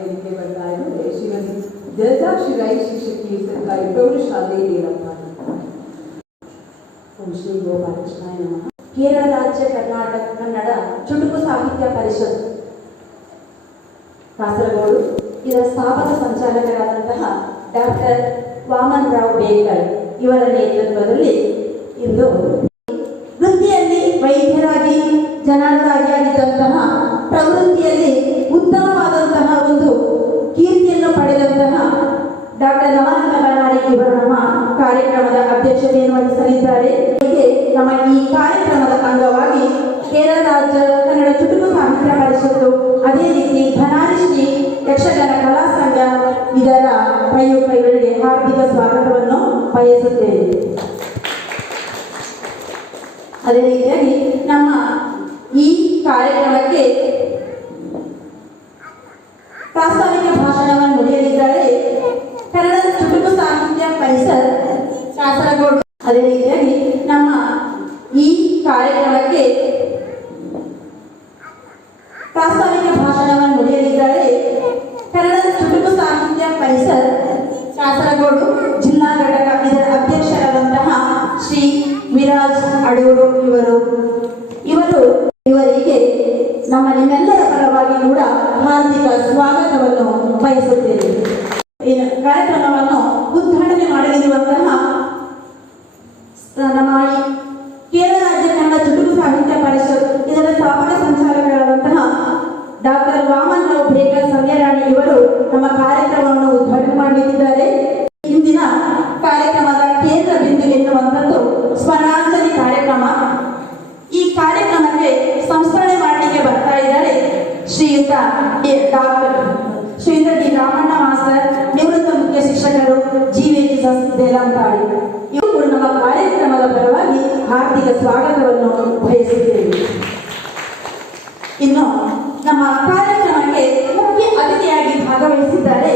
ವೇದಿಕೆ ಬರ್ತಾ ಇದ್ದಾರೆ ಶ್ರೀಮತಿ ಜಯದಾಕ್ಷಿ ರೈ ಶಿಕ್ಷಕಿ ಸರ್ಕಾರಿ ಪ್ರೌಢಶಾಲೆ ನೇರಪ್ಪಾಡಿ. ಓಂ ಶ್ರೀ ಗೋಪಾಲಕೃಷ್ಣಾಯ ನಮಃ. ಕೇರಳ ರಾಜ್ಯ ಕರ್ನಾಟಕ ಕನ್ನಡ ಚುಟುಕು ಸಾಹಿತ್ಯ ಪರಿಷತ್ ಕಾಸರಗೋಡು ಇದರ ಸ್ಥಾಪಕ ಸಂಚಾಲಕರಾದಂತಹ ಡಾಕ್ಟರ್ ವಾಮನ್ ರಾವ್ ಬೇಕರ್ ಇವರ ನೇತೃತ್ವದಲ್ಲಿ ಇಂದು ವೃತ್ತಿಯಲ್ಲಿ ವೈದ್ಯರಾಗಿ ಜನಾಂಗರಾಗಿದ್ದಂತಹ ಪ್ರವೃತ್ತಿಯಲ್ಲಿ ಉತ್ತಮವಾದಂತಹ ಒಂದು ಕೀರ್ತಿಯನ್ನು ಪಡೆದಂತಹ ಡಾಕ್ಟರ್ ನವನಂದ ಬಳ್ಳಾರಿ ಇವರು ನಮ್ಮ ಕಾರ್ಯಕ್ರಮದ ಅಧ್ಯಕ್ಷತೆಯನ್ನು ವಹಿಸಲಿದ್ದಾರೆ. ಹೀಗೆ ನಮ್ಮ ಈ ಕಾರ್ಯಕ್ರಮದ ಅಂಗವಾಗಿ ಕೇರಳ ರಾಜ್ಯ ಕನ್ನಡ ಚುಟುಕು ಸಾಹಿತ್ಯ ಪರಿಷತ್ತು, ಅದೇ ರೀತಿ ಧನಾರಿಶ್ರೀ ಯಕ್ಷಗಾನ ಕಲಾ ಸಂಘ ಇದರ ಪ್ರಯುಕ್ತ ಇವರಿಗೆ ಹಾರ್ದಿಕ ಸ್ವಾಗತವನ್ನು ಬಯಸುತ್ತೇವೆ. ಅದೇ ರೀತಿಯಾಗಿ ನಮ್ಮ ಈ ಕಾರ್ಯಕ್ರಮಕ್ಕೆ ಪ್ರಾಸ್ತಾವಿಕ ಭಾಷಣವನ್ನು ನುಡಿಯಲಿದ್ದಾರೆ ಕನ್ನಡ ಚುಟುಕು ಸಾಹಿತ್ಯ ಪರಿಷತ್ ಕಾಸರಗೋಡು. ಅದೇ ರೀತಿಯಾಗಿ ನಮ್ಮ ಈ ಕಾರ್ಯಕ್ರಮಕ್ಕೆ ಪ್ರಾಸ್ತಾವಿಕ ಭಾಷಣವನ್ನು ನುಡಿಯಲಿದ್ದಾರೆ ಕನ್ನಡ ಚುಟುಕು ಸಾಹಿತ್ಯ ಪರಿಷತ್ ಕಾಸರಗೋಡು ಜಿಲ್ಲಾ ಘಟಕ ಇದರ ಅಧ್ಯಕ್ಷರಾದಂತಹ ಶ್ರೀ ವಿರಾಜ್ ಅಡೂರು ಇವರಿಗೆ ನಮ್ಮ ನಿಮ್ಮೆಲ್ಲರ ಪರವಾಗಿ ಕೂಡ ಹಾರ್ದಿಕ ಸ್ವಾಗತವನ್ನು ಬಯಸುತ್ತೇವೆ. ಈ ಕಾರ್ಯಕ್ರಮವನ್ನು ಉದ್ಘಾಟನೆ ಮಾಡಲಿರುವಂತಹ ನಮ್ಮ ಕೇರಳ ರಾಜ್ಯ ಕನ್ನಡ ಚುಟುಕು ಸಾಹಿತ್ಯ ಪರಿಷತ್ ಇದರ ಸ್ಥಾಪಕ ಸಂಚಾಲಕರಾದಂತಹ ಡಾಕ್ಟರ್ ವಾಮನ್ ರಾವ್ ಬೇಕರ್ ಸಂಧ್ಯಾರಾಣಿ ಇವರು ನಮ್ಮ ಕಾರ್ಯಕ್ರಮವನ್ನು ಉದ್ಘಾಟನೆ ಮಾಡಲಿದ್ದಾರೆ. ಇಂದಿನ ಕಾರ್ಯಕ್ರಮದ ಕೇಂದ್ರ ಬಿಂದು ಎನ್ನುವಂಥದ್ದು ಸ್ವರಾಂಜಲಿ ಕಾರ್ಯಕ್ರಮ. ಈ ಕಾರ್ಯಕ್ರಮಕ್ಕೆ ಸಂಸ್ಮರಣೆ ಮಾಡಲಿಕ್ಕೆ ಬರ್ತಾ ಇದ್ದಾರೆ ಶ್ರೀಯುತ ಡಾಕ್ಟರ್ ಶ್ರೀಯುತ ಡಿ ರಾಮಣ್ಣ ಮಾಸ್ತರ್, ನಿವೃತ್ತ ಮುಖ್ಯ ಶಿಕ್ಷಕರು, ಜಿವಿಜಿ ದೇಲಂತಾಡಿ. ಇವರು ನಮ್ಮ ಕಾರ್ಯಕ್ರಮದ ಪರವಾಗಿ ಹಾರ್ದಿಕ ಸ್ವಾಗತವನ್ನು ಬಯಸುತ್ತೇವೆ. ಇನ್ನು ನಮ್ಮ ಕಾರ್ಯಕ್ರಮಕ್ಕೆ ಮುಖ್ಯ ಅತಿಥಿಯಾಗಿ ಭಾಗವಹಿಸಿದ್ದಾರೆ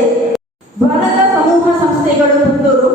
ಭಾರತ ಸಮೂಹ ಸಂಸ್ಥೆಗಳು ಪುತ್ತೂರು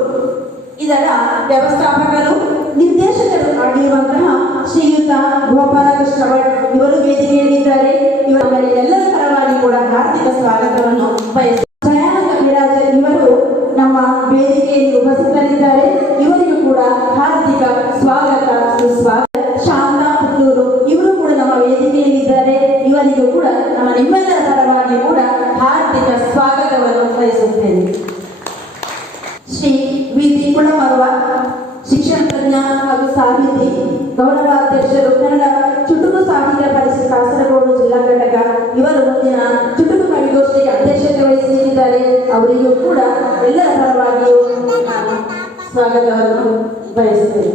ಇದರ ವ್ಯವಸ್ಥಾಪಕರು ನಿರ್ದೇಶಕರು ಆಗಿರುವಂತಹ ಶ್ರೀಯುತ ಗೋಪಾಲಕೃಷ್ಣ ಭಟ್ ಇವರು ವೇದಿಕೆಯಲ್ಲಿದ್ದಾರೆ. ಇವರ ಎಲ್ಲರ ಪರವಾಗಿ ಕೂಡ ಹಾರ್ದಿಕ ಸ್ವಾಗತವನ್ನು ಬಯಸುತ್ತಾರೆ. ಜಯಾನಂದ ವಿರಾಜ್ ಇವರು ನಮ್ಮ ವೇದಿಕೆಯಲ್ಲಿ ಉಪಸ್ಥಿತರಿದ್ದಾರೆ. ಇವರಿಗೂ ಕೂಡ ಹಾರ್ದಿಕ ಸ್ವಾಗತ ಸುಸ್ವಾಗತ. ಶಾಂತಾ ಪುತ್ತೂರು ಇವರು ಕೂಡ ನಮ್ಮ ವೇದಿಕೆಯಲ್ಲಿದ್ದಾರೆ. ಇವರಿಗೂ ಕೂಡ ನಮ್ಮ ನಿಮ್ಮೆಲ್ಲರ ಪರವಾಗಿ ಕೂಡ ಹಾರ್ದಿಕ ಸ್ವಾಗತವನ್ನು ಬಯಸುತ್ತೇನೆ. ಶ್ರೀ ವಿ ಸಿ ಕುಳಮರುವ ಶಿಕ್ಷಣ ತಜ್ಞ ಹಾಗೂ ಸಾಹಿತಿ, ಗೌರವಾಧ್ಯಕ್ಷರು ಕನ್ನಡ ಚುಟುಕು ಸಾಹಿತ್ಯ ಪರಿಷತ್ ಕಾಸರಗೋಡು ಜಿಲ್ಲಾ ಘಟಕ ಇವರು ಮುಂದಿನ ಚುಟುಕು ಕವಿಗೋಷ್ಠಿಗೆ ಅಧ್ಯಕ್ಷತೆ ವಹಿಸಲಿದ್ದಾರೆ. ಅವರಿಗೂ ಕೂಡ ಎಲ್ಲರ ಪರವಾಗಿಯೂ ಸ್ವಾಗತವನ್ನು ಬಯಸುತ್ತೇನೆ.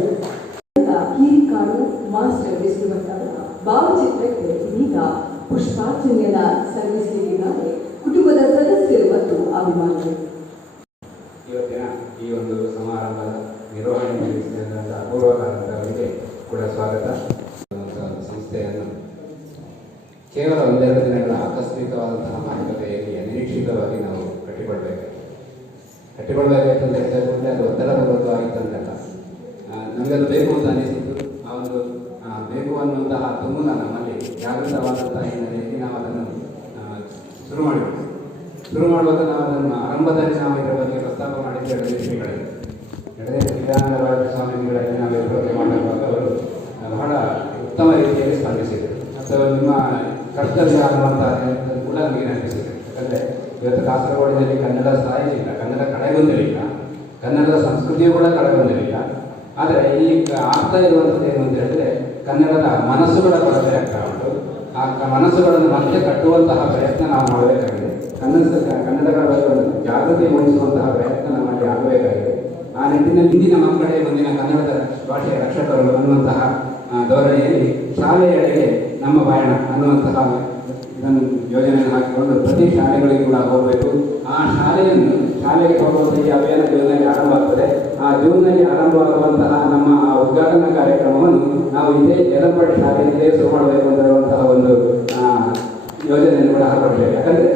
ಕೀರಿಕಾಡು ಮಾಸ್ಟರ್ ವಿಷ್ಣುವರ್ಧನ ಭಾವಚಿತ್ರಕ್ಕೆ ಈಗ ಪುಷ್ಪಾರ್ಚನೆಯನ್ನ ಸಲ್ಲಿಸಲಿದ್ದಾರೆ ಕುಟುಂಬದ ಸದಸ್ಯರು ಮತ್ತು ಅಭಿಮಾನಿಗಳು. ಇವತ್ತಿನ ಈ ಒಂದು ಸಮಾರಂಭದ ನಿರ್ವಹಣೆ ನಡೆಸಿದಂಥ ಅಪೂರ್ವಕಾರರಿಗೆ ಕೂಡ ಸ್ವಾಗತ. ಸಂಸ್ಥೆಯನ್ನು ಕೇವಲ ಒಂದೆರಡು ದಿನಗಳ ಆಕಸ್ಮಿಕವಾದಂತಹ ಮಾತುಕತೆಯಲ್ಲಿ ಅನಿರೀಕ್ಷಿತವಾಗಿ ನಾವು ಕಟ್ಟಿಕೊಳ್ಬೇಕಂತ ಹೇಳಿದ್ರೆ ಅದು ಒತ್ತಡಪೂರ್ವಕವಾಗಿತ್ತಂತಲ್ಲ, ನಮಗದು ಬೇಕು ಅಂತ ಅನಿಸಿದ್ದು. ಆ ಒಂದು ಬೇಕು ಅನ್ನುವಂತಹ ತುಮುನ ನಮ್ಮಲ್ಲಿ ಜಾಗೃತವಾದಂತಹ ಹಿನ್ನೆಲೆಯಲ್ಲಿ ನಾವು ಅದನ್ನು ಶುರು ಮಾಡುವಾಗ ನಾವು ಅದನ್ನು ಆರಂಭದಲ್ಲಿ ನಾವು ಇದರ ಬಗ್ಗೆ ಪ್ರಸ್ತಾಪ ಮಾಡಿದ್ದು 2 ವಿಷಯಗಳಿವೆ. ಚಿದಾನಂದ ಸ್ವಾಮೀಜಿಗಳಲ್ಲಿ ನಾವು ಎದುರು ಮಾಡುವಾಗ ಅವರು ಬಹಳ ಉತ್ತಮ ರೀತಿಯಲ್ಲಿ ಸ್ಪಂದಿಸಿದರು ಮತ್ತು ನಿಮ್ಮ ಕರ್ತವ್ಯ ಅನ್ನುವಂತಹ ಕೂಡ ನಮಗೆ ನೆನಪಿಸಿದರು. ಯಾಕಂದರೆ ಇವತ್ತು ಕಾಸರಗೋಡಿನಲ್ಲಿ ಕನ್ನಡ ಸಾಹಿತ್ಯ, ಕನ್ನಡ ಕಡೆಗೊಂದಿರಲಿಲ್ಲ, ಕನ್ನಡದ ಸಂಸ್ಕೃತಿಯೂ ಕೂಡ ಕಡೆಗೊಂದಿರಲಿಲ್ಲ. ಆದರೆ ಈ ಆಗ್ತಾ ಇರುವಂಥದ್ದು ಏನು ಅಂತ ಹೇಳಿದ್ರೆ ಕನ್ನಡದ ಮನಸ್ಸುಗಳ ಕೊರತೆ ಆಗ್ತಾ ಉಂಟು. ಆ ಮನಸ್ಸುಗಳನ್ನು ಮತ್ತೆ ಕಟ್ಟುವಂತಹ ಪ್ರಯತ್ನ ನಾವು ಮಾಡಬೇಕಾಗಿದೆ. ಕನ್ನಡಗಳ ಬಗ್ಗೆ ಒಂದು ಜಾಗೃತಿ ಮೂಡಿಸುವಂತಹ ಪ್ರಯತ್ನ ನಮ್ಮಲ್ಲಿ ಆಗಬೇಕಾಗಿದೆ. ಆ ನಿಟ್ಟಿನಲ್ಲಿ ಇಂದಿನ ಮಕ್ಕಳೇ ಮುಂದಿನ ಕನ್ನಡದ ಭಾಷೆಯ ರಕ್ಷಕರು ಅನ್ನುವಂತಹ ಧೋರಣೆಯಲ್ಲಿ ಶಾಲೆಯೆಡೆಗೆ ನಮ್ಮ ಪಯಣ ಅನ್ನುವಂತಹ ಇದನ್ನು ಯೋಜನೆಯನ್ನು ಹಾಕಿಕೊಂಡು ಪ್ರತಿ ಶಾಲೆಗಳಿಗೆ ಕೂಡ ಹೋಗಬೇಕು. ಆ ಶಾಲೆಗೆ ಹೋಗುವಂಥ ಈ ಅಭಿಯಾನ ಜೂನ್ನಲ್ಲಿ ಆರಂಭ ಆಗ್ತದೆ. ಆ ಜೂನ್ನಲ್ಲಿ ಆರಂಭವಾಗುವಂತಹ ನಮ್ಮ ಆ ಉದ್ಘಾಟನಾ ಕಾರ್ಯಕ್ರಮವನ್ನು ನಾವು ಇದೇ ಯಲಂಪಾಡಿ ಶಾಲೆಯಲ್ಲೇ ಶುರು ಮಾಡಬೇಕು ಅಂತಿರುವಂತಹ ಒಂದು ಯೋಜನೆಯನ್ನು ಕೂಡ ಹಾಕೊಳ್ತೇವೆ. ಯಾಕಂದರೆ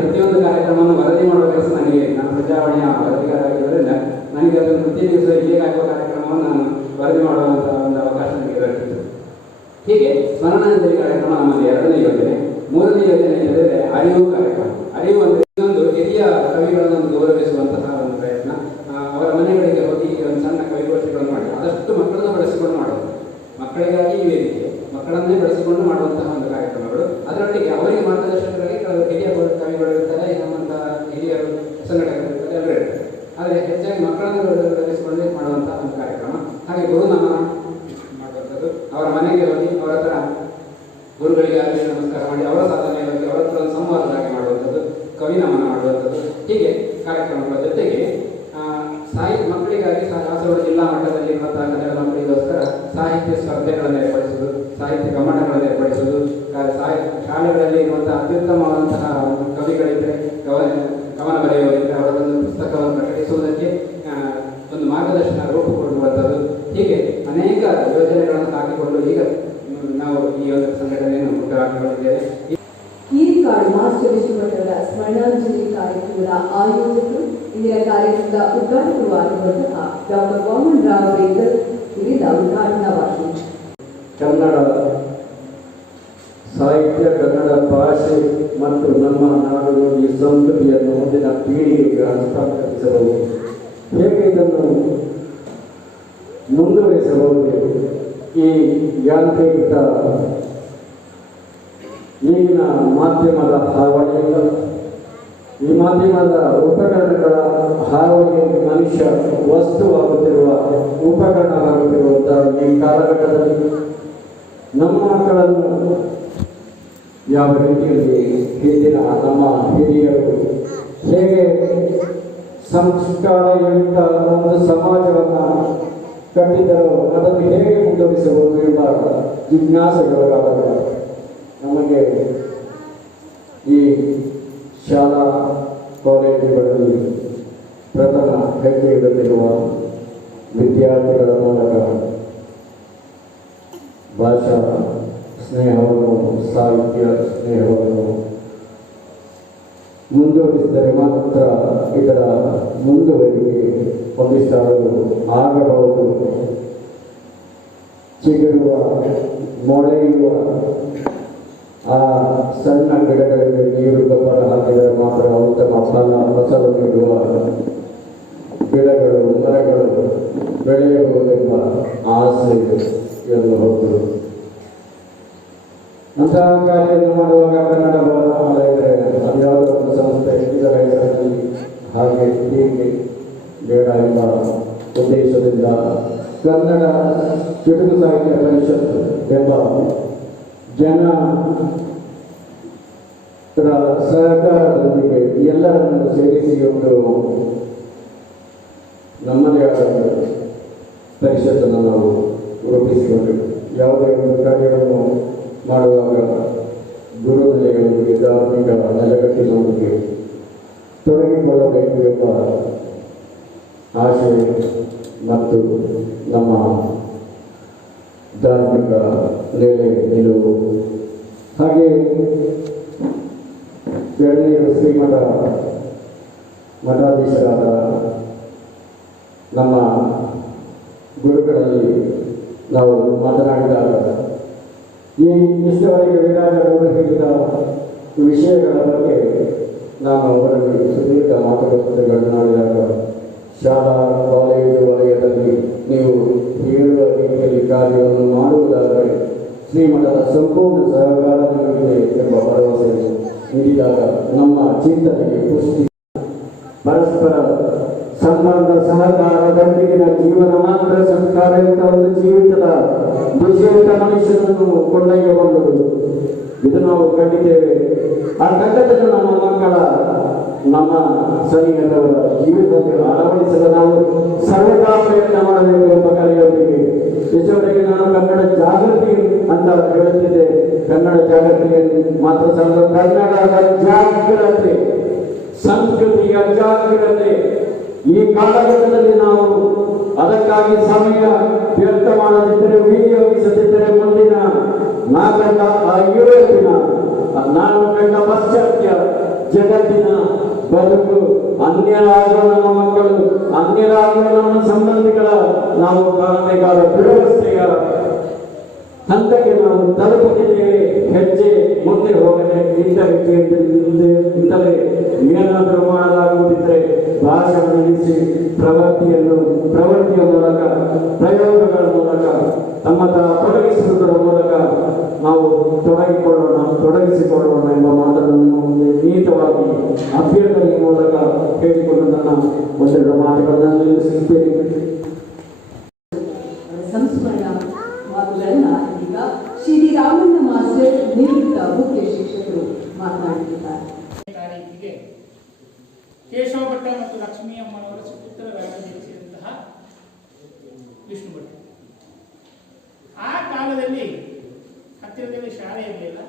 ಪ್ರತಿಯೊಂದು ಕಾರ್ಯಕ್ರಮವನ್ನು ವರದಿ ಮಾಡುವ ಕೆಲಸ ನನಗೆ, ನಾನು ಪ್ರಜಾವಾಣಿಯ ವರದಿಗಾರ ಆಗಿರೋದ್ರಿಂದ ನನಗೆ ಅದನ್ನು ಪ್ರತಿ ದಿವಸ ಹೇಗೆ ಆಗುವ ಕಾರ್ಯಕ್ರಮವನ್ನು ನಾನು ವರದಿ ಮಾಡುವಂತಹ ಒಂದು ಅವಕಾಶ ನನಗೆ ದೊರೆತಿತ್ತು. ಹೀಗೆ ಸ್ಮರಣಾಂಜಲಿ ಕಾರ್ಯಕ್ರಮ ನಮ್ಮಲ್ಲಿ 2ನೇ ಯೋಜನೆ. 3ನೇ ಯೋಜನೆ ಹೇಳಿದರೆ ಅರಿವು ಕಾರ್ಯಕ್ರಮ. ಅರಿವು ಅಂದರೆ ಇನ್ನೊಂದು ಹಿರಿಯ ಕವಿಗಳನ್ನು ಗೌರವಿಸುವಂತಹ ಒಂದು ಪ್ರಯತ್ನ. ಅವರ ಮನೆಗಳಿಗೆ ಹೋಗಿ ಒಂದು ಸಣ್ಣ ಕವಿಗೋಷ್ಠಿಗಳನ್ನು ಮಾಡಿ ಆದಷ್ಟು ಮಕ್ಕಳನ್ನು ಬಳಸಿಕೊಂಡು ಮಾಡುವುದು, ಮಕ್ಕಳಿಗಾಗಿ ಈ ವೇದಿಕೆ, ಮಕ್ಕಳನ್ನೇ ಬಳಸಿಕೊಂಡು ಮಾಡುವಂತಹ ಒಂದು ಕಾರ್ಯಕ್ರಮಗಳು. ಅದರೊಟ್ಟಿಗೆ ಅವರಿಗೆ ಮಾರ್ಗದರ್ಶಕರಾಗಿ ಹಿರಿಯ ಕವಿಗಳು ಇರ್ತಾರೆ, ನಮ್ಮಂಥ ಹಿರಿಯರು ಸಂಘಟಕರು ಇರ್ತಾರೆ, ಎಲ್ಲರೂ ಇರ್ತಾರೆ. ಆದರೆ ಹೆಚ್ಚಾಗಿ ಮಕ್ಕಳನ್ನು ಬಳಸಿಕೊಂಡೇ ಮಾಡುವಂತಹ ಒಂದು ಕಾರ್ಯಕ್ರಮ. ಹಾಗೆ ಗುರುನಮನ ಮಾಡುವಂಥದ್ದು, ಅವರ ಮನೆಗೆ ಹೋಗಿ ಅವರ ಹತ್ರ ಗುರುಗಳಿಗೆ ಆಗಲಿ ನಮಸ್ಕಾರ ಮಾಡಿ ಅವರ ಸಾಧನೆ ಬಗ್ಗೆ ಅವರ ಹತ್ರ ಒಂದು ಸಂವಾದವಾಗಿ ಮಾಡುವಂಥದ್ದು, ಕವಿ ನಮನ ಮಾಡುವಂಥದ್ದು. ಹೀಗೆ ಕಾರ್ಯಕ್ರಮಗಳ ಜೊತೆಗೆ ಮಕ್ಕಳಿಗಾಗಿ ಕಾಸರಗೋಡು ಜಿಲ್ಲಾ ಮಟ್ಟದಲ್ಲಿ ಇರುವಂತಹ ಕನ್ನಡ ಮಕ್ಕಳಿಗೋಸ್ಕರ ಸಾಹಿತ್ಯ ಸ್ಪರ್ಧೆಗಳನ್ನು ಏರ್ಪಡಿಸುವುದು, ಸಾಹಿತ್ಯ ಕಮ್ಮಟಗಳನ್ನು ಏರ್ಪಡಿಸುವುದು, ಶಾಲೆಗಳಲ್ಲಿ ಇರುವಂತಹ ಅತ್ಯುತ್ತಮವಾದಂತಹ ಕವಿಗಳಿದ್ದರೆ ಕವನ ಬರೆಯುವುದಿದ್ದರೆ ಅವರದೊಂದು ಪುಸ್ತಕವನ್ನು ಪ್ರಕಟಿಸುವುದಕ್ಕೆ ಒಂದು ಮಾರ್ಗದರ್ಶನ ರೂಪುಗೊಳ್ಳುವಂಥದ್ದು. ಹೀಗೆ ಅನೇಕ ಯೋಜನೆಗಳನ್ನು ಹಾಕಿಕೊಂಡು ಈಗ ನಾವು ಈ ಒಂದು ಸಂಘಟನೆಯನ್ನು ಹುಟ್ಟುಹಾಕಿಕೊಂಡಿದ್ದೇವೆ. ಹೀರಿಕಾಡು ಮಾಸ್ಟರ್ ವಿಶ್ವಮಟ್ಟದ ಸ್ಮರಣಾಂಜಲಿ ಕಾರ್ಯಕ್ರಮದ ಆಯೋಜಕರು, ಇಂದಿನ ಕಾರ್ಯಕ್ರಮದ ಉದ್ಘಾಟಕರು ಆಗಿರುವಂತಹ ಡಾಕ್ಟರ್ ವಾಮನ್ ರಾವ್ ಬೇಕರ್ ಇವರಿಂದ ಉದ್ಘಾಟನಾ ಭಾಷಣ. ಕನ್ನಡ ಸಾಹಿತ್ಯ, ಕನ್ನಡ ಭಾಷೆ ಮತ್ತು ನಮ್ಮ ನಾಡುಗಳ ಸಂಸ್ಕೃತಿಯನ್ನು ಮುಂದಿನ ಪೀಳಿಗೆಗೆ ಹಸ್ತಾಂತರಿಸಬಹುದು, ಹೇಗೆ ಇದನ್ನು ಮುಂದುವರಿಸಬಹುದು? ಈ ಯಾಂತ್ರಿಕ ಈಗಿನ ಮಾಧ್ಯಮದ ಹಾವಳಿಯಿಂದ, ಈ ಮಾಧ್ಯಮದ ಉಪಕರಣಗಳ ಹಾವಳಿಗೆ ಮನುಷ್ಯ ವಸ್ತುವಾಗುತ್ತಿರುವ, ಉಪಕರಣವಾಗುತ್ತಿರುವಂತಹ ಈ ಕಾಲಘಟ್ಟದಲ್ಲಿ ನಮ್ಮ ಮಕ್ಕಳನ್ನು ಯಾವ ರೀತಿಯಲ್ಲಿ ಹಿಂದಿನ ನಮ್ಮ ಹಿರಿಯರು ಹೇಗೆ ಸಂಸ್ಕಾರಯುಕ್ತ ಒಂದು ಸಮಾಜವನ್ನು ಕಟ್ಟಿದರೂ ಅದನ್ನು ಹೇಗೆ ಮುಂದುವರಿಸಬಹುದು ಎಂಬ ಜಿಜ್ಞಾಸೆಗಳಾದಾಗ ನಮಗೆ ಈ ಶಾಲಾ ಕಾಲೇಜುಗಳಲ್ಲಿ ಪ್ರಥಮ ಹೆಜ್ಜೆ ಇಡುತ್ತಿರುವ ವಿದ್ಯಾರ್ಥಿಗಳ ಮೂಲಕ ಭಾಷಾ ಸ್ನೇಹವನ್ನು, ಸಾಹಿತ್ಯ ಸ್ನೇಹವನ್ನು ಮುಂದುವರಿಸಿದರೆ ಮಾತ್ರ ಇದರ ಮುಂದುವರಿಕೆ ಒಂದಿಷ್ಟಾದರೂ ಆಗಬಹುದು. ಚಿಗುರುವ, ಮೊಳೆಯುವ ಆ ಸಣ್ಣ ಗಿಡಗಳಿಗೆ ನೀರು ಗೊಬ್ಬರ ಹಾಕಿದರೆ ಮಾತ್ರ ಉತ್ತಮ ಫಸಲು ನೀಡುವ ಗಿಡಗಳು, ಮರಗಳು ಬೆಳೆಯಬಹುದೆಂಬ ಆಸೆ ಎಂದು ಹೋಗುವುದು. ಅಂತಹ ಕಾರ್ಯವನ್ನು ಮಾಡುವಾಗ ಕನ್ನಡ ಭವನ ಇದ್ದರೆ ಅದು ಯಾವುದೋ ಒಂದು ಸಂಸ್ಥೆ ಇದರ ಹೆಸರಿನಲ್ಲಿ ಹಾಗೆ ಹೀಗೆ ಬೇಡ ಎಂಬ ಉದ್ದೇಶದಿಂದ ಕನ್ನಡ ಚುಟುಕು ಸಾಹಿತ್ಯ ಪರಿಷತ್ ಎಂಬ ಜನ ಸಹಕಾರದೊಂದಿಗೆ ಎಲ್ಲರನ್ನು ಸೇರಿಸಿ ಒಂದು ನಮ್ಮದೇ ಆದ ಪರಿಷತ್ತನ್ನು ನಾವು ರೂಪಿಸಿಕೊಂಡೆವು. ಯಾವುದೇ ಒಂದು ಕಾರ್ಯವನ್ನು ಮಾಡುವಾಗ ಗುರುನೆಲೆಯೊಂದಿಗೆ, ಧಾರ್ಮಿಕ ನೆಲೆಗಟ್ಟಿನೊಂದಿಗೆ ತೊಡಗಿಕೊಳ್ಳಬೇಕು ಎಂಬ ಆಶೆ ಮತ್ತು ನಮ್ಮ ಧಾರ್ಮಿಕ ನೆಲೆ ನಿಲುವು. ಹಾಗೆ ಎರಡನೆಯ ಶ್ರೀಮಠ ಮಠಾಧೀಶರಾದ ನಮ್ಮ ಗುರುಗಳಲ್ಲಿ ನಾವು ಮಾತನಾಡಿದಾಗ ಈ ಇಷ್ಟವರೆಗೆ ವಿರಾಜರವರು ಹೇಳಿದ ವಿಷಯಗಳ ಬಗ್ಗೆ ನಾನು ಅವರಲ್ಲಿ ಸುದೀರ್ಘ ಮಾತುಕತೆಗಳನ್ನು ಮಾಡಿದಾಗ ಶಾಲಾ ಕಾಲೇಜು ವಲಯದಲ್ಲಿ ಸಂಪೂರ್ಣ ಸಹಕಾರ ನೀಡುತ್ತದೆ ಎಂಬ ಭರವಸೆಯನ್ನು ನೀಡಿದಾಗ ನಮ್ಮ ಚಿಂತನೆಗೆ ಪುಷ್ಟಿ ಪರಸ್ಪರ ಸಂಬಂಧ ಸಹಕಾರದೊಂದಿಗಿನ ಜೀವನ ಮಾತ್ರ ಸಂಸ್ಕಾರಯುತ ಒಂದು ಜೀವಿತದ ದಿಶೆಯುತ ಮನುಷ್ಯನನ್ನು ಕೊಂಡೊಯ್ಯಬಲ್ಲದು. ಇದು ನಾವು ಕಂಡಿದ್ದೇವೆ. ಆ ಕಂಡದನ್ನು ನಮ್ಮ ಮಕ್ಕಳ ನಮ್ಮ ಸರಿಯಲ್ಲವರ ಜೀವಿತದಲ್ಲಿ ಅಳವಡಿಸಲು ನಾವು ಸರ್ವದಾ ಪ್ರಯತ್ನ ಮಾಡಬೇಕು ಎಂಬ ಕರೆಯೊಂದಿಗೆ ಇಷ್ಟವರೆಗೆ ನಾನು ಕನ್ನಡ ಜಾಗೃತಿ ಅಂತ ಹೇಳುತ್ತಿದ್ದೆ. ಕನ್ನಡ ಜಾಗೃತಿ ಮಾತ್ರ ಕನ್ನಡದ ಜಾಗ್ರತೆ, ಸಂಸ್ಕೃತಿಯ ಜಾಗ್ರತೆ. ಈ ಕಾಲಘಟ್ಟದಲ್ಲಿ ನಾವು ಅದಕ್ಕಾಗಿ ಸಮಯ ವ್ಯರ್ಥ ಮಾಡದಿದ್ದರೆ, ವಿನಿಯೋಗಿಸದಿದ್ದರೆ ಮುಂದಿನ ನಾಗಂಡ ಯುವತಿನ ನಾನು ಕಂಡ ಪಾಶ್ಚಾತ್ಯ ಜಗತ್ತಿನ ಬದುಕು, ಅನ್ಯರಾಗುವ ನಮ್ಮ ಮಕ್ಕಳು, ಅನ್ಯರಾಗುವ ನಮ್ಮ ಸಂಬಂಧಿಗಳ ನಾವು ಕಾಣಬೇಕಾದ ದುರವಸ್ಥೆಯ ಹಂತಕ್ಕೆ ನಾವು ತಲುಪುತ್ತಿದ್ದೇವೆ. ಹೆಜ್ಜೆ ಮುಂದೆ ಹೋಗದೆ ಇಂಥ ಇಂತಲೇ ಏನಾದರೂ ಮಾಡಲಾಗುವುದಿದ್ದರೆ ಭಾಷಣ ನಿಲ್ಲಿಸಿ ಪ್ರವೃತ್ತಿಯ ಮೂಲಕ, ಪ್ರಯೋಗಗಳ ಮೂಲಕ, ತಮ್ಮ ತೊಡಗಿಸುವುದರ ಮೂಲಕ ನಾವು ತೊಡಗಿಸಿಕೊಳ್ಳೋಣ ಎಂಬ ಮಾತನ್ನು ನಿಮ್ಮ ಮುಂದೆ ನೀತವಾಗಿ ಅಭ್ಯರ್ಥನೆಯ ಮೂಲಕ ಹೇಳಿಕೊಂಡು ನನ್ನ ಒಂದೆರಡು ಮಾತುಗಳನ್ನು ನಿಲ್ಲಿಸುತ್ತೇನೆ. ಸಂಸ್ಮರಣ ಮಾತುಗಳನ್ನ ಈಗ ಶ್ರೀರಾಮಣ್ಣ ಮಾಸ್ಟರ್ ನಿವೃತ್ತ ಮುಖ್ಯ ಶಿಕ್ಷಕರು ಮಾತನಾಡುತ್ತಿದ್ದಾರೆ. ತಾರೀಕಿಗೆ ಕೇಶವ ಭಟ್ಟ ಮತ್ತು ಲಕ್ಷ್ಮೀ ಅಮ್ಮನವರ ಸುಪುತ್ರರಾಗಿ ಜನಿಸಿದಂತಹ ವಿಷ್ಣು ಭಟ್. ಆ ಕಾಲದಲ್ಲಿ ಹತ್ತಿರದಲ್ಲಿ ಶಾಲೆ ಇರಲಿಲ್ಲ.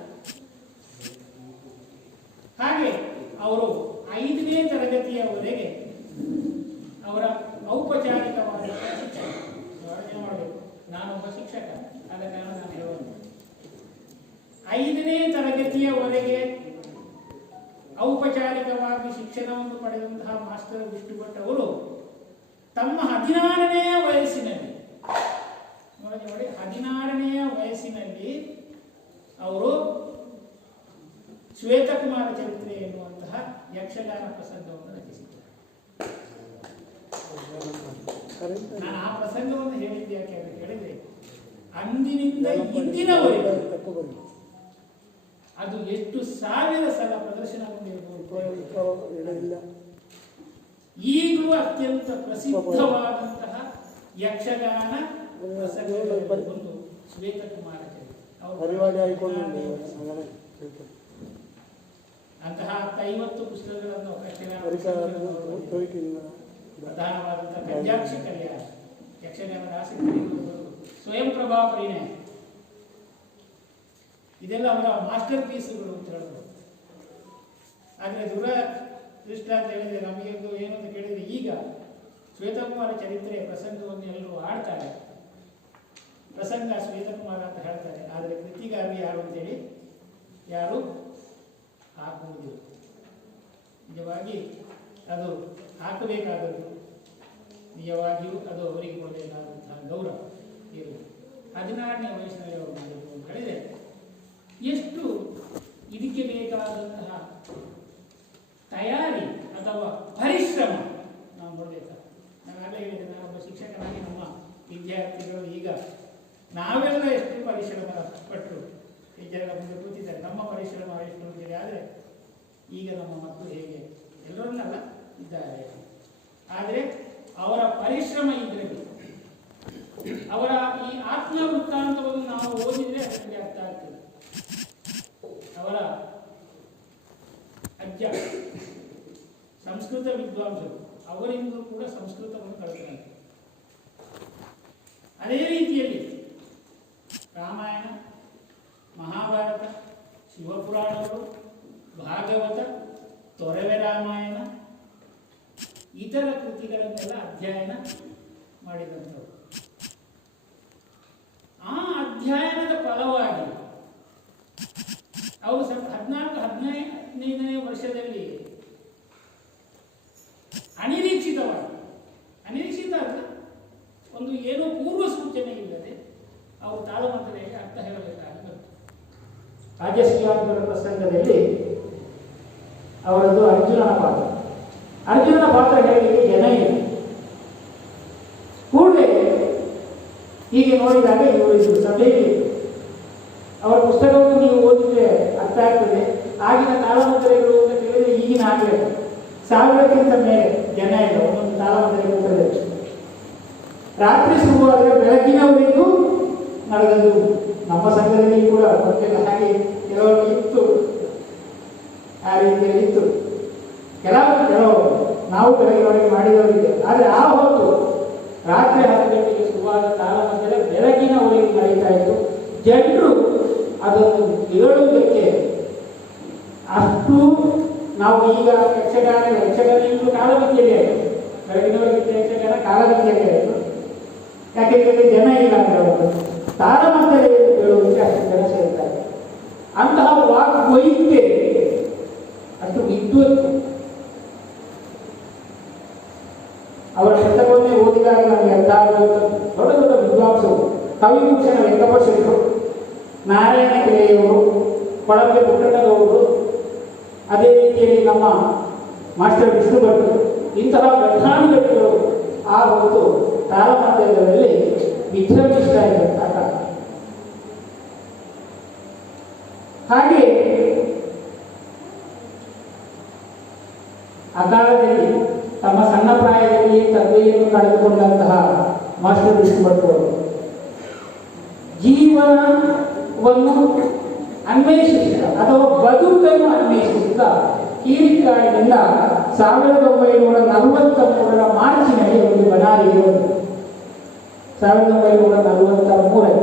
ಹಾಗೆ ಅವರು 5ನೇ ತರಗತಿಯವರೆಗೆ ಅವರ ಔಪಚಾರಿಕವಾದ ಶಿಕ್ಷಣ ಯೋಚನೆ ಮಾಡಬೇಕು. ನಾನೊಬ್ಬ ಶಿಕ್ಷಕ, ಆದ ಕಾರಣ ನಾನು ಹೇಳೋದು 5ನೇ ತರಗತಿಯವರೆಗೆ ಔಪಚಾರಿಕವಾಗಿ ಶಿಕ್ಷಣವನ್ನು ಪಡೆದಂತಹ ಮಾಸ್ಟರ್ ವಿಷ್ಣು ಭಟ್ ಅವರು ತಮ್ಮ 16ನೇ ವಯಸ್ಸಿನಲ್ಲಿ 16ನೇ ವಯಸ್ಸಿನಲ್ಲಿ ಅವರು ಶ್ವೇತಕುಮಾರ ಚರಿತ್ರೆ ಎನ್ನುವಂತಹ ಯಕ್ಷಗಾನ ಪ್ರಸಂಗವನ್ನು ರಚಿಸಿದ್ದಾರೆ. ನಾನು ಆ ಪ್ರಸಂಗವನ್ನು ಹೇಳಿದ್ದೆ ಯಾಕೆ ಅಂತ ಹೇಳಿದ್ರೆ, ಅಂದಿನಿಂದ ಇಂದಿನವರೆಗೆ ಅದು ಎಷ್ಟು 1000 ಸಲ ಪ್ರದರ್ಶನಗೊಂಡಿರಬಹುದು. ಈಗಲೂ ಅತ್ಯಂತ ಪ್ರಸಿದ್ಧವಾದಂತಹ ಯಕ್ಷಗಾನ ಪ್ರಸಂಗಗಳಲ್ಲಿ ಒಂದು ಶ್ವೇತಕುಮಾರ ಚರಿತ್ರೆ. ಅಂತಹ 50 ಪುಸ್ತಕಗಳನ್ನು ಪ್ರಧಾನವಾದಂತಹ ಪಂಚಾಕ್ಷ ಕಲ್ಯಾಣ, ಯಕ್ಷಗಾನದ ಆಸಕ್ತಿ, ಸ್ವಯಂ ಪ್ರಭಾ ಪರಿಣಯ, ಇದೆಲ್ಲ ಅವರ ಮಾಸ್ಟರ್ ಪೀಸ್ಗಳು ಅಂತ ಹೇಳ್ಬೋದು. ಆದರೆ ದುರದೃಷ್ಟ ಅಂತ ಹೇಳಿದ್ರೆ, ನಮಗೆ ಏನು ಅಂತ ಕೇಳಿದ್ರೆ, ಈಗ ಶ್ವೇತಕುಮಾರ ಚರಿತ್ರೆ ಪ್ರಸಂಗವನ್ನು ಎಲ್ಲರೂ ಆಡ್ತಾರೆ, ಪ್ರಸಂಗ ಶ್ವೇತಕುಮಾರ ಅಂತ ಹೇಳ್ತಾರೆ. ಆದರೆ ಕೃತಿಗಾರರು ಯಾರು ಅಂತೇಳಿ ಯಾರು ಹಾಕುವುದಿಲ್ಲ. ನಿಜವಾಗಿ ಅದು ಹಾಕಬೇಕಾದದ್ದು, ನಿಜವಾಗಿಯೂ ಅದು ಅವರಿಗೆ ಕೊಡಬೇಕಾದಂತಹ ಗೌರವ ಇರುವುದು. 16ನೇ ವಯಸ್ಸಿನಲ್ಲಿ ಅವರು ಮಾಡಬೇಕು ಅಂತ ಹೇಳಿದರೆ ಎಷ್ಟು ಇದಕ್ಕೆ ಬೇಕಾದಂತಹ ತಯಾರಿ ಅಥವಾ ಪರಿಶ್ರಮ ನಾವು ನೋಡಬೇಕಾದ. ನಾನಾಗಲೇ ಹೇಳಿದೆ, ನಾನೊಬ್ಬ ಶಿಕ್ಷಕನಾಗಿ ನಮ್ಮ ವಿದ್ಯಾರ್ಥಿಗಳು ಈಗ ನಾವೆಲ್ಲ ಎಷ್ಟು ಪರಿಶ್ರಮ ಪಟ್ಟರು ವಿದ್ಯಾರ್ಥಿಗಳ ಮುಂದೆ ಕೂತಿದ್ದಾರೆ. ನಮ್ಮ ಪರಿಶ್ರಮ ಎಷ್ಟು ಅಂತಿದೆ. ಆದರೆ ಈಗ ನಮ್ಮ ಮಕ್ಕಳು ಹೇಗೆ ಎಲ್ಲರನ್ನೆಲ್ಲ ಇದ್ದಾರೆ. ಆದರೆ ಅವರ ಪರಿಶ್ರಮ ಇದರಲ್ಲಿ, ಅವರ ಈ ಆತ್ಮ ವೃತ್ತಾಂತವನ್ನು ನಾವು ಓದಿದರೆ ಅದಕ್ಕೆ ಅರ್ಥ ಆಗ್ತದೆ. ಅವರ ಅಜ್ಜ ಸಂಸ್ಕೃತ ವಿದ್ವಾಂಸರು, ಅವರಿಂದಲೂ ಕೂಡ ಸಂಸ್ಕೃತವನ್ನು ಕಲಿತಾರೆ. ಅದೇ ರೀತಿಯಲ್ಲಿ ರಾಮಾಯಣ, ಮಹಾಭಾರತ, ಶಿವಪುರಾಣಗಳು, ಭಾಗವತ, ತೊರವೆ ರಾಮಾಯಣ, ಇತರ ಕೃತಿಗಳನ್ನೆಲ್ಲ ಅಧ್ಯಯನ ಮಾಡಿದಂಥವರು. ಆ ಅಧ್ಯಯನದ ಫಲವಾಗಿ ಅವರು 14-15ನೇ ವರ್ಷದಲ್ಲಿ ಅನಿರೀಕ್ಷಿತ ಅಲ್ಲ, ಒಂದು ಏನೋ ಪೂರ್ವ ಸೂಚನೆ ಇಲ್ಲದೆ ಅವರು ತಾಳಮದ್ದಲೆಗೆ ಅರ್ಥ ಹೇಳಬೇಕಾಗಿ ಬಂತು. ರಾಜಶ್ರೀಯಾಮರ ಪ್ರಸಂಗದಲ್ಲಿ ಅವರದ್ದು ಅರ್ಜುನನ ಪಾತ್ರ ಹೇಳಲಿಕ್ಕೆ ಜನ ಇಲ್ಲ. ಕೂಡಲೇ ಹೀಗೆ ನೋಡಿದಾಗ ಇವರು ಸಭೆಯಲ್ಲಿ ಅವರ ಪುಸ್ತಕವನ್ನು ನೀವು ಓದಿದ್ರೆ ಅರ್ಥ ಆಗ್ತದೆ. ಆಗಿನ ತಾಳಮದ್ದಳೆಗಳು ಅಂತ ಕೇಳಿದ್ರೆ ಈಗಿನ ಆಗಲೇ 1000ಕ್ಕಿಂತ ಮೇಲೆ ಜನ ಇಲ್ಲ ಒಂದೊಂದು ತಾಳಮದ್ದಳೆ ಕೂಟದಲ್ಲಿ. ರಾತ್ರಿ ಶುರುವಾದರೆ ಬೆಳಗಿನವರೆಗೂ ನಡೆದದ್ದು. ನಮ್ಮ ಸಂಘದಲ್ಲಿ ಕೂಡ ಗೊತ್ತಿಲ್ಲ ಹಾಗೆ ಕೆಲವರು ಇತ್ತು, ಆ ರೀತಿಯಲ್ಲಿ ಇತ್ತು. ಕೆಲವರು ನಾವು ಬೆಳಗಿನವರೆಗೆ ಮಾಡಿದವರಿಗೆ. ಆದರೆ ಆ ಹೊತ್ತು ರಾತ್ರಿ 10 ಗಂಟೆಗೆ ಶುರುವಾದ ತಾಳಮದ್ದಳೆ ಬೆಳಗಿನವರೆಗೆ ನಡೀತಾ ಇತ್ತು. ಜನರು ಅದನ್ನು ಕೇಳುವುದಕ್ಕೆ ಅಷ್ಟು ನಾವು ಈಗ ಯಕ್ಷಗಾನ ಈಗಲೂ ಕಾಲಮಿತಿಯಲ್ಲಿ ಆಯಿತು. ಬೆಳಗಿನವರೆಗಿಂತ ಯಕ್ಷಗಾನ ಕಾಲಮಿತಿಯಲ್ಲಿ ಆಯಿತು. ಯಾಕೆಂದರೆ ಜನ ಇಲ್ಲ ಅಂದರೆ ತಾಳಮದ್ದಳೆ ಕೇಳುವುದಕ್ಕೆ ಅಷ್ಟು ಜನ ಸೇರ್ತಾರೆ. ಅಂತಹ ವಾಗ್ವೈದ್ಯೆ ಅಷ್ಟು ವಿದ್ವತ್ತು. ಅವರ ಪುಸ್ತಕವನ್ನೇ ಓದಿದಾಗ ನಮಗೆ ಅರ್ಥ ಆಗುವುದು. ದೊಡ್ಡ ದೊಡ್ಡ ವಿದ್ವಾಂಸರು, ಕವಿಭೂಷಣ ವೆಂಕಟೇಶ್ವರರು, ನಾರಾಯಣ ಕಿಳೆಯವರು, ಕೊಳಂಬೆ ಪುಟ್ಟಣ್ಣಗೌಡರು, ಅದೇ ರೀತಿಯಲ್ಲಿ ನಮ್ಮ ಮಾಸ್ಟರ್ ವಿಷ್ಣು ಭಟ್ರು, ಇಂತಹ ಪ್ರಧಾನ ವ್ಯಕ್ತಿಗಳು ಆ ಹೊತ್ತು ತಾಳಮದ್ದಳೆಗಳಲ್ಲಿ ವಿಜೃಂಭಿಸ್ತಾ ಇದ್ದಂತಹ ಕಾಲ. ಹಾಗೆ ಆ ಕಾಲದಲ್ಲಿ ತಮ್ಮ ಸಣ್ಣ ಪ್ರಾಯದಲ್ಲಿ ತಂದೆಯನ್ನು ಕಳೆದುಕೊಂಡಂತಹ ಮಾಸ್ಟರ್ ವಿಷ್ಣು ಭಟ್ರು ಜೀವನವನ್ನು ಅನ್ವೇಷಿಸಿದ ಅಥವಾ ಬದುಕನ್ನು ಅನ್ವೇಷಿಸಿದ ಕೀರಿಕಾಡಿನಿಂದ 1943 ಮಾರ್ಚಿನಲ್ಲಿ ಒಂದು ಬನಾರಿಗೆ 1943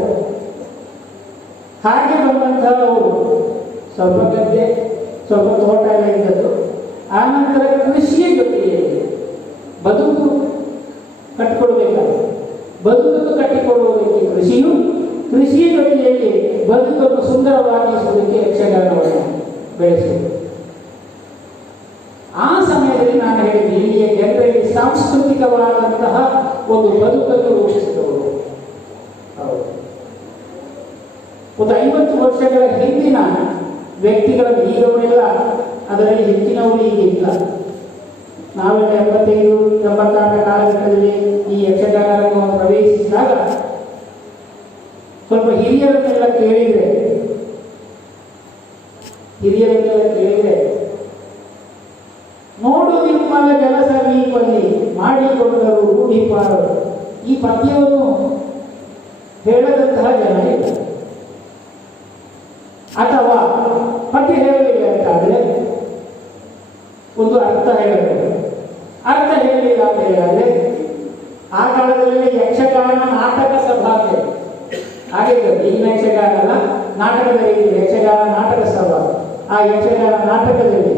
ಹಾಗೆ ಬಂದಂತಹ ಅವರು ಸ್ವಲ್ಪ ಗದ್ದೆ ಸ್ವಲ್ಪ ತೋಟ ಎಲ್ಲ ಇದ್ದದ್ದು. ಆನಂತರ ಕೃಷಿಯ ಜೊತೆಗೆ ಬದುಕು ಕಟ್ಟಿಕೊಡ್ಬೇಕಾದ್ರೆ ಬದುಕನ್ನು ಕಟ್ಟಿಕೊಳ್ಳುವುದಕ್ಕೆ ಕೃಷಿಯು, ಕೃಷಿಯ ಜೊತೆಯಲ್ಲಿ ಬದುಕನ್ನು ಸುಂದರವಾಗಿಸುವುದಕ್ಕೆ ಯಕ್ಷಗಾನವನ್ನು ಬೆಳೆಸುವುದು. ಆ ಸಮಯದಲ್ಲಿ ನಾನು ಹೇಳಿದ್ದೆ, ಇಲ್ಲಿಯ ಜನರಲ್ಲಿ ಸಾಂಸ್ಕೃತಿಕವಾದಂತಹ ಒಂದು ಬದುಕನ್ನು ರೂಪಿಸಿದವರು. ಒಂದು 50 ವರ್ಷಗಳ ಹಿಂದಿನ ವ್ಯಕ್ತಿಗಳನ್ನು ಈಗವರೆಲ್ಲ ಅದರಲ್ಲಿ ಹೆಚ್ಚಿನವರು ಈಗ ಇಲ್ಲ. ನಾವೆಲ್ಲ 75-86 ಕಾಲಘಟ್ಟದಲ್ಲಿ ಈ ಯಕ್ಷಗಾನ ರಂಗವನ್ನು ಪ್ರವೇಶಿಸಿದಾಗ ಸ್ವಲ್ಪ ಹಿರಿಯರನ್ನೆಲ್ಲ ಕೇಳಿದರೆ ನೋಡು ನಿಮ್ಮಲ್ಲ ಕೆಲಸ ನೀಪಲ್ಲಿ ಮಾಡಿಕೊಂಡರು ರೂಢಿಪಾರರು. ಈ ಪದ್ಯವನ್ನು ಹೇಳದಂತಹ ಜನ ಇಲ್ಲ. ಅಥವಾ ಪದ್ಯ ಹೇಳಲಿಲ್ಲ ಅಂತಾದರೆ ಒಂದು ಅರ್ಥ ಹೇಳಬೇಕು. ಅರ್ಥ ಹೇಳಲಿಲ್ಲ ಅಂತ ಹೇಳಿದ್ರೆ ಆ ಕಾಲದಲ್ಲಿ ಯಕ್ಷಗಾನ ನಾಟಕ ಸಭಾಗೆ ಆಗಿದ್ದು. ಈಗಿನ ಯಕ್ಷಗಾನ ಅಲ್ಲ, ನಾಟಕದಲ್ಲಿ ಯಕ್ಷಗಾನ ನಾಟಕ ಸಭಾ. ಆ ಯಕ್ಷಗಾನ ನಾಟಕದಲ್ಲಿ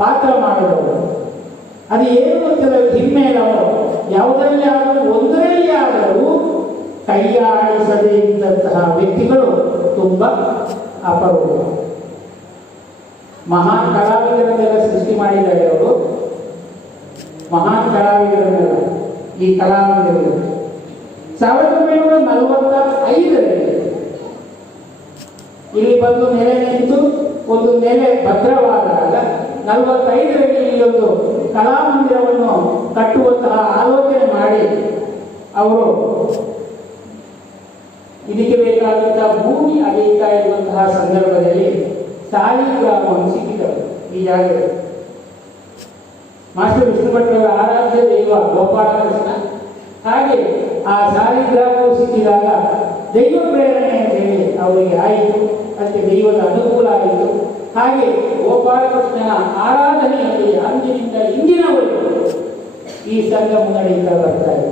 ಪಾತ್ರ ಮಾಡಿದವರು ಅದು ಏನು ಗೊತ್ತಿಲ್ಲ, ಹಿಮ್ಮೇಲವರು ಯಾವುದರಲ್ಲಿ ಆದರೂ ಒಂದರಲ್ಲಿ ಆದರೂ ಕೈಯಾಡಿಸದೇ ಇದ್ದಂತಹ ವ್ಯಕ್ತಿಗಳು ತುಂಬ ಅಪರೂಪ. ಮಹಾನ್ ಕಲಾವಿದರನ್ನೆಲ್ಲ ಸೃಷ್ಟಿ ಮಾಡಿದ್ದಾರೆ ಅವರು. ಮಹಾನ್ ಕಲಾವಿದರನ್ನೆಲ್ಲ ಈ ಕಲಾವಿದರು 1945ರಲ್ಲಿ ಇಲ್ಲಿ ಬಂದು ನೆಲೆ ನಿಂತು ಒಂದು ನೆಲೆ ಭದ್ರವಾದಾಗ 45ರಲ್ಲಿ ಇಲ್ಲೊಂದು ಕಲಾಮಂದಿರವನ್ನು ಕಟ್ಟುವಂತಹ ಆಲೋಚನೆ ಮಾಡಿ ಅವರು ಇದಕ್ಕೆ ಬೇಕಾದಂತಹ ಭೂಮಿ ಅಗೆಯುತ್ತಾ ಇರುವಂತಹ ಸಂದರ್ಭದಲ್ಲಿ ಸಾಲಿಗ್ರಾಮವನ್ನು ಸಿಕ್ಕಿದರು ಈ ಜಾಗದಲ್ಲಿ. ಮಾಸ್ಟರ್ ವಿಷ್ಣು ಭಟ್ರವರ ಆರಾಧ್ಯ ದೈವ ಗೋಪಾಲಕೃಷ್ಣ. ಹಾಗೆ ಆ ಸಾಲಿಗ್ರಾಮವು ಸಿಕ್ಕಿದಾಗ ದೈವ ಪ್ರೇರಣೆ ಅಂತ ಹೇಳಿ ಅವರಿಗೆ ಆಯಿತು. ಅದಕ್ಕೆ ದೈವದ ಅನುಕೂಲ ಆಯಿತು. ಹಾಗೆ ಗೋಪಾಲಕೃಷ್ಣನ ಆರಾಧನೆಯಲ್ಲಿ ಅಂದಿನಿಂದ ಇಂದಿನವರೆಗೂ ಈ ಸಂಘ ಮುನ್ನಡೆಯುತ್ತಾ ಬರ್ತಾ ಇದೆ.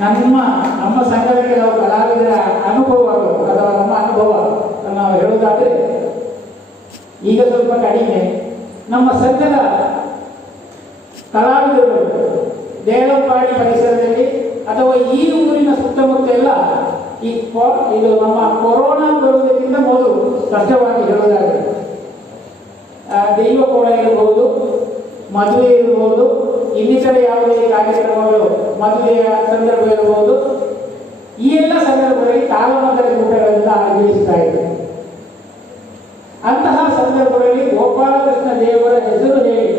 ನಮ್ಮ ಸಂಘದ ಕೆಲವು ಕಲಾವಿದರ ಅನುಭವಗಳು ಅಥವಾ ನಮ್ಮ ಅನುಭವ ನಾವು ಹೇಳುವುದಾದರೆ ಈಗ ಸ್ವಲ್ಪ ಕಡಿಮೆ. ನಮ್ಮ ಸಂಘದ ಕಲಾವಿದರು ದೇವಪಾಡಿ ಪರಿಸರದಲ್ಲಿ ಅಥವಾ ಈ ಊರಿನ ಸುತ್ತಮುತ್ತ ಎಲ್ಲ ಇದು ನಮ್ಮ ಕೊರೋನಾ ಬರುವುದಕ್ಕಿಂತ ಮೊದಲು ಸ್ಪಷ್ಟವಾಗಿ ಹೇಳುವುದಾದರೆ ದೈವ ಕೂಡ ಇರಬಹುದು, ಮದುವೆ ಇರಬಹುದು, ಇನ್ನಿತರೆ ಯಾವುದೇ ಕಾರ್ಯಕ್ರಮಗಳು, ಮದುವೆಯ ಸಂದರ್ಭ ಇರಬಹುದು. ಈ ಎಲ್ಲ ಸಂದರ್ಭದಲ್ಲಿ ತಾಳಮದ್ದಳೆ ಕೂಟಗಳೆಲ್ಲ ಆಯೋಜಿಸ್ತಾ ಇದೆ. ಅಂತಹ ಸಂದರ್ಭದಲ್ಲಿ ಗೋಪಾಲಕೃಷ್ಣ ದೇವರ ಹೆಸರು ಹೇಳಿ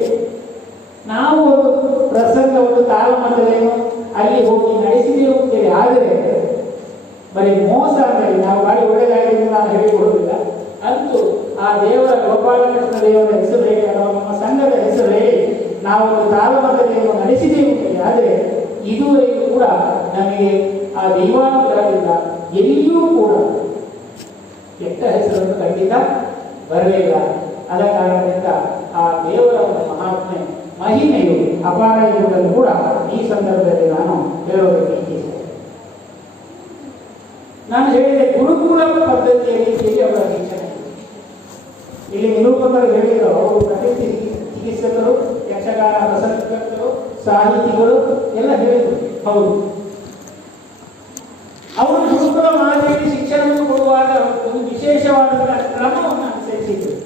ನಾವು ಒಂದು ಪ್ರಸಂಗ, ಒಂದು ತಾಳಮದ್ದಳೆಯನ್ನು ಅಲ್ಲಿ ಹೋಗಿ ನಡೆಸಿದೇ ಹೋಗ್ತೇವೆ. ಆದರೆ ಬರೀ ಮೋಸ ಅಂದರೆ ಇದುವರೆಗೂ ಕೂಡ ನಮಗೆ ಆ ದೈವಾನುಗ್ರಹದಿಂದ ಎಲ್ಲಿಯೂ ಕೂಡ ಕೆಟ್ಟ ಹೆಸರನ್ನು ಖಂಡಿತ ಬರಲಿಲ್ಲ. ಆದ ಕಾರಣದಿಂದ ಆ ದೇವರ ಒಂದು ಮಹಾತ್ಮೆ ಮಹಿಮೆಯು ಅಪಾರ ಇರುವುದನ್ನು ಕೂಡ ಈ ಸಂದರ್ಭದಲ್ಲಿ ನಾನು ಹೇಳೋದಕ್ಕೆ ಇಚ್ಛಿಸ್ತೇನೆ. ನಾನು ಹೇಳಿದೆ ಗುರುಕುಲ ಪದ್ಧತಿಯ ರೀತಿಯಲ್ಲಿ ಅವರ ಶಿಕ್ಷಣ. ಇಲ್ಲಿ ನಿರೂಪಕರು ಹೇಳಿದರು, ಅವರು ಪ್ರಕೃತಿ ಚಿಕಿತ್ಸಕರು, ಯಕ್ಷಗಾನ ರಸಕರ್ತರು, ಸಾಹಿತಿಗಳು ಎಲ್ಲ ಹೇಳಿದರು. ಹೌದು, ಅವರು ಗುರುಕುಲ ಮಾದರಿಯಲ್ಲಿ ಶಿಕ್ಷಣವನ್ನು ಕೊಡುವಾಗ ಒಂದು ವಿಶೇಷವಾದ ಕ್ರಮವನ್ನು ಅನುಸರಿಸಿದರು.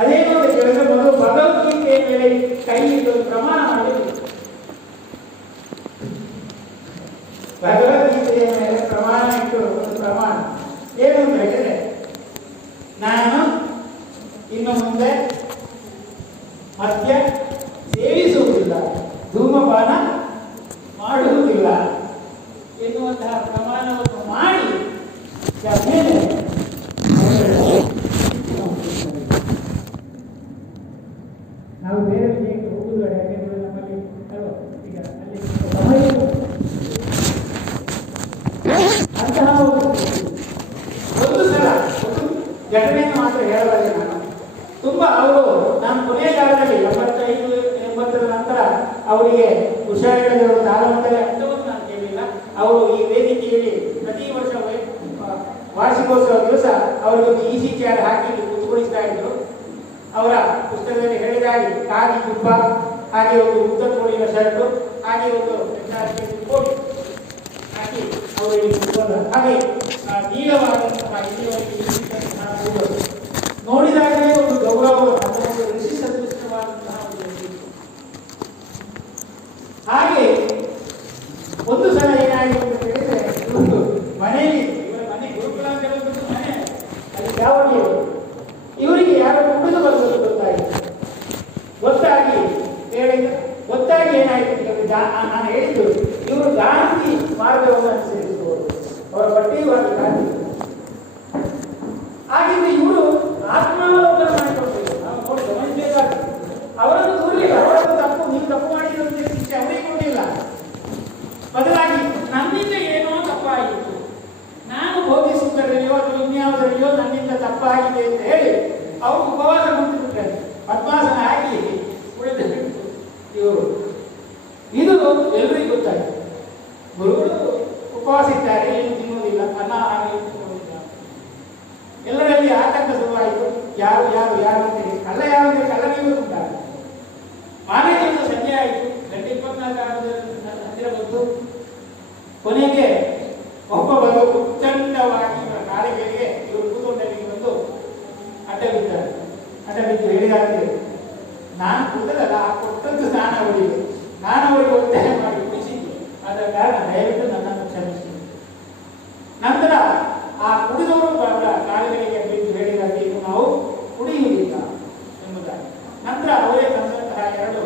ಅದೇನು ಅಂತ ಕೇಳಿದ್ರೆ, ಮೊದಲು ಭಗವದ್ಗೀತೆಯ ಮೇಲೆ ಕೈ ಇಟ್ಟು ಪ್ರಮಾಣ ಮಾಡಿದರು. ಭಗವದ್ಗೀತೆಯ ಮೇಲೆ ಪ್ರಮಾಣ ಇಟ್ಟು ಒಂದು ಪ್ರಮಾಣ ಏನು ಅಂತ ಹೇಳಿದ್ರೆ, ನಾನು ಇನ್ನು ಮುಂದೆ ಮದ್ಯ ಸೇವಿಸುವುದಿಲ್ಲ, ಧೂಮಪಾನ ಮಾಡುವುದಿಲ್ಲ ಎನ್ನುವಂತಹ ಪ್ರಮಾಣವನ್ನು ಮಾಡಿ ಮೇಲೆ ನಾವು ಬೇರೆ ವಿಷಯಕ್ಕೆ ಹೋಗುವುದು ಯಾಕೆಂದರೆ ನಮ್ಮಲ್ಲಿ ಈಗ ಅಲ್ಲಿ ಸಮಯ ಅಂತಹ ಒಂದು ಸಲ ಒಂದು ಘಟನೆಯನ್ನು ಮಾತ್ರ ಹೇಳಬಲ್ಲೆ ನಾನು. ತುಂಬ ಅವರು ನಾನು ಕೊನೆಯ ಕಾಲದಲ್ಲಿ 85-80 ನಂತರ ಅವರಿಗೆ ಹುಷಾರಿಲ್ಲದೆ ತಾಳಮಟ್ಟದಲ್ಲಿ ಅಂಥವನ್ನು ನಾನು ಕೇಳಿಲ್ಲ. ಅವರು ಈ ವೇದಿಕೆಯಲ್ಲಿ ಪ್ರತಿ ವರ್ಷ ವಾರ್ಷಿಕೋತ್ಸವ ದಿವಸ ಅವರಿಗೊಂದು ಈಸಿ ಚೇರ್ ಹಾಕಿ ಕುತ್ಕೊಳಿಸ್ತಾ ಇದ್ರು. ಅವರ ಪುಸ್ತಕದಲ್ಲಿ ಹೇಳಿದಾಗೆ ಕಾಗಿ ತುಪ್ಪ, ಹಾಗೆ ಒಂದು ಉದ್ದ ತೋಳಿನ ಶರ್ಟು, ಹಾಗೆ ಒಂದು ಕೋಟ್ ಹಾಕಿ ಅವರು ಇಲ್ಲಿ ಕುತ್ಕೊಂಡ್ರು. ಹಾಗೆ ನೀಳವಾದಂತಹ ನೋಡಿದಾಗಲೇ ಒಂದು ಗೌರವ ಅಥವಾ ಒಂದು ಋಷಿ ಸದೃಷ್ಟವಾದಂತಹ ಒಂದು ವ್ಯಕ್ತಿ. ಹಾಗೆ ಒಂದು ಸಲ ಏನಾಗಿದೆ ಅಂತ ಹೇಳಿದ್ರೆ, ಇವರು ಮನೆಯಲ್ಲಿ ಇವರ ಮನೆ ಗುರುಕುಲ ಅಂತ ಹೇಳೋದು ಮನೆ ಅಲ್ಲಿ ಚಾವಣಿಯವರು, ಇವರಿಗೆ ಯಾರೋ ಕುಡಿದು ಬರುವುದು ಗೊತ್ತಾಗಿ ಏನಾಯ್ತು ನಾನು ಹೇಳಿದ್ದು, ಇವರು ಗಾಂಧಿ ಮಾರ್ಗವನ್ನು ಅನುಸರಿಸುವರು. ಅವರ ಬಟ್ಟೆಯೂ ಹಾಗೆ ಗಾಂಧಿ ಹಾಗಿದ್ರೆ ಇವರು ಆತ್ಮಾವಲೋಕನ ಮಾಡಿಕೊಳ್ಬೇಕು. ನಾವು ನೋಡಿ ಗಮನಿಸಬೇಕಾಗ್ತದೆ. ಅವರನ್ನು ದೂರಲಿಲ್ಲ, ಅವರನ್ನು ತಪ್ಪು ನೀವು ತಪ್ಪು ಮಾಡಿದಂತೆ ಶಿಕ್ಷೆ ಅವರಿಗೆ ಕೊಡಲಿಲ್ಲ. ಬದಲಾಗಿ ನನ್ನಿಂದ ಏನೋ ತಪ್ಪಾಗಿತ್ತು, ನಾನು ಬೋಧಿಸುವುದರಲ್ಲಿಯೋ ಅಥವಾ ಇನ್ಯಾವುದರಲ್ಲಿಯೋ ನನ್ನಿಂದ ತಪ್ಪಾಗಿದೆ ಅಂತ ಹೇಳಿ ಅವರು ಉಪವಾಸ ಕುಂತಿರುತ್ತಾರೆ. ಪದ್ಮಾಸನ ಹಾಕಿ ಉಳಿದು ಇವರು ಇದು ಎಲ್ಲರಿಗೂ ಗೊತ್ತಾಗಿದೆ. ಗುರುಗಳು ಉಪವಾಸ ಇದ್ದಾರೆ, ಏನು ತಿನ್ನುವುದಿಲ್ಲ, ಅನ್ನ ಹಾಗೆ ಎಲ್ಲರಲ್ಲಿ ಆತಂಕ ಶುರುವಾಯಿತು. ಯಾರು ಯಾರು ಯಾರು ಅಂತೇಳಿ ಕಳ್ಳ ಯಾರು ಅಂತೇಳಿ ಕಳ್ಳನಿಗೂ ಉಂಟಾಗ ಮಾರನೇ ದಿವಸ ಸಂಜೆ ಆಯಿತು. 24 ಹತ್ತಿರ ಬಂತು. ಕೊನೆಗೆ ಒಬ್ಬ ಬಂದು ಉಚ್ಚಂಡವಾಗಿ ಇವರ ಕಾಲಿಗೆ ಇವರು ಕೂತ್ಕೊಂಡಲ್ಲಿಗೆ ಬಂದು ಅಡ್ಡ ಬಿದ್ದಾರೆ. ಅಡ್ಡ ಬಿದ್ದು ಹೇಳಿದಾಗೆ, ನಾನು ಕೂದಲಲ್ಲ ಆ ಕೊಟ್ಟದ್ದು ನಾನು ಅವರಿಗೆ ಒತ್ತಾಯ ಮಾಡಿ ಉಳಿಸಿದ್ದು, ಆದ ಕಾರಣ ದಯವಿಟ್ಟು ನನ್ನನ್ನು ಕ್ಷಮಿಸಿ. ನಂತರ ಆ ಕುಡಿದವರು ಕಾಲುಗಳಿಗೆ ಬಿದ್ದು ಹೇಳಿದಾಗೆ, ಇದು ನಾವು ಕುಡಿಯುವುದಿಲ್ಲ ಎಂಬುದಾಗಿ. ನಂತರ ಅವರೇ ತಂದಂತಹ 2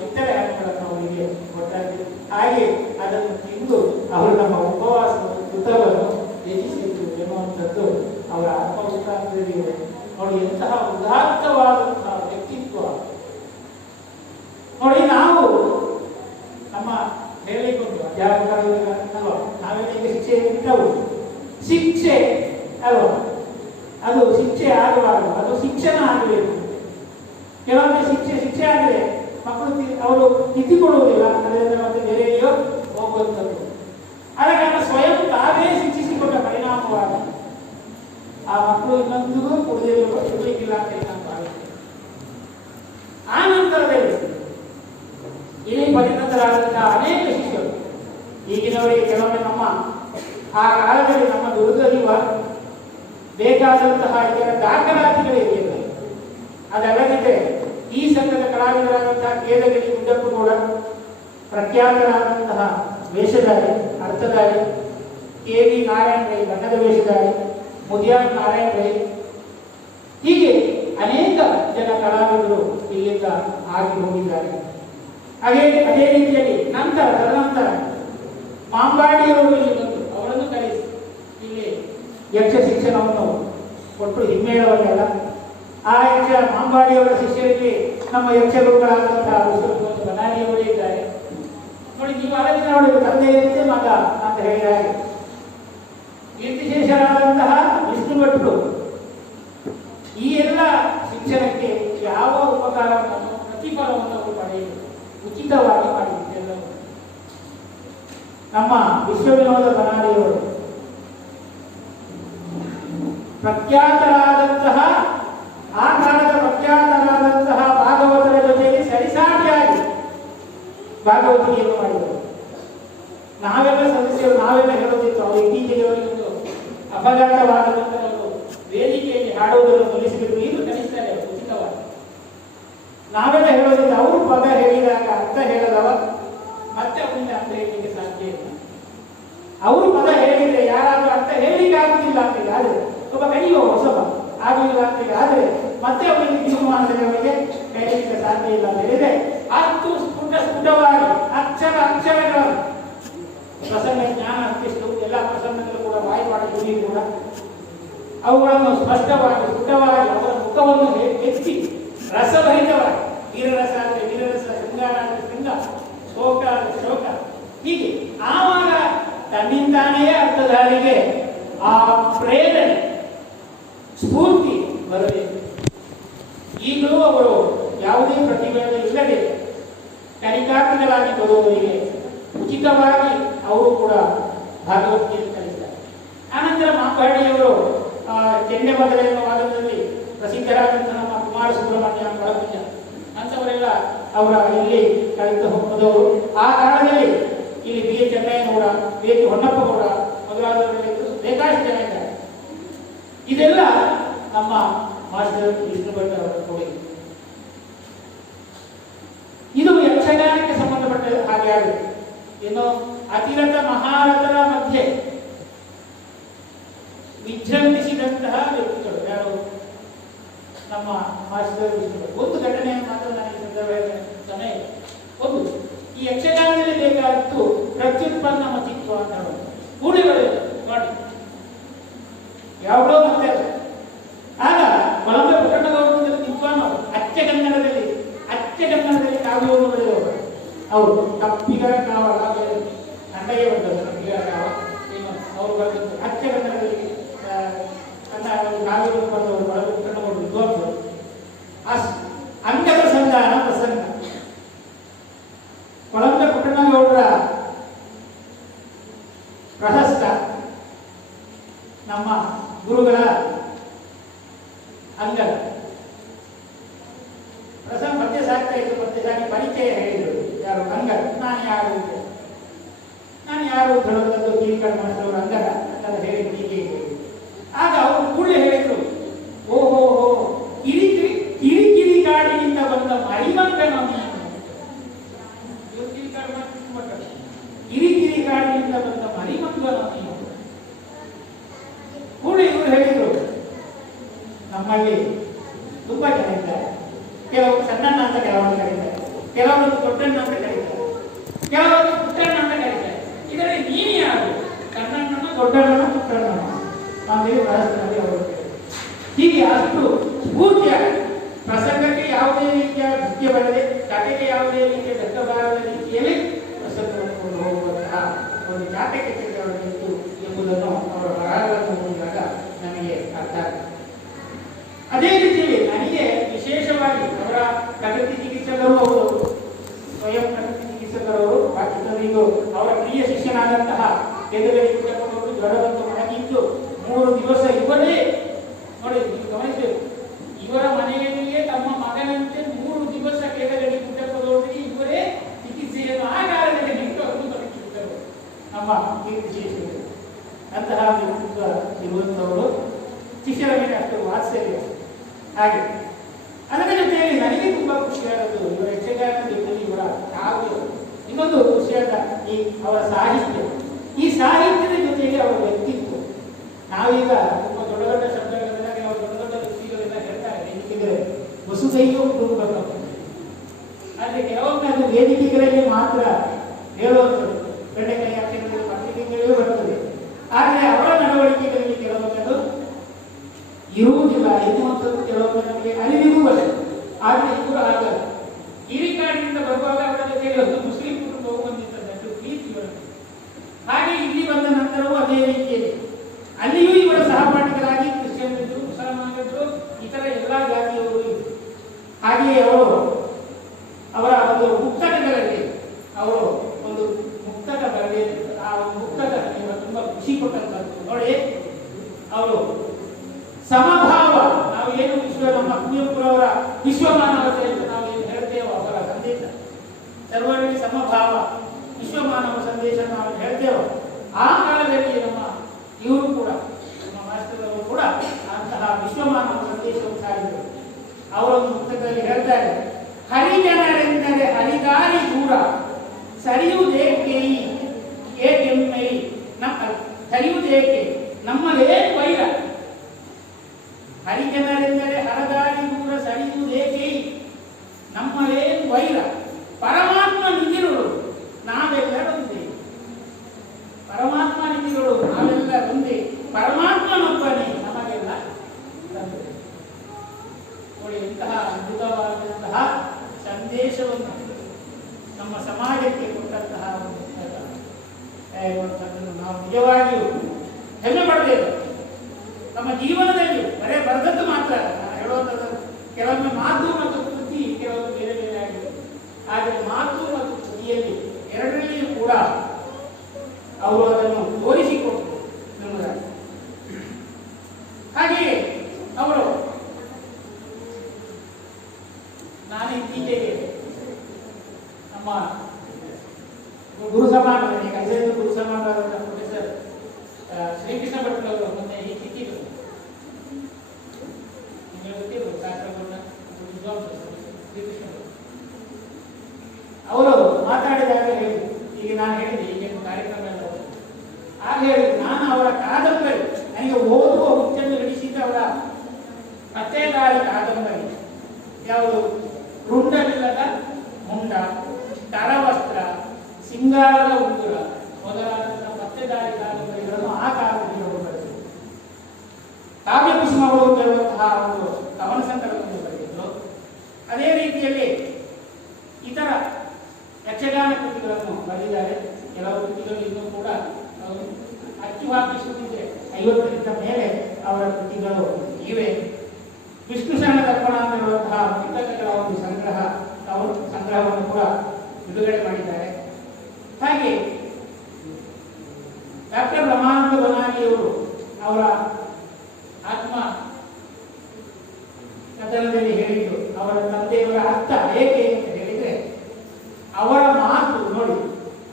ಕಿತ್ತಳೆ ಹಣ್ಣುಗಳನ್ನು ಅವರಿಗೆ ಕೊಟ್ಟಾಗಿ, ಹಾಗೆ ಅದನ್ನು ತಿಂದು ಅವರು ನಮ್ಮ ಉಪವಾಸದ ಕೃತವನ್ನು ಹೆಚ್ಚಿಸಿದ್ರು ಎನ್ನುವಂಥದ್ದು ಅವರ ಆತ್ಮವಿಶ್ವಾಸದಲ್ಲಿ ಇದೆ. ನೋಡಿ, ಎಂತಹ ಉದಾತ್ತವಾದಂತಹ ವ್ಯಕ್ತಿತ್ವ. ನೋಡಿ, ನಾವು ನಮ್ಮ ಹೇಳಿಕೊಂಡು ಅಧ್ಯಾಪಕರು ಅಲ್ವಾ, ನಾವೆಲ್ಲ ಈಗ ಶಿಕ್ಷೆ ಬಿಟ್ಟವು. ಶಿಕ್ಷೆ ಅಲ್ವಾ, ಅದು ಶಿಕ್ಷೆ ಆಗುವಾಗ ಅದು ಶಿಕ್ಷಣ ಆಗಬೇಕು. ಕೆಲವೊಮ್ಮೆ ಶಿಕ್ಷೆ ಆದರೆ ಮಕ್ಕಳು ಅವರು ತಿದ್ದಿಕೊಳ್ಳುವುದಿಲ್ಲ, ಅದರಿಂದ ಮತ್ತೆ ಬೇರೆಯೋ ಹೋಗುವಂಥದ್ದು. ಆದ ಕಾರಣ ಸ್ವಯಂ ತಾವೇ ಶಿಕ್ಷಿಸಿಕೊಂಡ ಪರಿಣಾಮವಾಗಿ ಆ ಮಕ್ಕಳು ಇನ್ನೊಂದಿಗೂ ಕುಡಿದಿರಲಿಕ್ಕಿಲ್ಲ ಅಂತ ನಾನು ಭಾವಿಸ್ತೇನೆ. ಆ ನಂತರದಲ್ಲಿ ಇಲ್ಲಿ ಪರಿಣತರಾದಂತಹ ಅನೇಕ ಶಿಷ್ಯರು ಈಗಿನವರಿಗೆ ಕೆಲವೊಮ್ಮೆ ನಮ್ಮ ಆ ಕಾಲದಲ್ಲಿ ನಮ್ಮ ದುರ್ಗದಿವ ಬೇಕಾದಂತಹ ಇದರ ದಾಖಲಾತಿಗಳಿರಲಿಲ್ಲ. ಅದಲ್ಲದೆ ಈ ಸಂಘದ ಕಲಾವಿದರಾದಂತಹ ಕೇದಗಿರಿ ಗುಡ್ಡಪ್ಪು ಕೂಡ ಪ್ರಖ್ಯಾತರಾದಂತಹ ವೇಷಧಾರಿ, ಅರ್ಥಧಾರಿ, KV ನಾರಾಯಣ ರೈ ಬಣ್ಣದ ವೇಷಧಾರಿ, ಮುದಿಯಾರ್ ನಾರಾಯಣ ರೈ, ಹೀಗೆ ಅನೇಕ ಜನ ಕಲಾವಿದರು ಇಲ್ಲಿಂದ ಆಗಿ ಹೋಗಿದ್ದಾರೆ. ಅದೇ ರೀತಿಯಲ್ಲಿ ತದನಂತರ ಮಾಂಬಾಡಿಯವರು ಇಲ್ಲಿ ಬಂದು ಅವರನ್ನು ಕರೆಸಿ ಇಲ್ಲಿ ಯಕ್ಷ ಶಿಕ್ಷಣವನ್ನು ಕೊಟ್ಟು ಹಿಮ್ಮೇಳವನ್ನೆಲ್ಲ ಆ ಯಕ್ಷ ಮಾಂಬಾಡಿಯವರ ಶಿಷ್ಯರಿಗೆ ನಮ್ಮ ಯಕ್ಷಗುರುಗಳಾದಂತಹ ಬನಾರಿಯವರೇ ಇದ್ದಾರೆ. ನೋಡಿ ತಂದೆಯಂತೆ ಮಗ ಅಂತ ಹೇಳಿದ ಹಾಗೆ ಕೀರ್ತಿಶೇಷರಾದಂತಹ ವಿಷ್ಣು ಭಟ್ರು ಈ ಎಲ್ಲ ಶಿಕ್ಷಣಕ್ಕೆ ಯಾವ ಉಪಕಾರವನ್ನು ಪ್ರತಿಫಲವನ್ನು ಅವರು ಪಡೆಯಲು ಉಚಿತವಾಗಿ ಮಾಡಿದ್ದೆಲ್ಲವೂ ನಮ್ಮ ವಿಶ್ವವಿನೋದ ಬನಾರಿಯವರು ಪ್ರಖ್ಯಾತರಾದಂತಹ ಆ ಕಾಲದ ಪ್ರಖ್ಯಾತರಾದಂತಹ ಭಾಗವತರ ಜೊತೆಗೆ ಸರಿಸಾಟಿಯಾಗಿ ಭಾಗವತಿಕೆಯನ್ನು ಮಾಡಿದರು. ನಾವೆಲ್ಲ ಸದಸ್ಯರು ನಾವೆಲ್ಲ ಹೇಳುತ್ತಿತ್ತು ಅವರು ಇತ್ತೀಚೆಗೆ ಅವರಿಗೊಂದು ಅಪಘಾತವಾದ ನಂತರ ಅವರು ವೇದಿಕೆಯಲ್ಲಿ ಹಾಡುವುದನ್ನು ನಿಲ್ಲಿಸಿಬಿಟ್ಟು ಇದು ಕಲಿಸ್ತಾರೆ ಉಚಿತವಾಗಿ. ನಾವೆಲ್ಲ ಹೇಳೋದಿಲ್ಲ ಅವರು ಪದ ಹೇಳಿದಾಗ ಅರ್ಥ ಹೇಳದವ ಮತ್ತೆ ಅವರಿಂದ ಅರ್ಥ ಹೇಳಲಿಕ್ಕೆ ಸಾಧ್ಯ ಇಲ್ಲ. ಅವರು ಪದ ಹೇಳಿದ್ರೆ ಯಾರಾದ್ರೂ ಅರ್ಥ ಹೇಳಲಿಕ್ಕೆ ಆಗುದಿಲ್ಲ ಅಂತೇಳಿ ಆದರೆ ಒಬ್ಬ ಕಲಿಯುವ ಹೊಸಬ ಆಗಲಿಲ್ಲ ಅಂತೇಳಿ ಆದರೆ ಮತ್ತೆ ಅವರಿಗೆ ತೀರ್ಮಾನದಲ್ಲಿ ಅವರಿಗೆ ಹೇಳಲಿಕ್ಕೆ ಸಾಧ್ಯ ಇಲ್ಲ ಅಂತ ಹೇಳಿದ್ರೆ ಅಷ್ಟು ಸ್ಫುಟವಾಗಿ ಅಕ್ಷರಗಳ ಪ್ರಸಂಗ ಜ್ಞಾನ ಅಂತಿಷ್ಟು ಎಲ್ಲ ಪ್ರಸಂಗಗಳು ಕೂಡ ವಾಯುಪಾಠದಲ್ಲಿ ಕೂಡ ಅವುಗಳನ್ನು ಸ್ಪಷ್ಟವಾಗಿ ಸ್ಫುಟವಾಗಿ ಅವರ ಮುಖವನ್ನು ಎತ್ತಿ ರಸಭರಿತವಾಗಿ ವೀರರಸ ಅಂದರೆ ವೀರರಸ, ಶೃಂಗಾರ ಅಂದರೆ ಶೃಂಗಾರ, ಶೋಕ ಅಂದರೆ ಶೋಕ, ಹೀಗೆ ಆವಾಗ ತನ್ನಿಂದಾನೇ ಅರ್ಥಧಾರಿಗೆ ಆ ಪ್ರೇರಣೆ ಸ್ಫೂರ್ತಿ ಬರಬೇಕು. ಈಗಲೂ ಅವರು ಯಾವುದೇ ಪ್ರತಿಭೆ ಇಲ್ಲದೆ ಕಲಿಕಾರ್ಥಗಳಾಗಿ ಬರುವವರಿಗೆ ಉಚಿತವಾಗಿ ಅವರು ಕೂಡ ಭಾಗವತಿಕೆಯನ್ನು ಕಲಿಸ್ತಾರೆ. ಆನಂತರ ಮಾಪಾಡಿಯವರು ಚೆಂಡೆ ಬದಲ ಎನ್ನುವ ವಾದದಲ್ಲಿ ಪ್ರಸಿದ್ಧರಾದಂತಹ ನಮ್ಮ ಕುಮಾರ ಸುಬ್ರಹ್ಮಣ್ಯ ಬಳಪುಂಜ ಅಂತವರೆಲ್ಲ ಅವರ ಇಲ್ಲಿ ಕಲಿತು ಹೋದವರು. ಆ ಕಾಲದಲ್ಲಿ ಇಲ್ಲಿ B A ಚೆನ್ನಯ್ಯನಗೌಡ, B H Honnappagowda ಮೊದಲಾದವರಲ್ಲಿ ಬೇಕಾದಷ್ಟು ಜನ ಇದ್ದಾರೆ. ಇದೆಲ್ಲ ನಮ್ಮ ಮಾಸ್ಟರ್ ವಿಷ್ಣು ಭಟ್ ಅವರ ಕೊಡುಗೆ. ಇದು ಯಕ್ಷಗಾನಕ್ಕೆ ಸಂಬಂಧಪಟ್ಟ ಹಾಗೆ ಆಗುತ್ತೆ. ಇನ್ನು ಅತಿರಥ ಮಹಾರಥರ ಮಧ್ಯೆ ವಿಜೃಂಭಿಸಿದಂತಹ ವ್ಯಕ್ತಿಗಳು ಯಾರು? ನಮ್ಮ ಮಾಸ್ಟರ್ ವಿಷ್ಣು ಭಟ್. ಒಂದು ಘಟನೆಯನ್ನು ಮಾತ್ರ ನನಗೆ ಸಮಯ ಒಂದು ಈ ಯಕ್ಷಗಾನದಲ್ಲಿ ಬೇಕಾಗಿತ್ತು ಪ್ರತ್ಯುತ್ಪನ್ನ ಮತಿತ್ವ ಅಂತ ಹೇಳೋದು. ಕೂಡಿಗಳು ನೋಡಿ ಯಾವುದೋ ಮತ್ತೆ ಆಗ ಕೊಲಂಬೆ ಪುಟ್ಟಣ್ಣಗೌಡರು ವಿದ್ವಾನ್ ಅವರು ಅಚ್ಚಗನ್ನಡದಲ್ಲಿ ಕಾವ್ಯವನ್ನು ಬರೆದವರು. ಅವರು ಕಪ್ಪಿಗರ ಕಾವ ಕಂಡಯ್ಯ ಬಂದವರು ಕಪ್ಪಿಗರ ಕಾವ ಅವರು ಬರೆದದ್ದು ಅಚ್ಚಗನ್ನಡದಲ್ಲಿ ತನ್ನ ಒಂದು ಕಾವ್ಯವನ್ನು ಬರೆದವರು ಕೊಲಂಬೆ ಪುಟ್ಟಣ್ಣಗೌಡರು ವಿದ್ವಾಂಸರು. ಅಂಗದ ಸಂಧಾನ ಪ್ರಸಂಗ ಕೊಲಂಬೆ ಪುಟ್ಟಣ್ಣಗೌಡರ ಪ್ರಹಸ್ತ ನಮ್ಮ ಗುರುಗಳ ಅಂಗ ಪ್ರಸಂಗ ಪದ್ಯ ಸಾಕ್ತಾ ಇದ್ದು ಪದ್ಯ ಸಾಗಿ ಪರಿಚಯ ಹೇಳಿದರು. ಯಾರು? ಅಂಗ. ನಾನು ಯಾರು ಹೇಳುವಂಥದ್ದು ಕೀರ್ಕಣ ಮಾಡಿದವರು ಅಂಗದ ಹೇಳಿ ಹೀಗೆ. ಆಗ ಅವರು ಕೂಡಲೇ ಹೇಳಿದ್ರು, ಓಹೋ ಕಿರಿಕಿರಿ ಕಾಡಿನಿಂದ ಬಂದ ಮರಿಮಂಗನ ಕಿರಿಕಿರಿ ಕಾಡಿನಿಂದ ಬಂದ ಮರಿಮಂಗನ ಕೂಡ ಇವರು ಹೇಳಿದ್ರು. ನಮ್ಮಲ್ಲಿ ತುಂಬಾ ಜನ ಇದ್ದಾರೆ. ಕೆಲವರು ಸಣ್ಣಣ್ಣ ಅಂತ ಕೆಲವರು ಕರೀತಾರೆ, ಕೆಲವರು ದೊಡ್ಡಣ್ಣ ಅಂತ ಕರೀತಾರೆ, ಕೆಲವರು ಪುಟ್ಟಣ್ಣ ಅಂತ ಕರೀತಾರೆ. ಇದರಲ್ಲಿ ನೀನು ಯಾರು? ಸಣ್ಣಣ್ಣನ, ದೊಡ್ಡಣ್ಣನ, ಪುಟ್ಟಣ್ಣನ ಅಂತೇಳಿ ಬಹಳಷ್ಟು ಅವರು ಹೀಗೆ ಅಷ್ಟು ಸ್ಫೂರ್ತಿಯಾಗಿ ಪ್ರಸಂಗಕ್ಕೆ ಯಾವುದೇ ರೀತಿಯ ನೃತ್ಯ ಬರದೆ, ಕಥೆಗೆ ಯಾವುದೇ ರೀತಿಯ ದಟ್ಟಬಾರದ ರೀತಿಯಲ್ಲಿ ಪ್ರಸಂಗವನ್ನು ಕೊಂಡು ಹೋಗುವಂತಹ ಒಂದು ಚಾತಕತೆ ಎಂಬುದನ್ನು ಅವರ ಬರಹಗಳನ್ನು ಓದಿದಾಗ ನನಗೆ ಅರ್ಥ ಆಗುತ್ತೆ. ಅದೇ ರೀತಿಯಲ್ಲಿ ನನಗೆ ವಿಶೇಷವಾಗಿ ಅವರ ಪ್ರಗತಿ ಚಿಕಿತ್ಸಕರು ಅವರು ಸ್ವಯಂ ಪ್ರಗತಿ ಚಿಕಿತ್ಸಕರವರು ಬಾಕಿದ್ದು ಅವರ ಪ್ರಿಯ ಶಿಷ್ಯನಾದಂತಹ ಎದುರಲ್ಲಿ ಕುಟುಂಬಗಳು ಜ್ವರವನ್ನು ಮಡಗಿದ್ದು 3 ದಿವಸ ಇವರೇ ನೋಡಿ, ಗಮನಿಸಬೇಕು, ಇವರ ಮನೆಯಲ್ಲಿಯೇ ತಮ್ಮ ಮಗನಂತೆ 3 ದಿವಸ ಕೆಳಗಡೆ ಕುಟುಂಬದವರಿಗೆ ಇವರೇ ಚಿಕಿತ್ಸೆಯನ್ನು ಆ ಕಾಲದಲ್ಲಿ ನಿಂತು ಅವರನ್ನು ಬದುಕಿದ್ದರು ನಮ್ಮ ಕೀರ್ತಿಶೇಷರು. ಅಂತಹ ವ್ಯಕ್ತಿತ್ವ ಇರುವಂಥವರು ಶಿಷ್ಯರ ಮೇಲೆ ಅಷ್ಟು ವಾತ್ಸಲ್ಯ. ಹಾಗೆ ಅದರ ಜೊತೆಯಲ್ಲಿ ನನಗೆ ತುಂಬಾ ಖುಷಿಯಾದದ್ದು ಇವರ ಯಕ್ಷಗಾನದ ಜೊತೆಯಲ್ಲಿ ಇವರ ಕಾವ್ಯ. ಇನ್ನೊಂದು ಖುಷಿಯಾದ ಈ ಅವರ ಸಾಹಿತ್ಯ. ಈ ಸಾಹಿತ್ಯದ ಜೊತೆಗೆ ಅವರ ವ್ಯಕ್ತಿತ್ವ. ನಾವೀಗ ತುಂಬ ದೊಡ್ಡ ದೊಡ್ಡ ಶಬ್ದಗಳೆಲ್ಲ ಕೆಲವು ದೊಡ್ಡ ದೊಡ್ಡ ವ್ಯಕ್ತಿಗಳೆಲ್ಲ ಹೇಳ್ತಾರೆ ವೇದಿಕೆಗಳೇ ವಸುದೈವ ಕುಟುಂಬ. ಆದರೆ ಕೆಲವೊಮ್ಮೆ ಅದು ವೇದಿಕೆಗಳಲ್ಲಿ ಮಾತ್ರ ಹೇಳುವಂಥದ್ದು, ಬೆಂಡೆಕಾಯಿ ಅಕ್ಷರಗಳು ಪತ್ರಿಕೆಗಳೇ ಬರ್ತದೆ. ಆದರೆ ಅವರ ನಡವಳಿಕೆಗಳಲ್ಲಿ ಕೆಲವೊಮ್ಮೆ ಅದು ಇರುವುದಿಲ್ಲ ಎನ್ನುವಂಥದ್ದು ಕೆಲವೊಮ್ಮೆ ನಮಗೆ ಅರಿವಿಗೂ ಬರ್ತದೆ. ಆದರೆ ಇವರು ಆಗಲ್ಲ. ಹಿರಿಕಾಡಿನಿಂದ ಬರುವಾಗ ಅವರ ಜೊತೆಗೆ ಒಂದು ಮುಸ್ಲಿಂ ಕುಟುಂಬವು ಬಂದಿರ್ತದೆ, ಪ್ರೀತಿ ಬರುತ್ತೆ. ಮುಕ್ತದ ಬರಬೇಕು. ಆ ಮುಕ್ತದ ನೀವು ತುಂಬಾ ಖುಷಿ ಕೊಟ್ಟಂತದ್ದು ನೋಡಿ. ಅವರು ಸಮಭಾವ, ನಾವು ಏನು ನಮ್ಮ ಕುವೆಂಪುರವರ ವಿಶ್ವಮಾನವತೆ ಅಂತ ನಾವು ಏನು ಹೇಳ್ತೇವೋ ಅವರ ಸಂದೇಶ ಸರ್ವರಲ್ಲಿ ಸಮಭಾವ, ವಿಶ್ವಮಾನವ ಸಂದೇಶ ನಾವು ಹೇಳ್ತೇವೋ ಆ ಕಾಲದಲ್ಲಿ ನಮ್ಮ ಇವರು ಕೂಡ ನಮ್ಮ ಮಾಸ್ಟರ್ ಅವರು ಕೂಡ ಅಂತಹ ವಿಶ್ವಮಾನವ ಸಂದೇಶವನ್ನು ಸಾರಿದರು. ಅವರೊಂದು ಪುಸ್ತಕದಲ್ಲಿ ಹೇಳ್ತಾರೆ, ಹರಿಜನರೆಂದರೆ ಹರಿದಾರಿ ದೂರ ಸರಿಯುವುದೇಕೆ ಏಕೆಮ್ಮೈ ಸರಿಯುವುದೇಕೆ ನಮ್ಮದೇನು ವೈರ. ಹರಿಜನರೆಂದರೆ ಹರದಾರಿ ದೂರ ಸರಿಯುವುದೇಕೆ ನಮ್ಮದೇನು ವೈರ. ಪರಮಾತ್ಮ ನಿಧಿಗಳು ನಾವೆಲ್ಲರೊಂದೇ, ಪರಮಾತ್ಮ ನಿಧಿಗಳು ನಾವೆಲ್ಲರೊಂದೇ, ಪರಮಾತ್ಮನೊಬ್ಬನೇ ನಮಗೆಲ್ಲ ತಂದೆ. ನೋಡಿ, ಇಂತಹ ಅದ್ಭುತವಾದಂತಹ ಸಂದೇಶವನ್ನು ನಮ್ಮ ಸಮಾಜಕ್ಕೆ ಕೊಟ್ಟಂತಹ ಒಂದು ನಾವು ನಿಜವಾಗಿಯೂ ಹೆಮ್ಮೆ ಪಡಬೇಕು. ನಮ್ಮ ಜೀವನದಲ್ಲಿ ಬರೇ ಬರೆದದ್ದು ಮಾತ್ರ ಹೇಳುವಂಥದ್ದು, ಕೆಲವೊಮ್ಮೆ ಮಾತು ಮತ್ತು ಕೃತಿ ಕೆಲವೊಂದು ಬೇರೆ ಬೇರೆ ಆಗಿದೆ. ಆದರೆ ಮಾತು ಮತ್ತು ಕೃತಿಯಲ್ಲಿ ಎರಡರಲ್ಲಿಯೂ ಕೂಡ ಅವರು ಅದನ್ನು ತೋರಿಸಿಕೊಟ್ಟರು ನಮ್ಮದಾಗಿ. ಹಾಗೆಯೇ ಅವರು ನಾನು ಇತ್ತೀಚೆಗೆ ನಮ್ಮ ಗುರು ಸಮಾನದಲ್ಲಿ ಕಲಿಸಿದ ಗುರು ಸಮಾನವಾದ ಪ್ರೊಫೆಸರ್ ಶ್ರೀಕೃಷ್ಣ ಭಟ್ ಅವರು ಮೊನ್ನೆ ಈ ಸಿಕ್ಕಿದ್ರು. ನಿಮಗೆ ಗೊತ್ತಿದ್ರು ಕಾಸರಗೋಡ ಶ್ರೀಕೃಷ್ಣ ಭಟ್ ಅವರು ಮಾತಾಡಿದಾಗ ಹೇಳಿದ್ರು, ಈಗ ನಾನು ಹೇಳಿದೆ ಈಗೇನು ಕಾರ್ಯಕ್ರಮ ಎಲ್ಲ ಆಗ ಹೇಳಿದ್ರು, ನಾನು ಅವರ ಕಾದಂಬರಿ ನನಗೆ ಓದುವ ಹುಚ್ಚನ್ನು ಹಿಡಿಸಿದ ಅವರ ಪತ್ತೇದಾರಿ ಕಾದಂಬರಿ ಯಾವುದು, ರುಂಡವಿಲ್ಲದ ಮುಂಡ, ಕರವಸ್ತ್ರ, ಸಿಂಗಾರದ ಉಂಗುರ ಮೊದಲಾದಂತಹ ಪತ್ತೇದಾರಿ ಕಾದಂಬರಿಗಳನ್ನು ಆ ಕಾಲದಲ್ಲಿ ಅವರು ಬರೆದರು. ಕಾವ್ಯ ಕುಸುಮಗಳು ಬರುವಂತಹ ಒಂದು ಕವನ ಸಂಕಲನವನ್ನು ಬರೆದಿದ್ರು. ಅದೇ ರೀತಿಯಲ್ಲಿ ಇತರ ಯಕ್ಷಗಾನ ಕೃತಿಗಳನ್ನು ಬರೆದಿದ್ದಾರೆ. ಕೆಲವು ಕೃತಿಗಳು ಇನ್ನೂ ಕೂಡ ಅಚ್ಚು ಹಾಕಿಸುತ್ತಿದೆ. 50ರಿಂದ ಮೇಲೆ ಅವರ ಕೃತಿಗಳು ಇವೆ. ವಿಷ್ಣು ಶರಣ ದರ್ಪಣ ಅಂತಿರುವಂತಹ ಪುಸ್ತಕಗಳ ಒಂದು ಸಂಗ್ರಹವನ್ನು ಕೂಡ ಬಿಡುಗಡೆ ಮಾಡಿದ್ದಾರೆ. ಹಾಗೆ ಡಾಕ್ಟರ್ ರಮಾನಂದ ಬನಾಗಿಯವರು ಅವರ ಆತ್ಮ ಕಥನದಲ್ಲಿ ಹೇಳಿದ್ದು, ಅವರ ತಂದೆಯವರ ಅರ್ಥ ಹೇಗೆ ಅಂತ ಹೇಳಿದ್ರೆ, ಅವರ ಮಾತು ನೋಡಿ,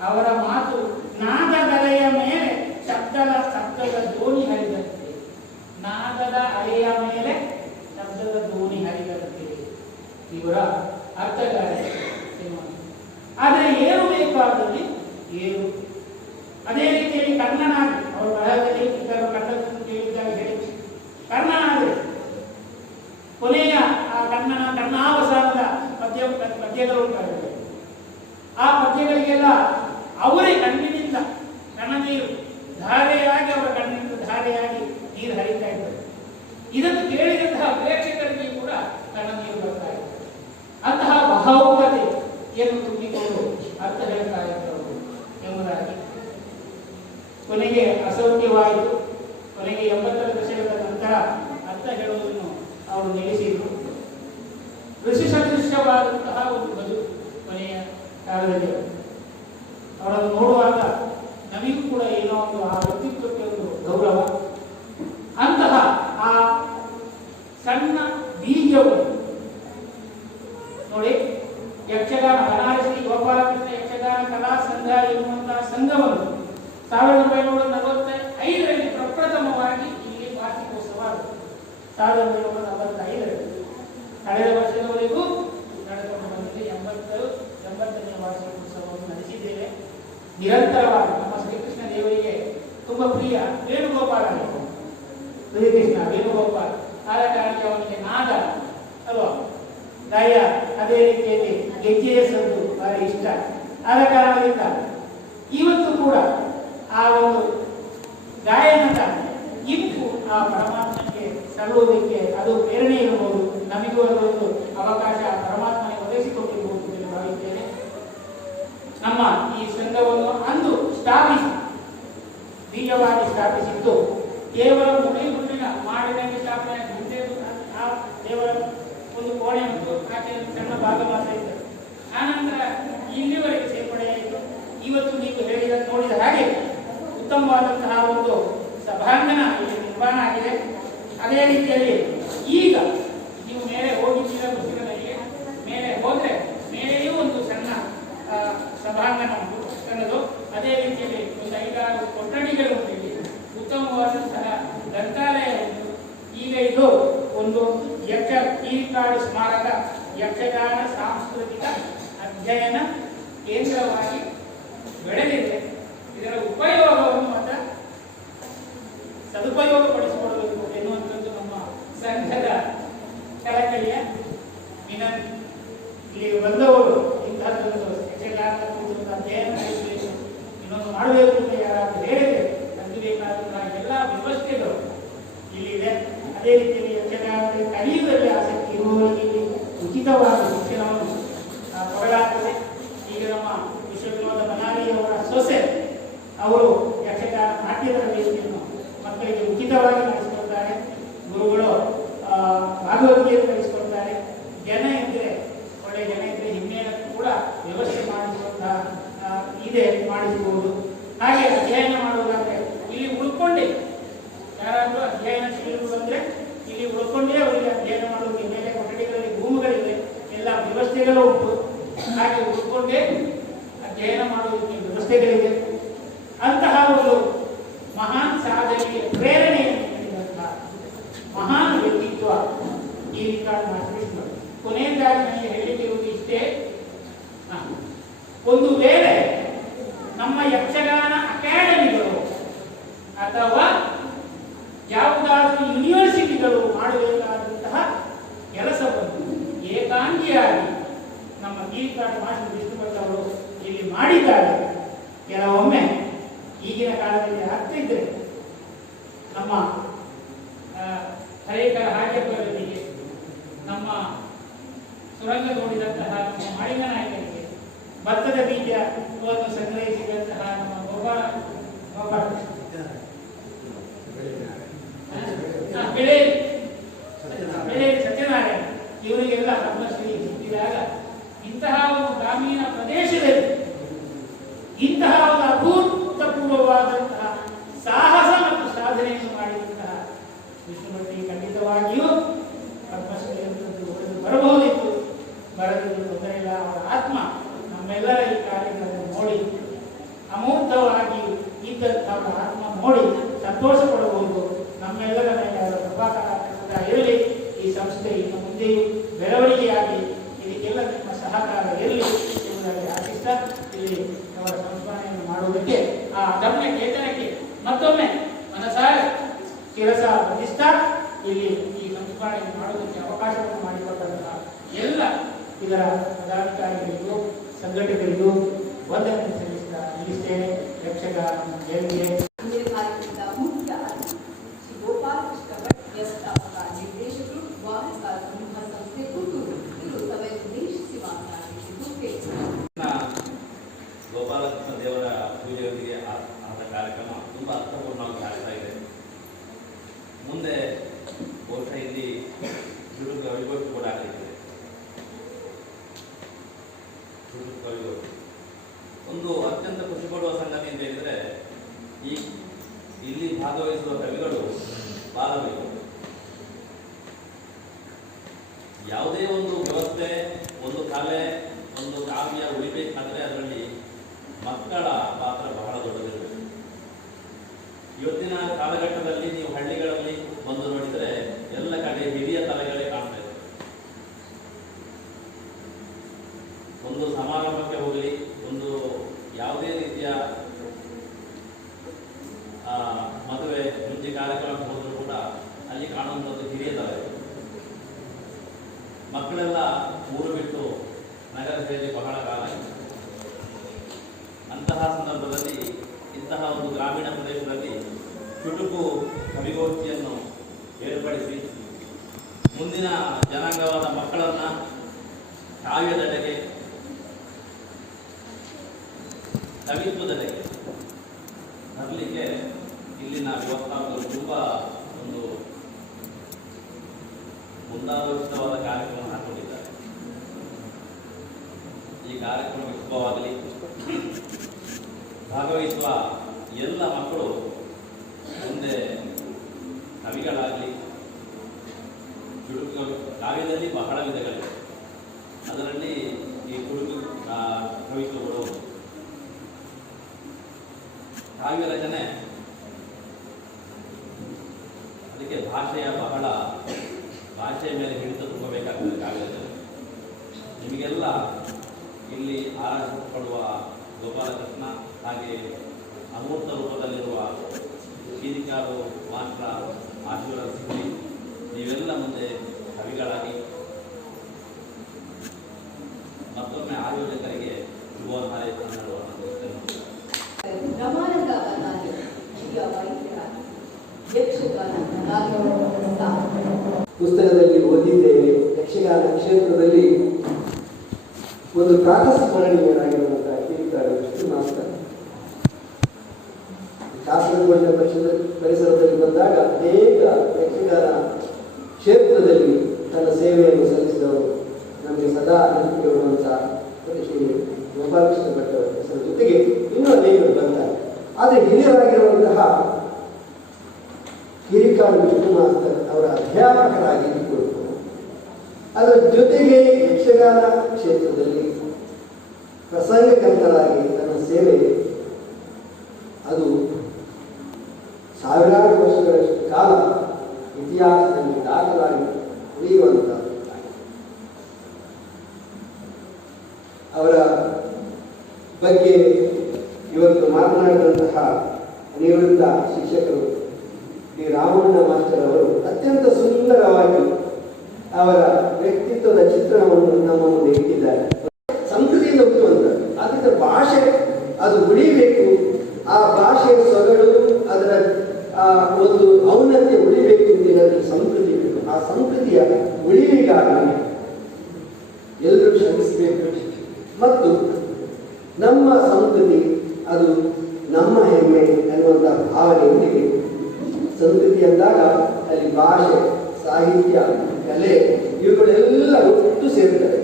ಅವರ ಮಾತು ನಾದದಲೆಯ ಮೇಲೆ ಶಬ್ದದ ದೋಣಿ ಹರಿದಂತೆ, ನಾದದ ಅಲೆಯ ಮೇಲೆ ಶಬ್ದದ ದೋಣಿ ಹರಿದಂತೆ ಇವರ ಅರ್ಥಗಾರಿಕೆ. ಆದರೆ ಏನು ಬೇಕಾದಲ್ಲಿ ಏನು. ಅದೇ ರೀತಿಯಲ್ಲಿ ಕರ್ಣನಾಗಿ ಅವರ ಬರಹದಲ್ಲಿ ಇತರ ಕನ್ನಡವನ್ನು ಕೇಳಿದಾಗ ಹೇಳಿ, ಕರ್ಣನಾದರೆ ಕೊನೆಯ ಆ ಕರ್ಣಾವಸಾನದ ಪದ್ಯಗಳು ಉಂಟಾಗಿದೆ. ಆ ಪದ್ಯಗಳಿಗೆಲ್ಲ ಅವರೇ ಕಣ್ಣಿನಿಂದ ಕಣ್ಣನೀರು ಧಾರೆಯಾಗಿ, ಅವರ ಕಣ್ಣಿನಿಂದ ಧಾರೆಯಾಗಿ ನೀರು ಹರಿತಾ ಇದ್ದಾರೆ. ಇದನ್ನು ಕೇಳಿದಂತಹ ಪ್ರೇಕ್ಷಕರಿಗೆ ಕೂಡ ಕಣ್ಣನೀರು ಬರ್ತಾ ಇದೆ. ಅಂತಹ ಭಾವುಕತೆಯನ್ನು ತುಂಬಿಕೊಂಡು ಅರ್ಥ ಹೇಳ್ತಾ ಇದ್ದರು ಎಂಬುದಾಗಿ. ಕೊನೆಗೆ ಅಸೌಖ್ಯವಾಯಿತು. ಕೊನೆಗೆ 80ರ ದಶಕದ ನಂತರ ಅರ್ಥ ಹೇಳುವುದನ್ನು ಅವರು ನಿಲ್ಲಿಸಿದರು. ಋಷಿ ಸದೃಶ್ಯವಾದಂತಹ ಒಂದು ಬದುಕು ಕೊನೆಯ ಕಾಲದಲ್ಲಿ. ಅವರನ್ನು ನೋಡುವಾಗ ನಮಗೂ ಕೂಡ ಏನೋ ಒಂದು ಆ ವ್ಯಕ್ತಿತ್ವಕ್ಕೆ ಒಂದು ಗೌರವ. ಅಂತಹ ಆ ಸಣ್ಣ ಬೀಜವನ್ನು ನೋಡಿ, ಯಕ್ಷಗಾನ ಬನಾರಸಿ ಗೋಪಾಲಕೃಷ್ಣ ಯಕ್ಷಗಾನ ಕಲಾ ಸಂಘ ಎನ್ನುವಂತಹ ಸಂಘವನ್ನು 1945ರಲ್ಲಿ ಪ್ರಪ್ರಥಮವಾಗಿ ಇಲ್ಲಿ ವಾರ್ಷಿಕೋತ್ಸವ 1945ರಲ್ಲಿ ಕಳೆದ ವರ್ಷದವರೆಗೂ ನಡೆದುಕೊಂಡು ಬಂದಿದೆ. 80ನೇ ವಾರ್ಷಿಕೋತ್ಸವವನ್ನು ನಡೆಸಿದ್ದೇವೆ. ನಿರಂತರವಾಗಿ ನಮ್ಮ ಶ್ರೀಕೃಷ್ಣ ದೇವರಿಗೆ ತುಂಬಾ ಪ್ರಿಯ ವೇಣುಗೋಪಾಲ, ಶ್ರೀಕೃಷ್ಣ ವೇಣುಗೋಪಾಲ. ಆದ ಕಾರಣಕ್ಕೆ ಅವನಿಗೆ ನಾದ ಅಲ್ವಾ, ಲಯ, ಅದೇ ರೀತಿಯಲ್ಲಿ ಗೆಜ್ಜೆಯ ಸದ್ದು ಬಹಳ ಇಷ್ಟ. ಆದ ಕಾರಣದಿಂದ ಇವತ್ತು ಕೂಡ ಆ ಒಂದು ಗಾಯನದ ಇಂಪು ಆ ಪರಮಾತ್ಮನಿಗೆ ಸಲ್ಲುವುದಕ್ಕೆ ಅದು ಪ್ರೇರಣೆ ಇರಬಹುದು. ನಮಗೂ ಅದೊಂದು ಅವಕಾಶ ಪರಮಾತ್ಮನಿಗೆ ಒದಗಿಸಿಕೊಟ್ಟಿರಬಹುದು ಎಂದು ಭಾವಿದ್ದೇನೆ. ನಮ್ಮ ಈ ಸಂಘವನ್ನು ಅಂದು ಸ್ಥಾಪಿಸಿ ಬೀಜವಾಗಿ ಸ್ಥಾಪಿಸಿದ್ದು ಕೇವಲ ಮುಡಿಗುಂಡಿನ ಮಾಡಿದಂಗೆ ಸ್ಥಾಪನೆ ಆ ದೇವರ ಒಂದು ಕೋಣೆ ಉಂಟು, ಆಚೆ ಸಣ್ಣ ಭಾಗ ಮಾತ್ರ ಇತ್ತು. ಆನಂತರ ಇಲ್ಲಿವರೆಗೆ ಸೇರ್ಪಡೆಯಾಯಿತು. ಇವತ್ತು ನೀವು ನೋಡಿದ ಹಾಗೆ ಉತ್ತಮವಾದಂತಹ ಒಂದು ಸಭಾಂಗಣ ಇಲ್ಲಿ ನಿರ್ಮಾಣ ಆಗಿದೆ. ಅದೇ ರೀತಿಯಲ್ಲಿ ಈಗ ನೀವು ಮೇಲೆ ಹೋಗಿದ್ದೀರ ಪುಸ್ತಕದಲ್ಲಿ, ಮೇಲೆ ಹೋದ್ರೆ ಮೇಲೆಯೂ ಒಂದು ಸಣ್ಣ ಸಭಾಂಗಣ ಉಂಟು ಸಣ್ಣದು. ಅದೇ ರೀತಿಯಲ್ಲಿ ಒಂದು 5-6 ಕೊಠಡಿಗಳು ಉಂಟು. ಇಲ್ಲಿ ಉತ್ತಮವಾದಂತಹ ಗ್ರಂಥಾಲಯ ಉಂಟು. ಈಗ ಇದು ಒಂದು ಕೀರಿಕಾಡು ಸ್ಮಾರಕ ಯಕ್ಷಗಾನ ಸಾಂಸ್ಕೃತಿಕ ಅಧ್ಯಯನ ಕೇಂದ್ರವಾಗಿ ಬೆಳೆದಿದೆ. ಇದರ ಉಪಯೋಗವನ್ನು ಮಾತ್ರ ಸದುಪಯೋಗಪಡಿಸಿಕೊಳ್ಳಬೇಕು ಎನ್ನುವಂಥದ್ದು ನಮ್ಮ ಸಂಘದ ಕಳಕಳಿಯ ವಿನಂತಿ. ಇಲ್ಲಿ ಬಂದವರು ಇಂತಹದ್ದೊಂದು ಯಕ್ಷಗಾನ ಅಧ್ಯಯನ ನಡೆಸಬೇಕು, ಇನ್ನೊಂದು ಮಾಡಬೇಕು ಅಂತ ಯಾರಾದರೂ ಹೇಳಿದ್ರೆ ಅದು ಬೇಕಾದಂತಹ ಎಲ್ಲ ವ್ಯವಸ್ಥೆಗಳು ಇಲ್ಲಿದೆ. ಅದೇ ರೀತಿಯಲ್ಲಿ ಯಕ್ಷಗಾನದಲ್ಲಿ ಕಲಿಯುವುದರಲ್ಲಿ ಆಸಕ್ತಿ ಇರುವವರಿಗೆ ಉಚಿತವಾದ ಶಿಕ್ಷಣವನ್ನು ಕೊಡಲಾಗ್ತದೆ. ಈಗ ನಮ್ಮ ವಿಶ್ವವಿನೋದ ಮನಾಲಿಯವರ ಸೊಸೆ ಅವರು ಯಕ್ಷಗಾನ ನಾಟ್ಯದ ವೇದಿಕೆಯನ್ನು ಮಕ್ಕಳಿಗೆ ಉಚಿತವಾಗಿ ನಡೆಸಿಕೊಡ್ತಾರೆ. ಗುರುಗಳು ಭಾಗವತಿಯನ್ನು ನಡೆಸಿಕೊಡ್ತಾರೆ. ಜನ ಇದ್ದರೆ ಒಳ್ಳೆಯ ಜನ ಇದ್ದರೆ ಹಿನ್ನೆಲೆಯನ್ನು ಕೂಡ ವ್ಯವಸ್ಥೆ ಮಾಡಿಸುವಂತಹ ಇದೆ, ಮಾಡಿಸಬಹುದು. ಹಾಗೆ ಅಧ್ಯಯನ ಮಾಡುವುದಾದ್ರೆ ಇಲ್ಲಿ ಉಳ್ಕೊಂಡೆ ಯಾರಾದರೂ ಅಧ್ಯಯನ ತಿಳಿದು ಬಂದರೆ ಇಲ್ಲಿ ಉಳ್ಕೊಂಡೇ ಅವರಿಗೆ ಅಧ್ಯಯನ ಮಾಡುವುದಕ್ಕೆ ಮೇಲೆ ಕೊಠಡಿಗಳಲ್ಲಿ ರೂಮ್ಗಳಿವೆ, ಎಲ್ಲ ವ್ಯವಸ್ಥೆಗಳು ಉಂಟು. ಹಾಗೆ ಉಳ್ಕೊಂಡೇ ಅಧ್ಯಯನ ಮಾಡುವುದಕ್ಕೆ ವ್ಯವಸ್ಥೆಗಳಿವೆ. ಅಂತಹ ಒಂದು ಮಹಾನ್ ಸಾಧನೆಗೆ ಪ್ರೇರಣೆಯನ್ನು ನೀಡಿದಂತಹ ಮಹಾನ್ ವ್ಯಕ್ತಿತ್ವ ಕೀರಿಕಾಡು ಮಾಸ್ಟರ್. ಕೊನೆಯದಾಗಿ ನನಗೆ ಹೇಳಲಿಕ್ಕಿರುವುದು ಇಷ್ಟೇ, ಒಂದು ವೇಳೆ ನಮ್ಮ ಯಕ್ಷಗಾನ ಅಕಾಡೆಮಿಗಳು ಅಥವಾ ಯಾವುದಾದ್ರೂ ಯೂನಿವರ್ಸಿಟಿಗಳು ಮಾಡಬೇಕಾದಂತಹ ಕೆಲಸವನ್ನು ಏಕಾಂಗಿಯಾಗಿ ನಮ್ಮ ಕೀರಿಕಾಡು ಮಾಸ್ಟರ್ ವಿಷ್ಣುಭಟ್ ಅವರು ಇಲ್ಲಿ ಮಾಡಿದ್ದಾರೆ. ಕೆಲವೊಮ್ಮೆ ಈಗಿನ ಕಾಲದಲ್ಲಿ ಆಗ್ತಿದ್ರೆ ನಮ್ಮ ಹರೇಕರ ಹಾಗೆಬ್ಬರಿಗೆ, ನಮ್ಮ ಸುರಂಗ ನೋಡಿದಂತಹ ನಮ್ಮ ಮಾಳಿಂಗ ನಾಯಕರಿಗೆ, ಭತ್ತದ ಬೀಜವನ್ನು ಸಂಗ್ರಹಿಸಿದಂತಹ ನಮ್ಮ ಗೋಪಾಲ ಬೆಳೆ ಸತ್ಯನಾರಾಯಣ ಇವರಿಗೆಲ್ಲ ಪದ್ಮಶ್ರೀ ಸಿಕ್ಕಿದಾಗ ಇಂತಹ ಒಂದು ಗ್ರಾಮೀಣ ಪ್ರದೇಶದಲ್ಲಿ ಇಂತಹ ಒಂದು ಅಭೂತಪೂರ್ವವಾದಂತಹ ಸಾಹಸ ಮತ್ತು ಸಾಧನೆಯನ್ನು ಮಾಡಿದಂತಹ ವಿಷ್ಣುಭಟ್ಟಿಗೆ ಖಂಡಿತವಾಗಿಯೂ ಪದ್ಮಶ್ರೀ ಬರಬಹುದಿತ್ತು. ಬರದಿದ್ದು ತೊಂದರೆ ಇಲ್ಲ. ಅವರ ಆತ್ಮ ನಮ್ಮೆಲ್ಲರ ಈ ಕಾರ್ಯಕ್ರಮ ನೋಡಿ ಅಮೂರ್ತವಾಗಿ ಇದ್ದಂತಹ ಆತ್ಮ ನೋಡಿ ಸಂತೋಷ ಪಡಬಹುದು. ನಮ್ಮೆಲ್ಲರ ಮೇಲೆ ಅವರ ಕೃಪಾಕರ ಇರಲಿ. ಈ ಸಂಸ್ಥೆ ಇನ್ನು ಮುಂದೆಯೂ ಬೆಳವಣಿಗೆಯಾಗಿ ಇದಕ್ಕೆಲ್ಲ ನಿಮ್ಮ ಸಹಕಾರ ಇರಲಿ ಎಂಬುದಾಗಿ ಆಶಿಸ್ತಾ ಇಲ್ಲಿ ಅವರ ಸಂಸ್ಮರಣೆಯನ್ನು ಮಾಡುವುದಕ್ಕೆ ಆ ಅದಮ್ಯ ಚೇತನಕ್ಕೆ ಮತ್ತೊಮ್ಮೆ ಮನಸಾರೆ ಶಿರಸ ವಹಿಸ್ತಾ ಇಲ್ಲಿ ಈ ಸಂಸ್ಮರಣೆಯನ್ನು ಮಾಡುವುದಕ್ಕೆ ಅವಕಾಶವನ್ನು ಮಾಡಿಕೊಟ್ಟಂತಹ ಎಲ್ಲ ಇದರ ಪದಾಧಿಕಾರಿಗಳಿಗೂ ಸಂಘಟಕರಿಗೂ ವಂದನೆ ಸಲ್ಲಿಸ್ತಾ ನಿಲ್ಲಿಸ್ತೇನೆ. ಯಕ್ಷಗಾನ ಜಯಂತಿಗೆ ಕಾರ್ಯಕ್ರಮದ ಮುಖ್ಯ ಅತಿಥಿ ಶ್ರೀ ಗೋಪಾಲ ಕೃಷ್ಣ ಭಟ್, ವ್ಯವಸ್ಥಾಪಕ ನಿರ್ದೇಶಕರು, ವಾಹಕ ಸಮೂಹ ಸಂಸ್ಥೆ ಪುತ್ತೂರು. ಇದು ಸಭೆಯನ್ನು ಉದ್ದೇಶಿಸಿ ಮಾತನಾಡಿದ್ದು ಗೋಪಾಲಕೃಷ್ಣ ದೇವರ ಪೂಜೆಯೊಂದಿಗೆ ಆದ ಕಾರ್ಯಕ್ರಮ ತುಂಬ ಅರ್ಥಪೂರ್ಣವಾಗಿ ಆಗ್ತಾ ಇದೆ. ಮುಂದೆ ಬಹುಶಃ ಇಲ್ಲಿ ಚುಟುಕು ಕವಿಗೋಷ್ಠಿ ಕೂಡ ಆಗಲಿದೆ. ಚುಟುಕು ಕವಿಗೋಷ್ಠಿ ಒಂದು ಅತ್ಯಂತ ಖುಷಿ ಪಡುವ ಸಂಗತಿ ಅಂತ ಹೇಳಿದರೆ, ಇಲ್ಲಿ ಭಾಗವಹಿಸುವ ಕವಿಗಳು ಬಾಲಕರು. ಯಾವುದೇ ಒಂದು ವ್ಯವಸ್ಥೆ, ಒಂದು ಕಲೆ, ಒಂದು ಕಾವ್ಯ ಉಳಿಬೇಕಾದ್ರೆ ಅದರಲ್ಲಿ ಮಕ್ಕಳ ಪಾತ್ರ ಬಹಳ ದೊಡ್ಡದಿರಬೇಕು. ಇವತ್ತಿನ ಕಾಲಘಟ್ಟದಲ್ಲಿ ನೀವು ಹಳ್ಳಿಗಳಲ್ಲಿ ಬಂದು ನೋಡಿದರೆ ಎಲ್ಲ ಕಡೆ ಹಿರಿಯ ತಲೆಗಳೇ ಕಾಣ್ತಾ ಇದೆ. ಒಂದು ಸಮಾರಂಭಕ್ಕೆ ಹೋಗಲಿ, ಒಂದು ಯಾವುದೇ ರೀತಿಯ ಮದುವೆ ಮುಂಚೆ ಕಾರ್ಯಕ್ರಮಕ್ಕೆ ಹೋದರೂ ಕೂಡ ಅಲ್ಲಿ ಕಾಣುವಂಥದ್ದು ಹಿರಿಯ ತಲೆ. ಮಕ್ಕಳೆಲ್ಲ ಊರು ಬಿಟ್ಟು ನಗರದಲ್ಲಿ ಬಹಳ ಕಾಲ ಆಗಿದೆ. ಅಂತಹ ಸಂದರ್ಭದಲ್ಲಿ ಇಂತಹ ಒಂದು ಗ್ರಾಮೀಣ ಪ್ರದೇಶದಲ್ಲಿ ಚುಟುಕು ಕವಿಗೋಷ್ಠಿಯನ್ನು ಏರ್ಪಡಿಸಿ ಮುಂದಿನ ಜನಾಂಗವಾದ ಮಕ್ಕಳನ್ನು ಕಾವ್ಯದೆಡೆಗೆ, ಕವಿತ್ವದೆಡೆಗೆ ತರಲಿಕ್ಕೆ ಇಲ್ಲಿನ ವ್ಯವಸ್ಥಾಪಕರು ತುಂಬ ಒಂದು ಮುಂದಾಲೋಚಿತವಾದ ಕಾರ್ಯಕ್ರಮ ಹಾಕೊಂಡಿದ್ದಾರೆ. ಈ ಕಾರ್ಯಕ್ರಮ ಶುಭವಾಗಲಿ. ಭಾಗವಹಿಸುವ ಎಲ್ಲ ಮಕ್ಕಳು ಮುಂದೆ ಕವಿಗಳಾಗಲಿ, ಚುಟುಕುಗಳು. ಕಾವ್ಯದಲ್ಲಿ ಬಹಳ ವಿಧಗಳಿವೆ. ಅದರಲ್ಲಿ ಈ ಚುಟುಕು ಕವಿತ್ವಗಳು, ಕಾವ್ಯ ರಚನೆ, ಅದಕ್ಕೆ ಭಾಷೆಯ ಮೇಲೆ ಹಿಡಿತ ತುಂಬಬೇಕಾಗ್ತದೆ ಕಾವ್ಯದಲ್ಲಿ. ನಿಮಗೆಲ್ಲ ಇಲ್ಲಿ ಆರಾಧಿಸಲ್ಪಡುವ ಗೋಪಾಲಕೃಷ್ಣ, ಹಾಗೆ ಅಮೂರ್ತ ರೂಪದಲ್ಲಿರುವ ಗೀತಿಕಾರು ಮಾತ್ರ ಆಶೀರ್ವಾದ ಸಿಗಲಿ. ನೀವೆಲ್ಲ ಮುಂದೆ ಕವಿಗಳಾಗಿ ಮತ್ತೊಮ್ಮೆ ಆಯೋಜಕರಿಗೆ ಶುಭವನ್ನು ಹಾರೈಸುತ್ತೇನೆ. ಬ್ರಹ್ಮಾನಂದ ಬನ್ನಾರಿ ಹಿರಿಯ ವೈದ್ಯರಾಗಿ ಯಕ್ಷಗಾನ ಪುಸ್ತಕದಲ್ಲಿ ಓದಿದ್ದೇನೆ. ಯಕ್ಷಗಾನ ಕ್ಷೇತ್ರದಲ್ಲಿ ಒಂದು ಪ್ರಾತಸ್ಮರಣೀಯರಾಗಿರುವಂತಹ ಕಿರಿಕಾರ ವಿಷ್ಣು ಮಾಸ್ತರ ಕಾಸರಗೋಡಿನ ಪರಿಸರದಲ್ಲಿ ಬಂದಾಗ ಅನೇಕ ಯಕ್ಷಗಾನ ಕ್ಷೇತ್ರದಲ್ಲಿ ತನ್ನ ಸೇವೆಯನ್ನು ಸಲ್ಲಿಸಿದವರು ನಮಗೆ ಸದಾ ನೆನಪಿರುವಂತಹ ಶ್ರೀ ಗೋಪಾಲಕೃಷ್ಣ ಭಟ್ ಅವರ ಹೆಸರ ಜೊತೆಗೆ ಇನ್ನೂ ಅನೇಕರು ಬರ್ತಾರೆ. ಆದರೆ ಹಿರಿಯರಾಗಿರುವಂತಹ ಕಿರಿಕಾಡು ವಿಷ್ಣು ಮಾಸ್ತರ್ ಅವರ ಅಧ್ಯಾಪಕರಾಗಿ ಇದ್ದರು. ಅದರ ಜೊತೆಗೆ ಯಕ್ಷಗಾನ ಕ್ಷೇತ್ರದಲ್ಲಿ ಪ್ರಸಂಗಕರ್ತರಾಗಿ ತನ್ನ ಸೇವೆ ಅದು ಸಾವಿರಾರು ವರ್ಷಗಳಷ್ಟು ಕಾಲ ಇತಿಹಾಸದಲ್ಲಿ ದಾಖಲಾಗಿ ಉಳಿಯುವಂತಹ ಅವರ ಬಗ್ಗೆ ಇವತ್ತು ಮಾತನಾಡಿದಂತಹ ನಿವೃತ್ತ ಶಿಕ್ಷಕರು ಶ್ರೀ ರಾಮಣ್ಣ ಮಾಸ್ಟರ್ ಅವರು ಅತ್ಯಂತ ಸುಂದರವಾಗಿ ಅವರ ವ್ಯಕ್ತಿತ್ವದ ಚಿತ್ರಣವನ್ನು ನಮ್ಮ ಮುಂದೆ ಇಟ್ಟಿದ್ದಾರೆ. ಸಂಸ್ಕೃತಿಯಿಂದ ಹುಟ್ಟುವಂಥದ್ದು. ಆದ್ದರಿಂದ ಭಾಷೆ ಅದು ಉಳಿಬೇಕು, ಆ ಭಾಷೆಯ ಸೊಗಡು, ಅದರ ಒಂದು ಔನ್ನತ್ಯ ಉಳಿಬೇಕು ಅಂತ ಸಂಸ್ಕೃತಿ ಬೇಕು. ಆ ಸಂಸ್ಕೃತಿಯ ಉಳಿವಿಗಾಗಿ ಎಲ್ಲರೂ ಶ್ರಮಿಸಬೇಕು. ಮತ್ತು ನಮ್ಮ ಸಂಸ್ಕೃತಿ ಅದು ನಮ್ಮ ಹೆಮ್ಮೆ ಅನ್ನುವಂತಹ ಭಾವನೆಯೊಂದಿಗೆ ಸಂಸ್ಕೃತಿ ಅಂದಾಗ ಅಲ್ಲಿ ಭಾಷೆ, ಸಾಹಿತ್ಯ, ಕಲೆ ಇವುಗಳೆಲ್ಲ ಒಟ್ಟು ಸೇರುತ್ತವೆ.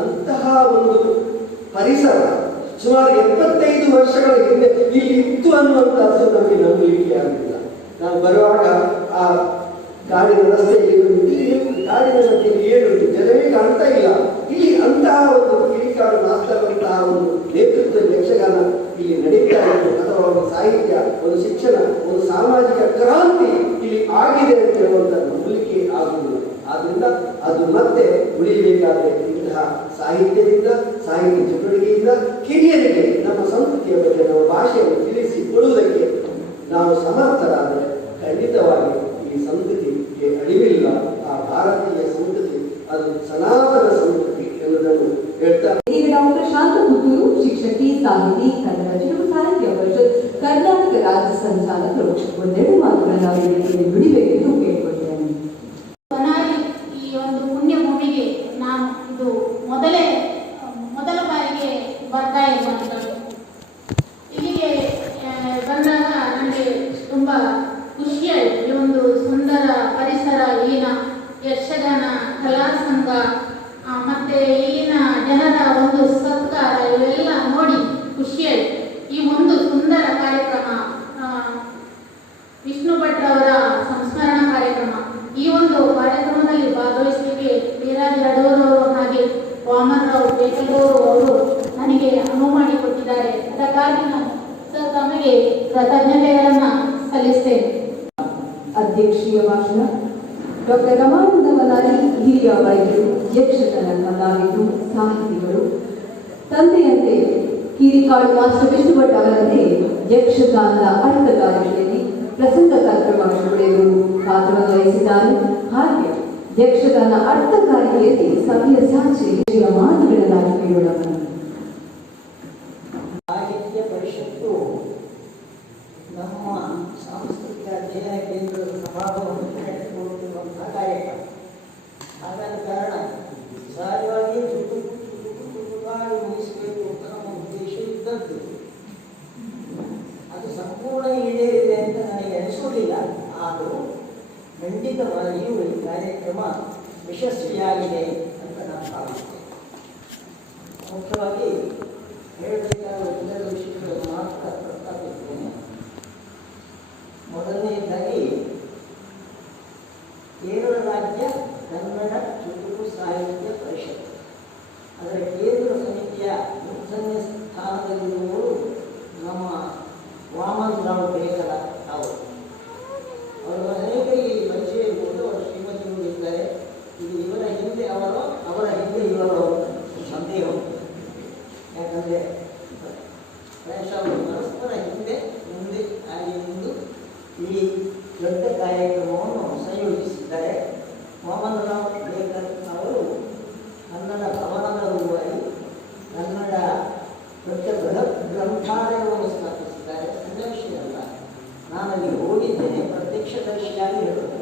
ಅಂತಹ ಒಂದು ಪರಿಸರ ಸುಮಾರು 75 ವರ್ಷಗಳ ಹಿಂದೆ ಇಲ್ಲಿ ಇತ್ತು ಅನ್ನುವಂಥದ್ದು ನಮಗೆ ನಂಬಲಿಕ್ಕೆ ಆಗಲಿಲ್ಲ. ನಾವು ಬರುವಾಗ ಆ ಕಾಡಿನ ರಸ್ತೆಯಲ್ಲಿ ಕಾಡಿನ ಮಧ್ಯೆ ಏನುಂಟು ಜನವೇ ಕಾಣ್ತಾ ಇಲ್ಲ. ಇಲ್ಲಿ ಅಂತಹ ಒಂದು ಕಿರಿಕಾಡು ಮಾಸ್ತರಂತಹ ಒಂದು ನೇತೃತ್ವದ ಯಕ್ಷಗಾನ ಇಲ್ಲಿ ನಡೀತಾ ಇತ್ತು. ಅಥವಾ ಒಂದು ಸಾಹಿತ್ಯ, ಒಂದು ಶಿಕ್ಷಣ, ಒಂದು ಸಾಮಾಜಿಕ ಕ್ರಾಂತಿ ಇಲ್ಲಿ ಆಗಿದೆ ಅಂತ ಹೇಳುವಂಥ ನಂಬಲಿಕೆ ಆಗುವುದು. ಆದ್ರಿಂದ ಅದು ಮತ್ತೆ ಉಳಿಯಬೇಕಾದ್ರೆ ಇಂತಹ ಸಾಹಿತ್ಯದಿಂದ, ಸಾಹಿತ್ಯ ಚಟುವಟಿಕೆಯಿಂದ ಕಿರಿಯರಿಗೆ ನಮ್ಮ ಸಂಸ್ಕೃತಿಯ ಬಗ್ಗೆ, ನಮ್ಮ ಭಾಷೆಯನ್ನು ತಿಳಿಸಿಕೊಡುವುದಕ್ಕೆ ನಾವು ಸಮರ್ಥರಾದರೆ ಖಂಡಿತವಾಗಿ ಈ ಸಂಸ್ಕೃತಿಗೆ ಅಳಿವಿಲ್ಲ. ಆ ಭಾರತೀಯ ಸಂಸ್ಕೃತಿ ಅದು ಸನಾತನ ಸಂಸ್ಕೃತಿ ಎನ್ನುವುದನ್ನು ಹೇಳ್ತಾರೆ. ಡಾಕ್ಟರ್ ಶಾಂತ ಪುತ್ತೂರು, ಶಿಕ್ಷಕಿ, ಸಾಹಿತಿ, ಕನ್ನಡ ಚಿಟುಕು ಸಾಹಿತ್ಯ ಪರಿಷತ್ ಕರ್ನಾಟಕ ರಾಜ್ಯ ಸಂಚಾಲಕರು ಒಂದೆರಡು ಮಾತುಗಳನ್ನು ಅವರಿಗೆ ನುಡಿಬೇಕೆಂದು ಕೇಳಿಕೊಳ್ತೇನೆ. ಈ ಒಂದು ಪುಣ್ಯ ಭೂಮಿಗೆ ನಾನು ಇದು ಮೊದಲ ಬಾರಿಗೆ ಬರ್ತಾ ಇರುವಂಥದ್ದು. ಇಲ್ಲಿಗೆ ಬಂದಾಗ ನನಗೆ ತುಂಬ ಖುಷಿಯಾಯಿತು. ಈ ಒಂದು ಸುಂದರ ಪರಿಸರ, ಇಲ್ಲಿನ ಯಕ್ಷಗಾನ ಕಲಾ ಸಂಘ ಮತ್ತೆ ಇಲ್ಲಿನ ಜನರ ಒಂದು ಸತ್ಕಾರ ಇವೆಲ್ಲ ನೋಡಿ ಖುಷಿಯಾಯಿತು. ಈ ಒಂದು ಸುಂದರ ಕಾರ್ಯಕ್ರಮ, ವಿಷ್ಣು ಭಟ್ ಅವರ ಸಂಸ್ಮರಣ ಕಾರ್ಯಕ್ರಮ, ಈ ಒಂದು ಕಾರ್ಯಕ್ರಮದಲ್ಲಿ ಭಾಗವಹಿಸಲಿಕ್ಕೆ ವೀರಾಜ್ ರಡೋರವರು ಹಾಗೆ ವಾಮನ್ ರಾವ್ ಬೇಕಲ್ಗೌರು ಅವರು ನನಗೆ ಅನುವು ಮಾಡಿಕೊಟ್ಟಿದ್ದಾರೆ. ಅದಕ್ಕಾಗಿ ನಾನು ತಮಗೆ ಕೃತಜ್ಞತೆಗಳನ್ನು ಸಲ್ಲಿಸ್ತೇನೆ. ಅಧ್ಯಕ್ಷೀಯ ಭಾಷಣ ಡಾಕ್ಟರ್ ರಮಾನಂದ ಬನ್ನಾರಿ, ಹಿರಿಯ ವೈದ್ಯರು, ಯಕ್ಷಗಾನ ಕಲಾವಿದರು, ಸಾಹಿತಿಗಳು. ತಂದೆಯಂತೆ ಕಿರಿಕಾಡು ಮಾಸ್ಟರ್ ವಿಷ್ಣು ಭಟ್ ಅವರಂತೆ ಯಕ್ಷಗಾನದ ಅರ್ಥಗಾರಿಕೆಯಲ್ಲಿ ಪ್ರಸಂಗಕರ್ತರ ಭಾಷೆಗಳು ಪಾತ್ರವನ್ನು ವಹಿಸಿದ್ದಾರೆ. ಹಾಗೆ ಯಕ್ಷಗಾನ ಅರ್ಥಗಾರಿಕೆಯಲ್ಲಿ ಸಭೆಯ ಸಾಕ್ಷಿಯ ಮಾತುಗಳನ್ನಾಗಿ ಕೇಳೋಣ. ಸಾಹಿತ್ಯ ಪರಿಷತ್ತು ನಮ್ಮ ಸಾಂಸ್ಕೃತಿಕ ಅಧ್ಯಯನ ಕೇಂದ್ರದ ಸಭಾಭವನವನ್ನು ನಡೆಸಿಕೊಳ್ಳುತ್ತಿರುವಂತಹ ಕಾರ್ಯಕ್ರಮ. ಹಾಗಾದ ಕಾರಣ ಸಹಜವಾಗಿ ತುಟುಕಾಗಿ ಮುಗಿಸಬೇಕು ಅಂತ ನಮ್ಮ ಉದ್ದೇಶ ಇದ್ದದ್ದು. ಅದು ಸಂಪೂರ್ಣ ಈಡೇರಿದೆ ಅಂತ ನನಗೆ ಅನಿಸುವುದಿಲ್ಲ. ಆದರೂ ಖಂಡಿತವಾಗಿಯೂ ಈ ಕಾರ್ಯಕ್ರಮ ಯಶಸ್ವಿಯಾಗಿದೆ ಅಂತ ನಾನು ಭಾವಿಸ್ತೇನೆ. ಮುಖ್ಯವಾಗಿ ಹೇಳಬೇಕಾದ ಒಂದೆರಡು ವಿಷಯಗಳನ್ನು ಮಾತ್ರ ಅವರು ಪರಸ್ಪರ ಹಿಂದೆ ಮುಂದೆ ಆಗಿ ನಿಂತು ಈ ದೊಡ್ಡ ಕಾರ್ಯಕ್ರಮವನ್ನು ಸಂಯೋಜಿಸಿದ್ದಾರೆ. ವಾಮನರಾವ್ ಲೇಖರ್ ಅವರು ಕನ್ನಡ ಭವನದ ರೂವಾಯಿ ಕನ್ನಡ ದೊಡ್ಡ ಬೃಹತ್ ಗ್ರಂಥಾಲಯವನ್ನು ಸ್ಥಾಪಿಸಿದ್ದಾರೆ. ಸಣ್ಣ ವಿಷಯ ಅಲ್ಲ, ನಾನಲ್ಲಿ ಹೋಗಿದ್ದೇನೆ, ಪ್ರತ್ಯಕ್ಷದರ್ಶಿಯಾಗಿ ಹೇಳುವುದು.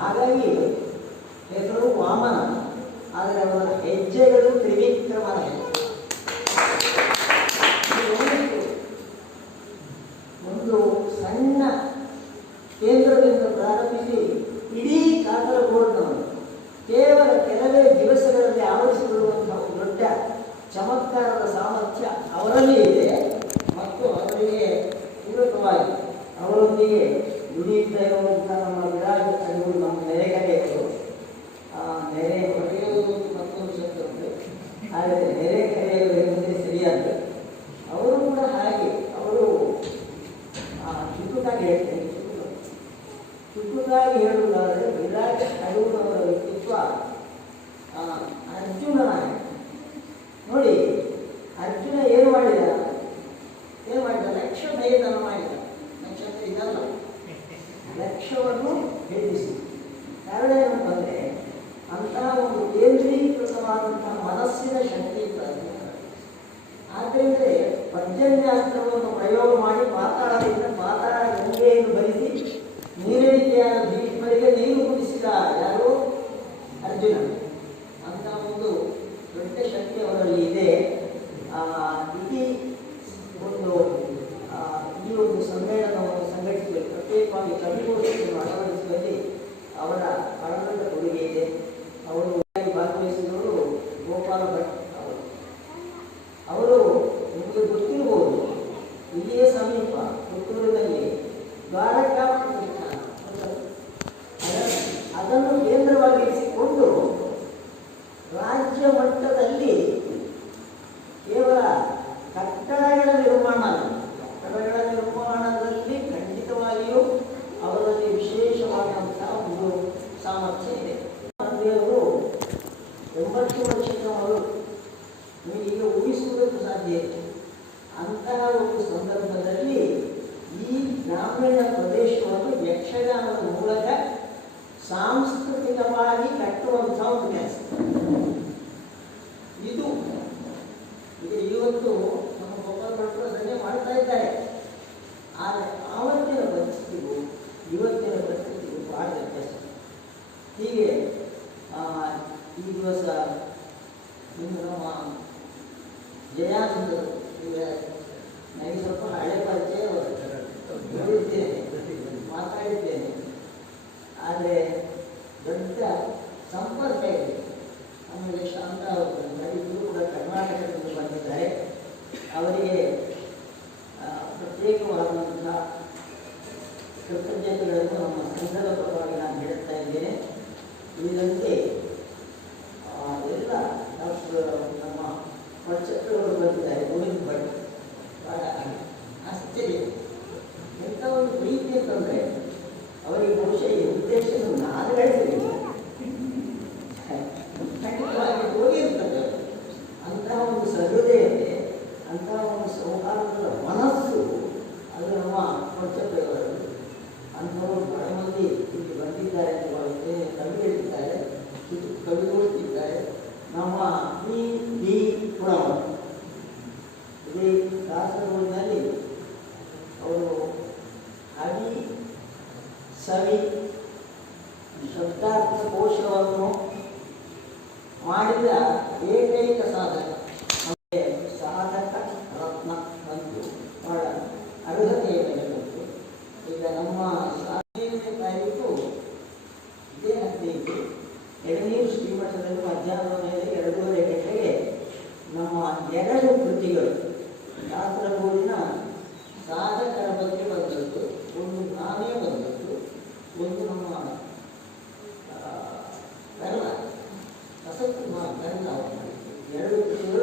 ಹಾಗಾಗಿ ಹೆಸರು ವಾಮನ, ಆದರೆ ಅವರ ಹೆಜ್ಜೆಗಳು ತ್ರಿವಿಕ್ರಮನ ಹೆಜ್ಜೆ. ಒಂದು ಸಣ್ಣ ಕೇಂದ್ರದಿಂದ ಪ್ರಾರಂಭಿಸಿ ಇಡೀ ಕಾಸರಗೋಡಿನವರು ಕೇವಲ ಕೆಲವೇ ದಿವಸಗಳಲ್ಲಿ ಆವರಿಸಿಕೊಳ್ಳುವಂತಹ ಒಂದು ದೊಡ್ಡ ಚಮತ್ಕಾರದ ಸಾಮರ್ಥ್ಯ ಅವರಲ್ಲಿ ಇದೆ. ಮತ್ತು ಅವರಿಗೆ ಪೂರಕವಾಗಿ ಅವರೊಂದಿಗೆ ದುಡಿಯುತ್ತಾ ಇರುವಂತಹ ನಮ್ಮ ವಿರಾಜಕರು, ನಮ್ಮ ನೆರೆಕರೆಯವರು, ನೆರೆ ಹೊಡೆಯುವುದು ಮತ್ತೊಂದು ಶಬ್ದ ಉಂಟು, ಆದರೆ ನೆರೆಕರೆಯವರು ಎಂಬುದೇ ಸರಿಯಾದ. ಅವರು ಕೂಡ ಹಾಗೆ, ಅವರು ಚುಟುಕಾಗಿ ಹೇಳ್ತೇನೆ, ಚುಟುಕಾಗಿ ಹೇಳುವುದಾದರೆ ವಿರಾಜ ಅಡೂರವರ ವ್ಯಕ್ತಿತ್ವ ಅರ್ಜುನನ ನೋಡಿ. ಅರ್ಜುನ ಏನು ಮಾಡಿದ? ಲಕ್ಷ್ಯ ಭೇದನ ಮಾಡಿದ. ನಕ್ಷತ್ರ ಇದಲ್ಲ, ಲಕ್ಷ್ಯವನ್ನು ಭೇದಿಸಿ. ಕಾರಣ ಏನಂತಂದರೆ ಅಂತಹ ಒಂದು ಕೇಂದ್ರೀಕೃತವಾದಂತಹ ಮನಸ್ಸಿನ ಶಕ್ತಿ ಇರ್ತದೆ. ಆದ್ದರಿಂದ ಪರ್ಜನ್ಯಾಸ್ತ್ರವನ್ನು ಪ್ರಯೋಗ ಮಾಡಿ ಪಾತಾಳದಿಂದ ಪಾತಾಳ ಗಂಗೆಯನ್ನು ಬರಿಸಿ ನೀರಿಳಿಕೆಯಾದ ಭೀಷ್ಮರಿಗೆ ನೀರು ಕುಡಿಸಿದ ಯಾರು? ಅರ್ಜುನ. ಅಂತ ಒಂದು ದೊಡ್ಡ ಶಕ್ತಿ ಅವರಲ್ಲಿ ಇದೆ. ಈ ಒಂದು ಸಮ್ಮೇಳನವನ್ನು ಸಂಘಟಿಸಬೇಕು, ಪ್ರತ್ಯೇಕವಾಗಿ ಕವಿಗೋಷ್ಠಿಯನ್ನು ಅಳವಡಿಸುವಲ್ಲಿ ಅವರ ಕಳಕದ ಕೊಡುಗೆ ಇದೆ. ಅವರು ಭಾಗವಹಿಸಿದವರು ಗೋಪಾಲ ಭಟ್ ಅವರು ನಿಮಗೆ ಗೊತ್ತಿರಬಹುದು, ಇಲ್ಲಿಯೇ ಸಮೀಪ ಪುತ್ತೂರಿನಲ್ಲಿ ದ್ವಾರಕಾ ಅದನ್ನು ಕೇಂದ್ರವಾಗಿರಿಸಿಕೊಂಡು ರಾಜ್ಯ ಮಟ್ಟದಲ್ಲಿ ಕೇವಲ ಕಟ್ಟಡಗಳ ನಿರ್ಮಾಣದಲ್ಲಿ ಖಂಡಿತವಾಗಿಯೂ ಅವರಲ್ಲಿ ವಿಶೇಷವಾದಂತಹ ಒಂದು ಸಾಮರ್ಥ್ಯ ಇದೆ. ತಂದೆಯವರು 80 ವರ್ಷದವರು, ನೀವೀಗ ಊಹಿಸುವುದಕ್ಕೂ ಸಾಧ್ಯ ಇದೆ. ಅಂತಹ ಒಂದು ಸಂದರ್ಭದಲ್ಲಿ ಈ ಗ್ರಾಮೀಣ ಪ್ರದೇಶವನ್ನು ಯಕ್ಷಗಾನದ ಮೂಲಕ ಸಾಂಸ್ಕೃತಿಕವಾಗಿ ಕಟ್ಟುವಂತಹ ಒಂದು ಕೆಲಸ ಇದು. ಇವತ್ತು ನಮ್ಮ ಗೋಪಾಲಭಟ್ರು ಅದನ್ನೇ ಮಾಡ್ತಾ ಇದ್ದಾರೆ. ಆದರೆ ಆವತ್ತಿನ ಪರಿಸ್ಥಿತಿಗೂ ಇವತ್ತಿನ ಪರಿಸ್ಥಿತಿಗೂ ಬಹಳ ವ್ಯತ್ಯಾಸ. ಹೀಗೆ ಈ ದಿವಸ ಇನ್ನು ನಮ್ಮ ಜಯಾನಂದರು, ಈಗ ನನಗೆ ಸ್ವಲ್ಪ ಹಳೆ ಪರಿಚಯ ನೋಡಿದ್ದೇನೆ, ಮಾತಾಡಿದ್ದೇನೆ, ಆದರೆ ದೊಡ್ಡ ಸಂಪರ್ಕ ಇದೆ. ಆಮೇಲೆ ಶಾಂತ ಇಬ್ಬರು ಕೂಡ ಕರ್ನಾಟಕದಿಂದ ಬಂದಿದ್ದಾರೆ. ಅವರಿಗೆ ಪ್ರತ್ಯೇಕವಾದಂತಹ ಕೃತಜ್ಞತೆಗಳನ್ನು ನಮ್ಮ ಸಂಘದ ಪರವಾಗಿ ನಾನು ಹೇಳುತ್ತಾ ಇದ್ದೇನೆ. ಇದರಂತೆ ಎಲ್ಲ ಡಾಕ್ಟರ್ ನಮ್ಮ ಪಕ್ಷಗಳು ಬಂದಿದ್ದಾರೆ. ಗೋವಿಂದ ಭಟ್ ಬಹಳ ಆಶ್ಚರ್ಯ, ಎಂಥ ಒಂದು ಪ್ರೀತಿ ಅಂತಂದರೆ ಅವರಿಗೆ ಬಹುಶಃ ಈ ಉದ್ದೇಶವನ್ನು ನಾನು ಗಳಿಸಲಿಲ್ಲ, ಖಂಡಿತವಾಗಿ ಹೋಗಿರ್ತದೆ. ಅಂತಹ ಒಂದು ಸಹೃದಯತೆ, ಅಂತಹ ಒಂದು ಸೌಹಾರ್ದದ ಮನಸ್ಸು ಅದು ನಮ್ಮ ಪಕ್ಷದವರದ್ದು. ಅಂಥವರು ಬಹಳ ಮಂದಿ ಇಲ್ಲಿ ಬಂದಿದ್ದಾರೆ ಅಂತ ಭಾವಿಸ್ತೇನೆ. ಕವಿ ಹೇಳ್ತಿದ್ದಾರೆ, ಕವಿಗೊಳಿಸ್ತಿದ್ದಾರೆ. ನಮ್ಮ ಈ ಪುರವರು ಇಡೀ ಕಾಸರಗೋಡಿನಲ್ಲಿ ಅವರು ಅಡಿ ಸವಿ ಶಬ್ದಾರ್ಥ ಕೋಶವನ್ನು ಮಾಡಿದ ಏಕೈಕ ಸಾಧಕ. ಸಾಧಕ ರತ್ನ ಬಂತು, ಬಹಳ ಅರ್ಹತೆಯ ಬೆಳೆದಂತು. ಈಗ ನಮ್ಮ 15ನೇ ತಾರೀಕು ಇದೇ 15 ಎಳನೀರು ಶ್ರೀಮಠದಲ್ಲಿ ಮಧ್ಯಾಹ್ನದ ಮೇಲೆ 2:30 ಗಂಟೆಗೆ ನಮ್ಮ 2 ಕೃತಿಗಳು ಕಾಸರಗೋಡಿನ ಸಾಧಕರ ಬಗ್ಗೆ ಬಂದದ್ದು, ಒಂದು ನಾನೇ ಬಂದದ್ದು, ಒಂದು ನಮ್ಮ ಕರ್ಣ ವಸಂತಕುಮಾರ್ ಕರ್ಣ 2 ಕೃತಿಗಳು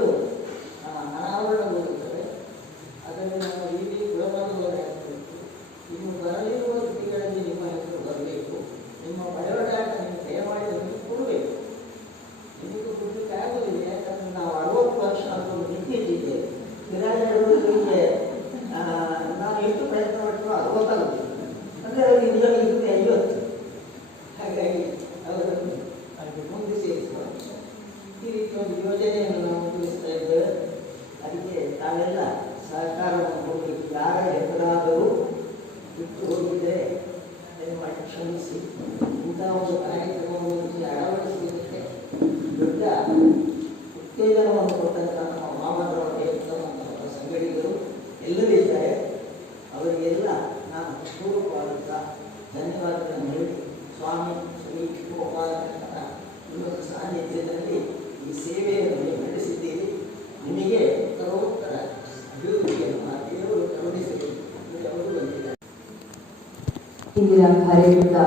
ಇಂದಿನ ಕಾರ್ಯಕ್ರಮದ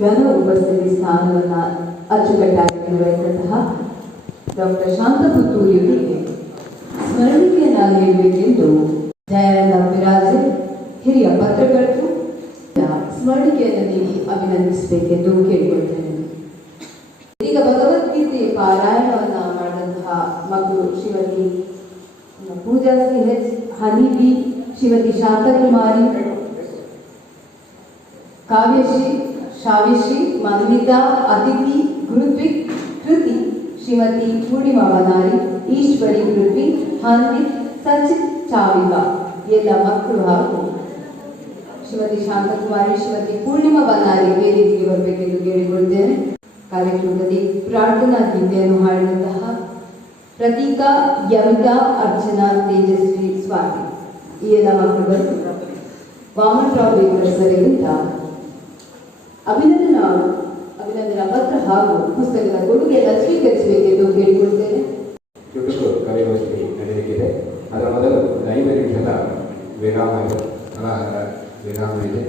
ಘನ ಉಪಸ್ಥಿತಿ ಸ್ಥಾನವನ್ನು ಅಚ್ಚುಕಟ್ಟಾಗಿ ನಿರ್ವಹಿಸಿದಂತಹ ಡಾಕ್ಟರ್ ಶಾಂತಪುತ್ತೂರಿಯವರಿಗೆ ಸ್ಮರಣಿಕೆಯನ್ನಾಗಿರಬೇಕೆಂದು ಜಯಾನಂದ ವಿರಾಜೆ ಹಿರಿಯ ಪತ್ರಕರ್ತರು ಸ್ಮರಣಿಕೆಯನ್ನು ನೀಡಿ ಅಭಿನಂದಿಸಬೇಕೆಂದು ಕೇಳಿಕೊಳ್ತೇನೆ. ಈಗ ಭಗವದ್ಗೀತೆ ಪಾರಾಯಣವನ್ನ ಮಾಡಿದಂತಹ ಮಕ್ಕಳು ಶ್ರೀಮತಿ ಪೂಜಾ ಸಿ.ಎಚ್, ಹನಿಬಿ, ಶ್ರೀಮತಿ ಶಾಂತಕುಮಾರಿ, ಕಾವ್ಯಶ್ರೀ, ಶಾವ್ಯಶ್ರೀ, ಮನ್ವಿತಾ, ಅತಿಥಿ, ಗುರುತ್ವಿಕ್, ಕೃತಿ, ಶ್ರೀಮತಿ ಪೂರ್ಣಿಮಾ ಬನಾರಿ, ಈಶ್ವರಿ ಪೃಥ್ವಿ, ಹನ್ವಿತ್, ಸಚಿತ್ ಚಾವಿಗ ಎಲ್ಲ ಮಕ್ಕಳು ಹಾಗೂ ಶ್ರೀಮತಿ ಶಾಂತಕುಮಾರಿ, ಶ್ರೀಮತಿ ಪೂರ್ಣಿಮಾ ಬನಾರಿ ವೇದಿಕೆಗೆ ಬರಬೇಕೆಂದು ಕೇಳಿಕೊಳ್ತೇನೆ. ಕಾರ್ಯಕ್ರಮದಲ್ಲಿ ಪ್ರಾರ್ಥನಾ ಗೀತೆಯನ್ನು ಹಾಡಿದಂತಹ ಪ್ರತೀಕಾ, ಯಮಿತಾ, ಅರ್ಚನಾ, ತೇಜಸ್ವಿ, ಸ್ವಾತಿ ಈ ಎಲ್ಲ ಮಕ್ಕಳು ವಾಮನರಾವ್ ಬೇಕರ್ ಸರಿಂದ ಅಭಿನಂದನಾ ಪತ್ರ ಹಾಗೂ ಪುಸ್ತಕದ ಕೊಡುಗೆಯನ್ನು ಸ್ವೀಕರಿಸಬೇಕೆಂದು ಕೇಳಿಕೊಳ್ತೇನೆ. ಚುಟುಕು ಕವಿಗೋಷ್ಠಿ ನಡೆಯಲಿದೆ. ಅದರ ಮೊದಲು 5 ನಿಮಿಷದ ವಿರಾಮ ಇದೆ.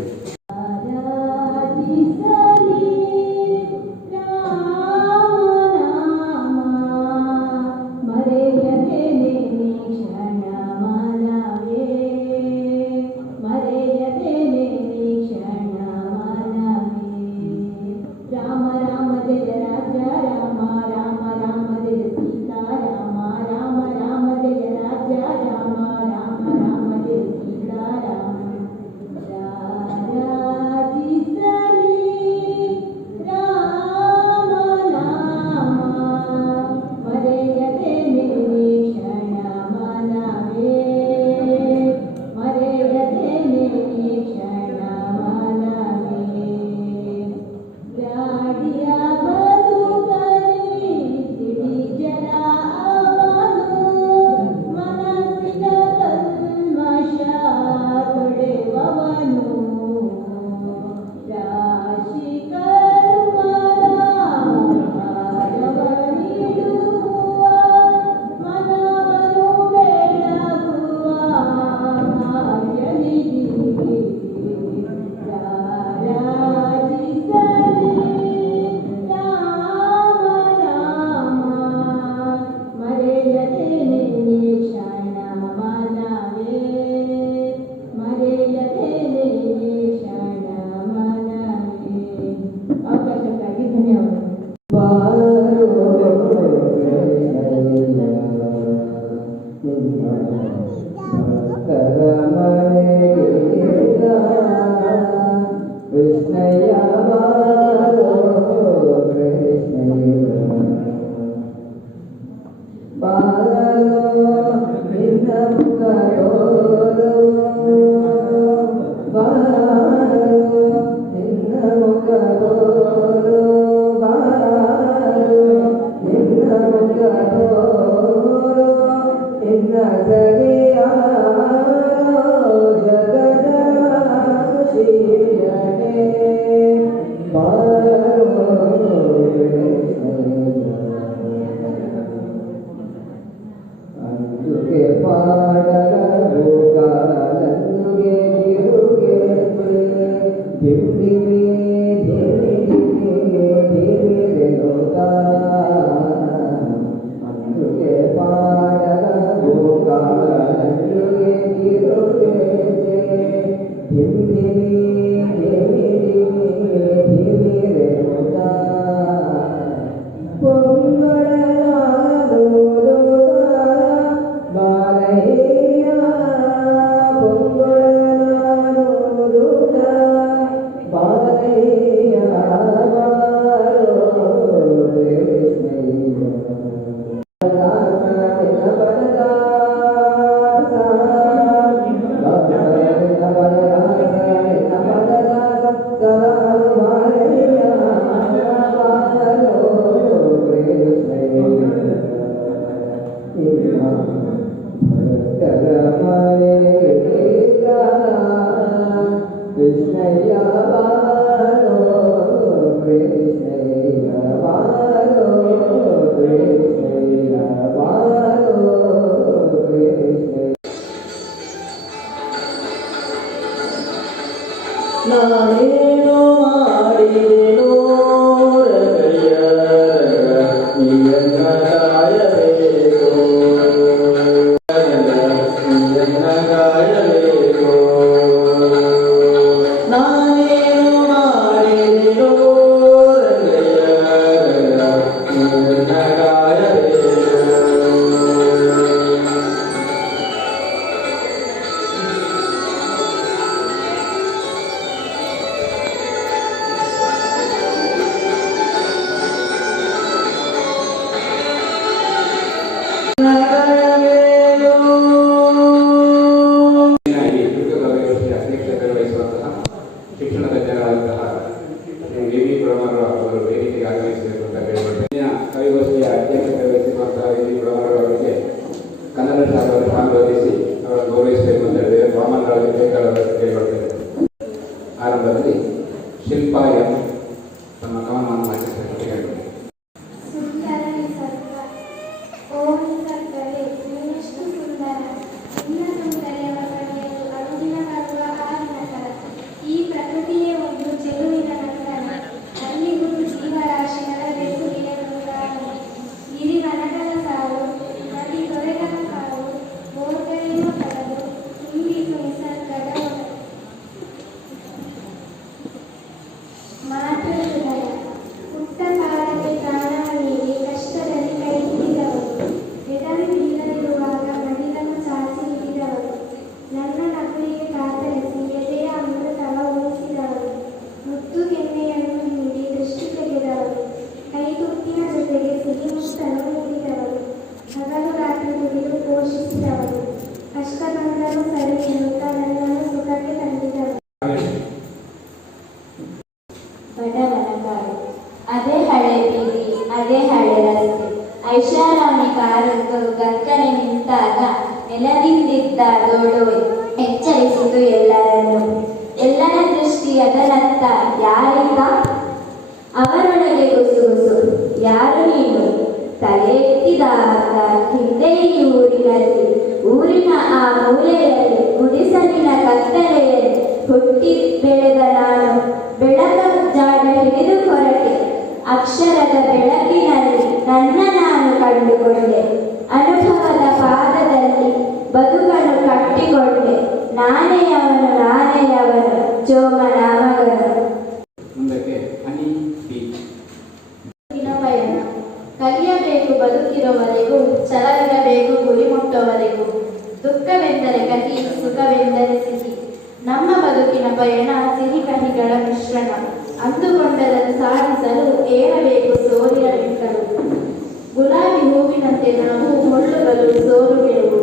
ನಾನೇನು ಮಾಡಿದೆನೋ ರಂಗಯ್ಯ ನೀಯನ್ನ ಕಾಯಬೇಕು ನೀಯನ್ನ ಕಾಯಬೇಕು ನಾನೇನು ಮಾಡಿದೆನೋ ರಂಗಯ್ಯ ನೀಯನ್ನ ಕಾಯಬೇಕು ಈ ದುರ್ಗದ ಯೋಜನೆಯ ಅಧ್ಯಕ್ಷತೆ ವಹಿಸುವಂತಹ ಶಿಕ್ಷಣ ತಜ್ಞರಾದಂತಹ ಶ್ರೀ ವಿ ವಿ ಪ್ರಭಾಕರ್ ಅವರು ವೇದಿಕೆಗೆ ಆಗಮಿಸಬೇಕು ಅಂತ ಕೇಳಿಕೊಳ್ತೇನೆ. ಕವಿಗೋಷ್ಠಿಯ ಅಧ್ಯಕ್ಷತೆ ವಹಿಸಿರುವಂತಹ ವಿ ವಿ ಪ್ರಭಾಕರ್ ಅವರಿಗೆ ಕನ್ನಡ ಶಾಲೆಯನ್ನು ಭಾಗವಹಿಸಿ ಅವರನ್ನು ಗೌರವಿಸಬೇಕು ಅಂತ ಹೇಳಿದರೆ ವಾಮನ್ ರಾಜು ಬೇಕರ್ ಅವರನ್ನು ಕೇಳಿಕೊಳ್ತೇನೆ. ಆರಂಭದಲ್ಲಿ ಶಿಲ್ಪಾ ಎಂ ತಮ್ಮ ಕವನವನ್ನು ವಾಚಿಸಬೇಕು ಅಂತ ಕೇಳಿಕೊಳ್ತೇನೆ. ಸುಂದರ ನಿಸರ್ಗ ಓ ನಿಸರ್ಗವೇ ನೀನೆಷ್ಟು ಸುಂದರ ನಿನ್ನ ಸೌಂದರ್ಯವ ಪಡೆಯಲು ಅರುದಿನ ಬರುವ ಹಾರಿನ ತರ ಈ ಪ್ರಕೃತಿಯೇ ಒಂದು ಚೆಲುವಿನ ನಂದನ ಅಲ್ಲಿಗುದು ಜೀವರಾಶಿಗಳ ಬೆಸುಗಿನ ನೂರಾರು ಗಿರಿವನಗಳ ಸಾಲು ನದಿ ತೊರೆಗಳ ಕಾವು ಬೋರ್ಗರೆಯುವ ಕಡಲು ತುಂಬಿತು ನಿಸರ್ಗದ ಮಾತೃ ಹೃದಯ ಪುಟ್ಟ ಕಾಲಕ್ಕೆ ಪ್ರಾಣ ನೀಡಿ ಕಷ್ಟದಲ್ಲಿ ಕೈ ಹಿಡಿದವರು ಎಡವಿಲ್ಲದಿರುವಾಗ ಮಡಿಲನ್ನು ಚಾಚಿ ಹಿಡಿದವರು ನನ್ನ ನಗುವಿಗೆ ಕಾತರಿಸಿ ಎದೆಯ ಅಮೃತವ ಉಳಿಸಿದವರು ಮುತ್ತು ಕೆನ್ನೆಯನ್ನು ನೀಡಿ ದೃಷ್ಟಿ ತೆಗೆದವರು ಕೈ ತುತ್ತಿನ ಜೊತೆಗೆ ಸಿಹಿ ಮುತ್ತನ್ನು ನೀಡಿದವರು ಹಗಲು ರಾತ್ರಿ ದುಡಿದು ಪೋಷಿಸಿದವರು ಕಷ್ಟ ಬಂದರೂ ಸರಿ ಎನ್ನುತ್ತಾ ನನ್ನನ್ನು ಸುಖಕ್ಕೆ ತಂದಿದವರು ಬಡವನಗಾರು ಅದೇ ಹಳೆ ಬೀದಿ ಅದೇ ಹಳೆ ರಸ್ತೆ ಐಷಾರಾಮಿ ಕಾರದ್ದು ಗಕ್ಕನೆ ನಿಂತಾಗ ನೆಲದಿಂದಿದ್ದ ದೋಳು ಎಚ್ಚರಿಸಿತು ಎಲ್ಲರನ್ನು. ಎಲ್ಲರ ದೃಷ್ಟಿ ಅದರತ್ತ ಯಾರೀಗ ಅವರೊಳಗೆ ಗುಸುಗುಸು ಯಾರು ನೀನು ತಲೆ ಎತ್ತಿದಾಗ ಹಿಂದೆ ಈ ಊರಿನಲ್ಲಿ ಊರಿನ ಆ ಮೂಲೆಯಲ್ಲಿ ಗುಡಿಸಲಿನ ಕತ್ತಲೆಯಲ್ಲಿ ಹುಟ್ಟಿ ಬೆಳೆದ ನಾನು ಬೆಳಕ ಜಾಡ ಹಿಡಿದು ಹೊರಟೆ ಅಕ್ಷರದ ಬೆಳಕಿನಲ್ಲಿ ನನ್ನ ನಾನು ಕಂಡುಕೊಂಡೆ ಅನುಭವದ ಪಾದದಲ್ಲಿ ಬದುಕನ್ನು ಕಟ್ಟಿಕೊಂಡೆ ನಾನೆಯವನು ಜೋಮನಾಮಗನು. ಮುಂದಕ್ಕೆ ಹನಿ ಬಿ ಪಯಣ ಕಲಿಯಬೇಕು ಬದುಕಿರುವವರೆಗೂ ಛಲವಿರಬೇಕು ಗುರಿ ಮುಟ್ಟುವವರೆಗೂ ದುಃಖವೆಂದರೆ ಕಹಿ ಸುಖವೆಂದರೆ ಸಿಹಿ ನಮ್ಮ ಬದುಕಿನ ಪಯಣ ಸಿಹಿ ಕಹಿಗಳ ಮಿಶ್ರಣ ಅಂದುಕೊಂಡರನ್ನು ಸಾಧಿಸಲು ಏರಬೇಕು ಸೋಲಿನ ಮೆಟ್ಟಲು ಗುಲಾಬಿ ಹೂವಿನಂತೆ ನಾವು ಮುಳ್ಳುಗಳು ಸೋರು ಗೆಲುವು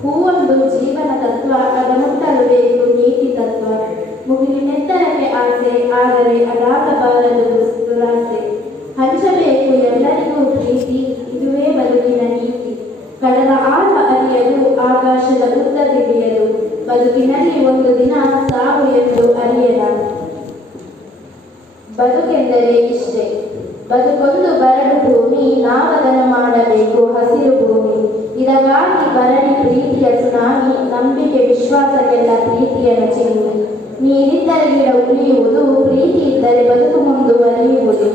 ಹೂವೊಂದು ಜೀವನ ತತ್ವ ಅದ ಮುಟ್ಟಲು ಬೇಕು ನೀತಿ ತತ್ವ ಮುಗಿಲಿನೆತ್ತರಕ್ಕೆ ಆಸೆ ಆದರೆ ಅದಾಗಬಾರದು ದುರಾಸೆ ಹಂಚಬೇಕು ಎಲ್ಲರಿಗೂ ಪ್ರೀತಿ ಇದುವೇ ಬದುಕಿನ ನೀತಿ ಕಡಲ ಆಳ ಅರಿಯಲು ಆಕಾಶದ ಉದ್ದ ತಿಳಿಯಲು ಬದುಕಿನಲ್ಲಿ ಒಂದು ದಿನ ಸಾವು ಎಂದು ಅರಿಯದ ಬದುಕೆಂದರೆ ಇಷ್ಟೇ ಬದುಕೊಂದು ಬರಡು ಭೂಮಿ ನಾವದನ್ನು ಮಾಡಬೇಕು ಹಸಿರು ಭೂಮಿ ಇದಕ್ಕಾಗಿ ಬರಡಿ ಪ್ರೀತಿಯ ಸುನಾಮಿ ನಂಬಿಕೆ ವಿಶ್ವಾಸಕ್ಕೆಲ್ಲ ಪ್ರೀತಿಯನ್ನು ಚಿಮ್ಮಿ ನೀರಿದ್ದರೆ ಗಿಡ ಉಳಿಯುವುದು ಪ್ರೀತಿ ಇದ್ದರೆ ಬದುಕು ಮುಂದುವರಿಯುವುದು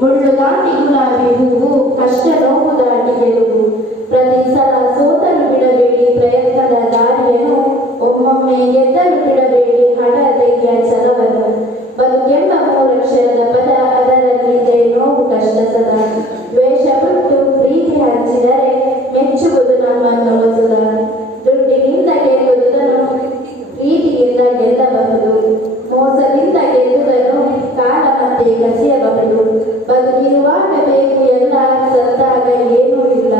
ಮುಳ್ಳು ದಾಟಿ ಗುಲಾಬಿ ಹೂವು ಕಷ್ಟ ನೋವು ದಾಟಿ ಗೆಲುವು ಪ್ರತಿ ಸಲ ಸೋತಲು ಬಿಡಬೇಡಿ ಪ್ರಯತ್ನದ ದಾರಿಯನ್ನು ಒಮ್ಮೊಮ್ಮೆ ಗೆದ್ದಲು ಬಿಡಬೇಡಿ ಹಠದೆಯ ಛಲವನ್ನು ಬದುಕೆಂಬ ಮೂರಕ್ಷರದ ಪದ ಅದರಲ್ಲಿದೆ ನೋವು ಕಷ್ಟ ಸದಾ ದ್ವೇಷ ಬಿಟ್ಟು ಪ್ರೀತಿ ಹಂಚಿದರೆ ಮೆಚ್ಚುವುದು ನಮ್ಮನ್ನು ಹೊಸದ ದುಡ್ಡಿನಿಂದ ಗೆಲ್ಲುವುದನ್ನು ಪ್ರೀತಿಯಿಂದ ಗೆಲ್ಲಬಹುದು ಮೋಸದಿಂದ ಗೆಲ್ಲುವುದನ್ನು ಕಾಲ ಮತ್ತೆ ಕಸಿಯಬಹುದು ಬದುಕಿರುವಾಗ ಬೇಕು ಎಲ್ಲ ಸತ್ತಾಗ ಏನೂ ಇಲ್ಲ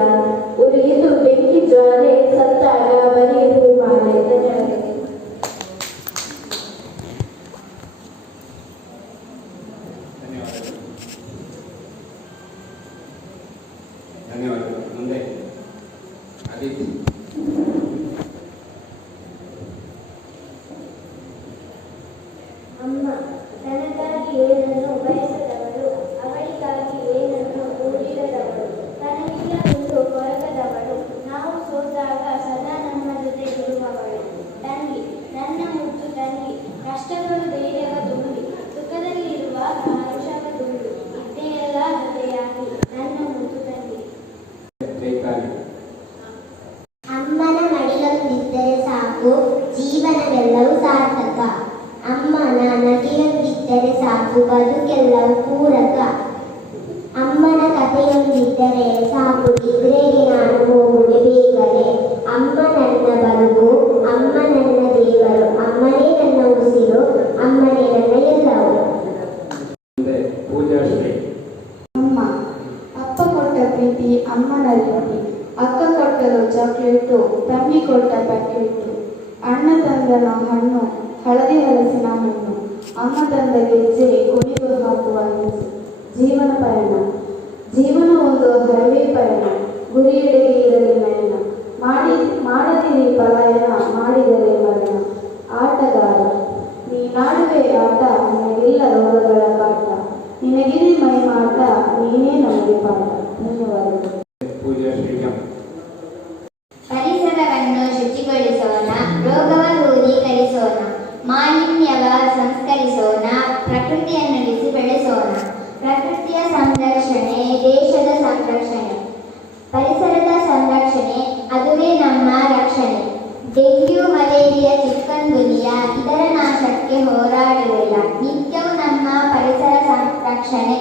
ಉರಿಯಿತು ಬೆಂಕಿ ಜ್ವಾಲೆ ಸತ್ತಾಗ ಬರೀ ಹೂಮಾಲೆ. ಧನ್ಯವಾದಗಳು. ಮುಂದೆ ಅದಿತಿ ಅಮ್ಮ ತನಗಾಗಿ ಏನನ್ನು ಬಯಸದವಳು ಅವಳಿಗಾಗಿ ಏನನ್ನು ಊರಿಡದವಳು ತನಗಿಲ್ಲವೆಂದು ಕೊರಗದವಳು ನಾವು ಸೋತಾಗ ಸದಾ ನಮ್ಮ ಜೊತೆ ಇರುವವಳು ತಂಗಿ ನನ್ನ ಮುದ್ದು ತಂಗಿ ಕಷ್ಟಗಳು ಧೈರ್ಯವ ಜೀವನವೆಲ್ಲವೂ ಸಾರ್ಥಕ. ಅಮ್ಮನ ನಗೆಯೊಂದಿದ್ದರೆ ಸಾಕು, ಬದುಕೆಲ್ಲವೂ ಪೂರಕ. ಅಮ್ಮನ ಕಥೆಯೊಂದಿದ್ದರೆ ಸಾಕು, ನಿದ್ರೆಗೆ ನಾನು ಹೋಗುವೆ ಬೇಗನೆ. ಅಮ್ಮ ನನ್ನ ಬದುಕು, ಅಮ್ಮ ನನ್ನ ದೇವರು, ಅಮ್ಮನೇ ನನ್ನ ಉಸಿರು, ಅಮ್ಮನೇ ನನ್ನ ಎಲ್ಲವೂ. ಪೂಜಾಶ್ರೀ. ಅಮ್ಮ, ಅಪ್ಪ ಕೊಟ್ಟ ಪ್ರೀತಿ ಅಮ್ಮನ ರೀತಿ. ಅಕ್ಕ ಕೊಟ್ಟರು ಚಾಕ್ಲೇಟು, ತಂಗಿ ಕೊಟ್ಟ ಪ್ಯಾಕೆಟು. ಅಣ್ಣ ತಂದನ ಹಣ್ಣು, ಹಳದಿ ಹಲಸಿನ ಹಣ್ಣು. ಅಮ್ಮ ತಂದ ಗೆಜ್ಜೆ, ಕುಣಿದು ಹಾಕುವ ಹೆಸರು. ಜೀವನ ಪಯಣ, ಜೀವನ ಒಂದು ಹೈವೇ ಪಯಣ. ಗುರಿಯೆಡೆಗೆ ಇರಲಿ ನಯನ. ಮಾಡದಿರಿ ಪಲಾಯನ, ಮಾಡಿದರೆ ಮರಣ. ಆಟಗಾರ, ನೀನಾಡುವೆ ಆಟ, ನಿನಗಿಲ್ಲ ರೋಗಗಳ ಕಾಟ. ನಿನಗಿರಿ ಮೈ ಮಾಟ, ನೀನೇ ನಮಗೆ ಪಾಠ. ಧನ್ಯವಾದಗಳು. ಪರಿಸರವನ್ನು ಶುಚಿಗೊಳಿಸೋಣ, ರೋಗವ ದೂರೀಕರಿಸೋಣ, ಮಾಲಿನ್ಯವ ಸಂಸ್ಕರಿಸೋಣ, ಪ್ರಕೃತಿಯನ್ನು ಉಳಿಸಿ ಬೆಳೆಸೋಣ. ಪ್ರಕೃತಿಯ ಸಂರಕ್ಷಣೆ ದೇಶದ ಸಂರಕ್ಷಣೆ, ಪರಿಸರದ ಸಂರಕ್ಷಣೆ ಅದುವೇ ನಮ್ಮ ರಕ್ಷಣೆ. ಡೆಂಗ್ಯೂ, ಮಲೇರಿಯಾ, ಚಿಕನ್ಗುನ್ಯಾ ಇದರ ನಾಶಕ್ಕೆ ಹೋರಾಡುವಿಲ್ಲ. ನಿತ್ಯವೂ ನಮ್ಮ ಪರಿಸರ ಸಂರಕ್ಷಣೆ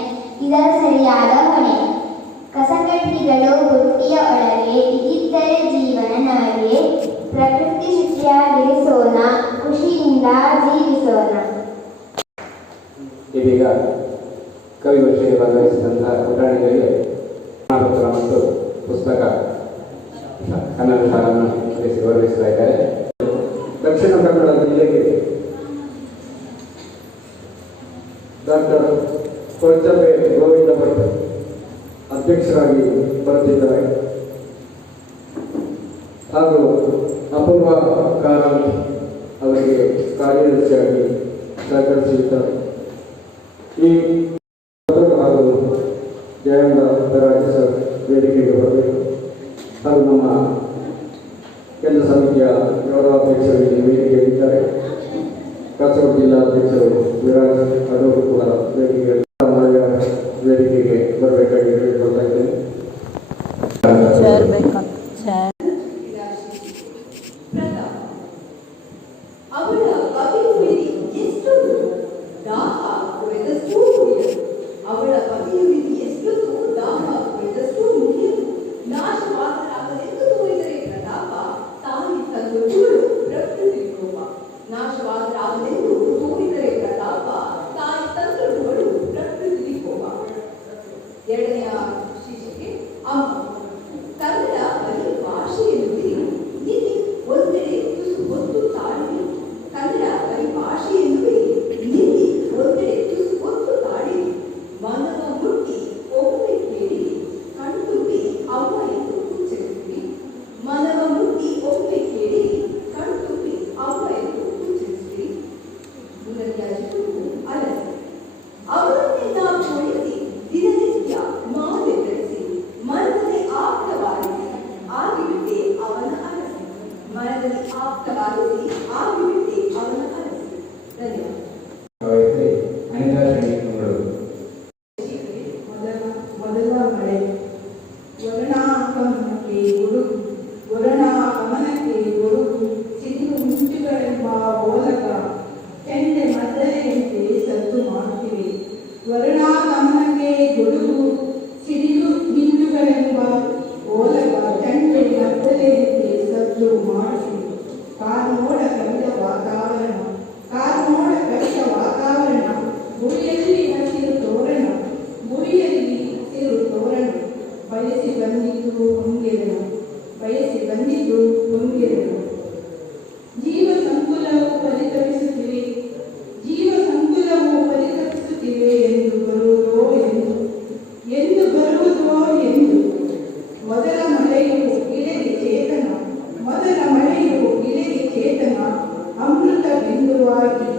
ಇದರ ಸರಿಯಾದ ಹೊಣೆ. ಕಸಕಡ್ಡಿಗಳು ಬುಟ್ಟಿಯ ಒಳಗೆ, ಇದಿದ್ದರೆ ಜೀವನ ನಮಗೆ. ಪ್ರಕೃತಿ ಶುಚಿಯಾಗಿರಿಸೋಣ, ಖುಷಿಯಿಂದ ಜೀವಿಸೋಣ. ಇದೀಗ ಕವಿಗೋಷ್ಠಿಗೆ ಭಾಗವಹಿಸಿದಂತಹ ಪುಟಾಣಿಗಳಿಗೆ ಪ್ರಮಾಣಪತ್ರ ಮತ್ತು ಪುಸ್ತಕ ಕನ್ನಡ ಶಾಲೆಯನ್ನು ಗೌರವಿಸ್ತಾ ಇದ್ದಾರೆ. ದಕ್ಷಿಣ ಕನ್ನಡ ಜಿಲ್ಲೆಗೆ ಡಾಕ್ಟರ್ ಕೊಳಚಪೆ ಗೋವಿಂದ ಭಟ್ ಅಧ್ಯಕ್ಷರಾಗಿ ಬರುತ್ತಿದ್ದಾರೆ ಹಾಗೂ ಅಪೂರ್ವ ಕಾರಂತ್ ಅವರಿಗೆ ಕಾರ್ಯದರ್ಶಿಯಾಗಿ ಸಹಕರಿಸಿದ್ದಾರೆ. ಈ ಹಾಗೂ ಜಯಂತ ರಾಜ್ಯ ಸರ್ ವೇದಿಕೆಗೆ ಬರಬೇಕು ಹಾಗೂ ನಮ್ಮ ಕೇಂದ್ರ ಸಮಿತಿಯ ಗೌರವಾಧ್ಯಕ್ಷರು ಇಲ್ಲಿ ವೇದಿಕೆಯಲ್ಲಿದ್ದಾರೆ. ಕಾಸರಗೋಡು ಜಿಲ್ಲಾಧ್ಯಕ್ಷರು ವಿರಾಜ್ ಅವರು ಕೂಡ ವೇದಿಕೆಗೆ ಬರಬೇಕಾಗಿ ಹೇಳಿಕೊಳ್ತಾ ಇದ್ದೇನೆ. ಅವಳ ಪತಿಯುವಿಗೆ ಎಷ್ಟು ದಾಹ ಕುಡಿದಷ್ಟು ಕುಡಿಯಲು, ಅವಳ ಪತಿಯುವಿಗೆ ಎಷ್ಟು ದಾಹ ಕುಡಿದಷ್ಟು ಮುಗಿಯಲು. ನಾಶವಾದರಾಗಲೆಂದು ತೋರಿದರೆ ಪ್ರತಾಪ, ತಾಯಿ ತಂದೊಡ್ಡುಗಳು ಪ್ರಕೃತಿ ರೂಪ. ನಾಶವಾದರಾಗಲೆಂದು ತೋರಿದರೆ ಪ್ರತಾಪ, ತಾಯಿ ತಂದೊಡ್ಡುಗಳು ಪ್ರಕೃತಿ ಕೋಪ. ಎರಡನೆಯ ಶೀರ್ಷಿಕೆ ಅಮ್ಮ. ಕನ್ನಡ ಬರೀ ಭಾಷೆಯಲ್ಲಿ ನಿಲ್ಲಿ ಒಂದೆಡೆ ತುಸು ಹೊತ್ತು ತಾಳಿ. ಕನ್ನಡ ಬರೀ ಭಾಷೆಯಲ್ಲಿ ನಿಲ್ಲಿ ಒಂದೆಡೆ ತುಸು ಹೊತ್ತು ತಾಳಿ. ಮನವ ಮುಟ್ಟಿ ಒಮ್ಮೆ ಕೇಳಿ, ಕಣ್ತುಂಬಿ ಅಮ್ಮ ಎಂದು ಉಚ್ಚರಿಸಿರಿ. ಮನವ ಮುಟ್ಟಿ ಒಮ್ಮೆ ಕೇಳಿ, ಕಣ್ತುಂಬಿ ಅಮ್ಮ ಎಂದು ಉಚ್ಚರಿಸಿರಿ. ಮುಂದಕ್ಕೆ ಅಲಸಿ ಅವರನ್ನೆಲ್ಲ ಪೋಣಿಸಿ, ದಿನನಿತ್ಯ ಮಾಲೆ ಬೆಳೆಸಿ, ಮನದಲ್ಲಿ ಆಪ್ತವಾಗಿಸಿ ಆಗಿಬಿಟ್ಟೆ ಅವನ ಅರಸಿ. ಮನದಲ್ಲಿ ಆಪ್ತವಾಗಿಸಿ ಆಗಿಬಿಟ್ಟೆ ಅವನ ಅರಸಿ. ಧನ್ಯವಾದ. ಮೊದಲ ಮಳೆ, ವರುಣಾಗಮನಕ್ಕೆ ಗುಡುಗು, ವರುಣಾಗಮನಕ್ಕೆ ಗುಡುಗು, ಸಿಡಿಲು ಮಿಂಚುಗಳೆಂಬ ಓಲಕ, ಚೆಂಡೆ ಮದ್ದಳೆಯಂತೆ ಸದ್ದು ಮಾಡುತ್ತಿವೆ. ವರುಣಾಗಮನಕ್ಕೆ ಗುಡುಗು, ಸಿಡಿಲು ಮಿಂಚುಗಳೆಂಬ ಓಲಕ, ಚೆಂಡೆ ಮದ್ದಳೆಯಂತೆ ಸದ್ದು ಮಾಡುತ್ತಿವೆ. ಕಾರ್ಮೋಡ ಕವಿದ ವಾತಾವರಣ, ಕಾರ್ಮೋಡ ಕವಿದ ವಾತಾವರಣ, ಗುರಿಯಲ್ಲಿ ಹಸಿರು ತೋರಣ, ಗುರಿಯಲ್ಲಿ ಹಸಿರು ತೋರಣ. ಬಯಸಿ ಬಂದಿದ್ದು ಹೊಂಗೆರನು, ಬಯಸಿ ಬಂದಿದ್ದು ಹೊಂಗೆರನು. ಜೀವ ಸಂಕುಲವು ಪರಿತಪಿಸುತ್ತಿವೆ, ಜೀವ ಸಂಕುಲವು ಪರಿತಪಿಸುತ್ತಿವೆ. ಎಂದು ಬರುವುದೋ ಎಂದು ಬರುವುದೋ ಎಂದು. ಮೊದಲ ಮಳೆಯು ಇಳೆಗೆ ಚೇತನ, ಮೊದಲ ಮಳೆಯು ಇಳೆಗೆ ಚೇತನ. ಅಮೃತ ಬಿಂದುವಾಗಿ,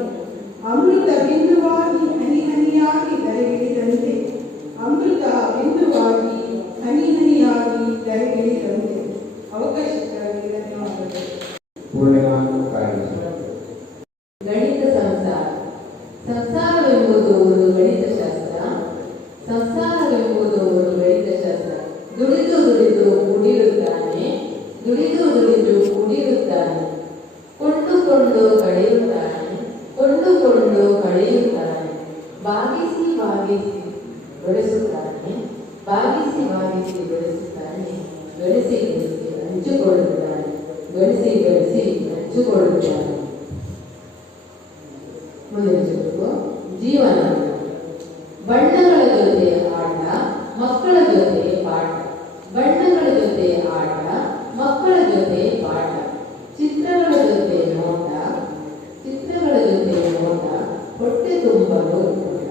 ಅಮೃತ ಬಿಂದುವಾಗಿ ಹನಿ ಹನಿಯಾಗಿ ಧರೆಗಿಳಿದಂತೆ, ಅಮೃತ ಬಿಂದುವಾಗಿ ಹನಿ ಹನಿಯಾಗಿ ಧರೆಗಿಳಿದಂತೆ. ಅವಕಾಶಕ್ಕಾಗಿ ಧನ್ಯವಾದಗಳು. ಗಣಿತ ಸಂಸಾರ. ಸಂಸಾರವೆಂಬುದು ಒಂದು ಗಣಿತ ಶಾಸ್ತ್ರ. ಸಂಸಾರವೆಂಬುದು ಒಂದು ಗಣಿತ ಶಾಸ್ತ್ರ. ದುಡಿದು ದುಡಿದು ಕೂಡಿರುತ್ತಾನೆ, ದುಡಿದು ದುಡಿದು ಕೂಡಿರುತ್ತಾನೆ. ಕೊಂಡು ಕೊಂಡುಕೊಂಡು ಕಳೆಯುತ್ತಾನೆ, ಕೊಂಡುಕೊಂಡು ಕಳೆಯುತ್ತಾನೆ. ಬಾಗಿಸಿ ಬಾಗಿಸಿ ಬೆಳೆಸುತ್ತಾನೆ, ಬಾಗಿಸಿ ಬಾಗಿಸಿ ಬೆಳೆಸುತ್ತಾನೆ. ಬೆಳೆಸಿ ಬೆಳೆಸಿ ಹಂಚಿಕೊಳ್ಳುತ್ತಾನೆ, ಬೆಳೆಸಿ ಬೆಳೆಸಿ ಹಂಚಿಕೊಳ್ಳುತ್ತಾನೆ. ಮುಂದಿನ ಚುಟುಕು ಜೀವನ. ಬಣ್ಣಗಳ ಜೊತೆ ಆಟ, ಮಕ್ಕಳ ಜೊತೆ ಪಾಠ. ಬಣ್ಣಗಳ ಜೊತೆ ಆಟ, ಮಕ್ಕಳ ಜೊತೆ ಪಾಠ. ಚಿತ್ರಗಳ ಜೊತೆ ನೋಟ, ಚಿತ್ರಗಳ ಜೊತೆ ನೋಟ. ಹೊಟ್ಟೆ ತುಂಬಲು ಊಟ,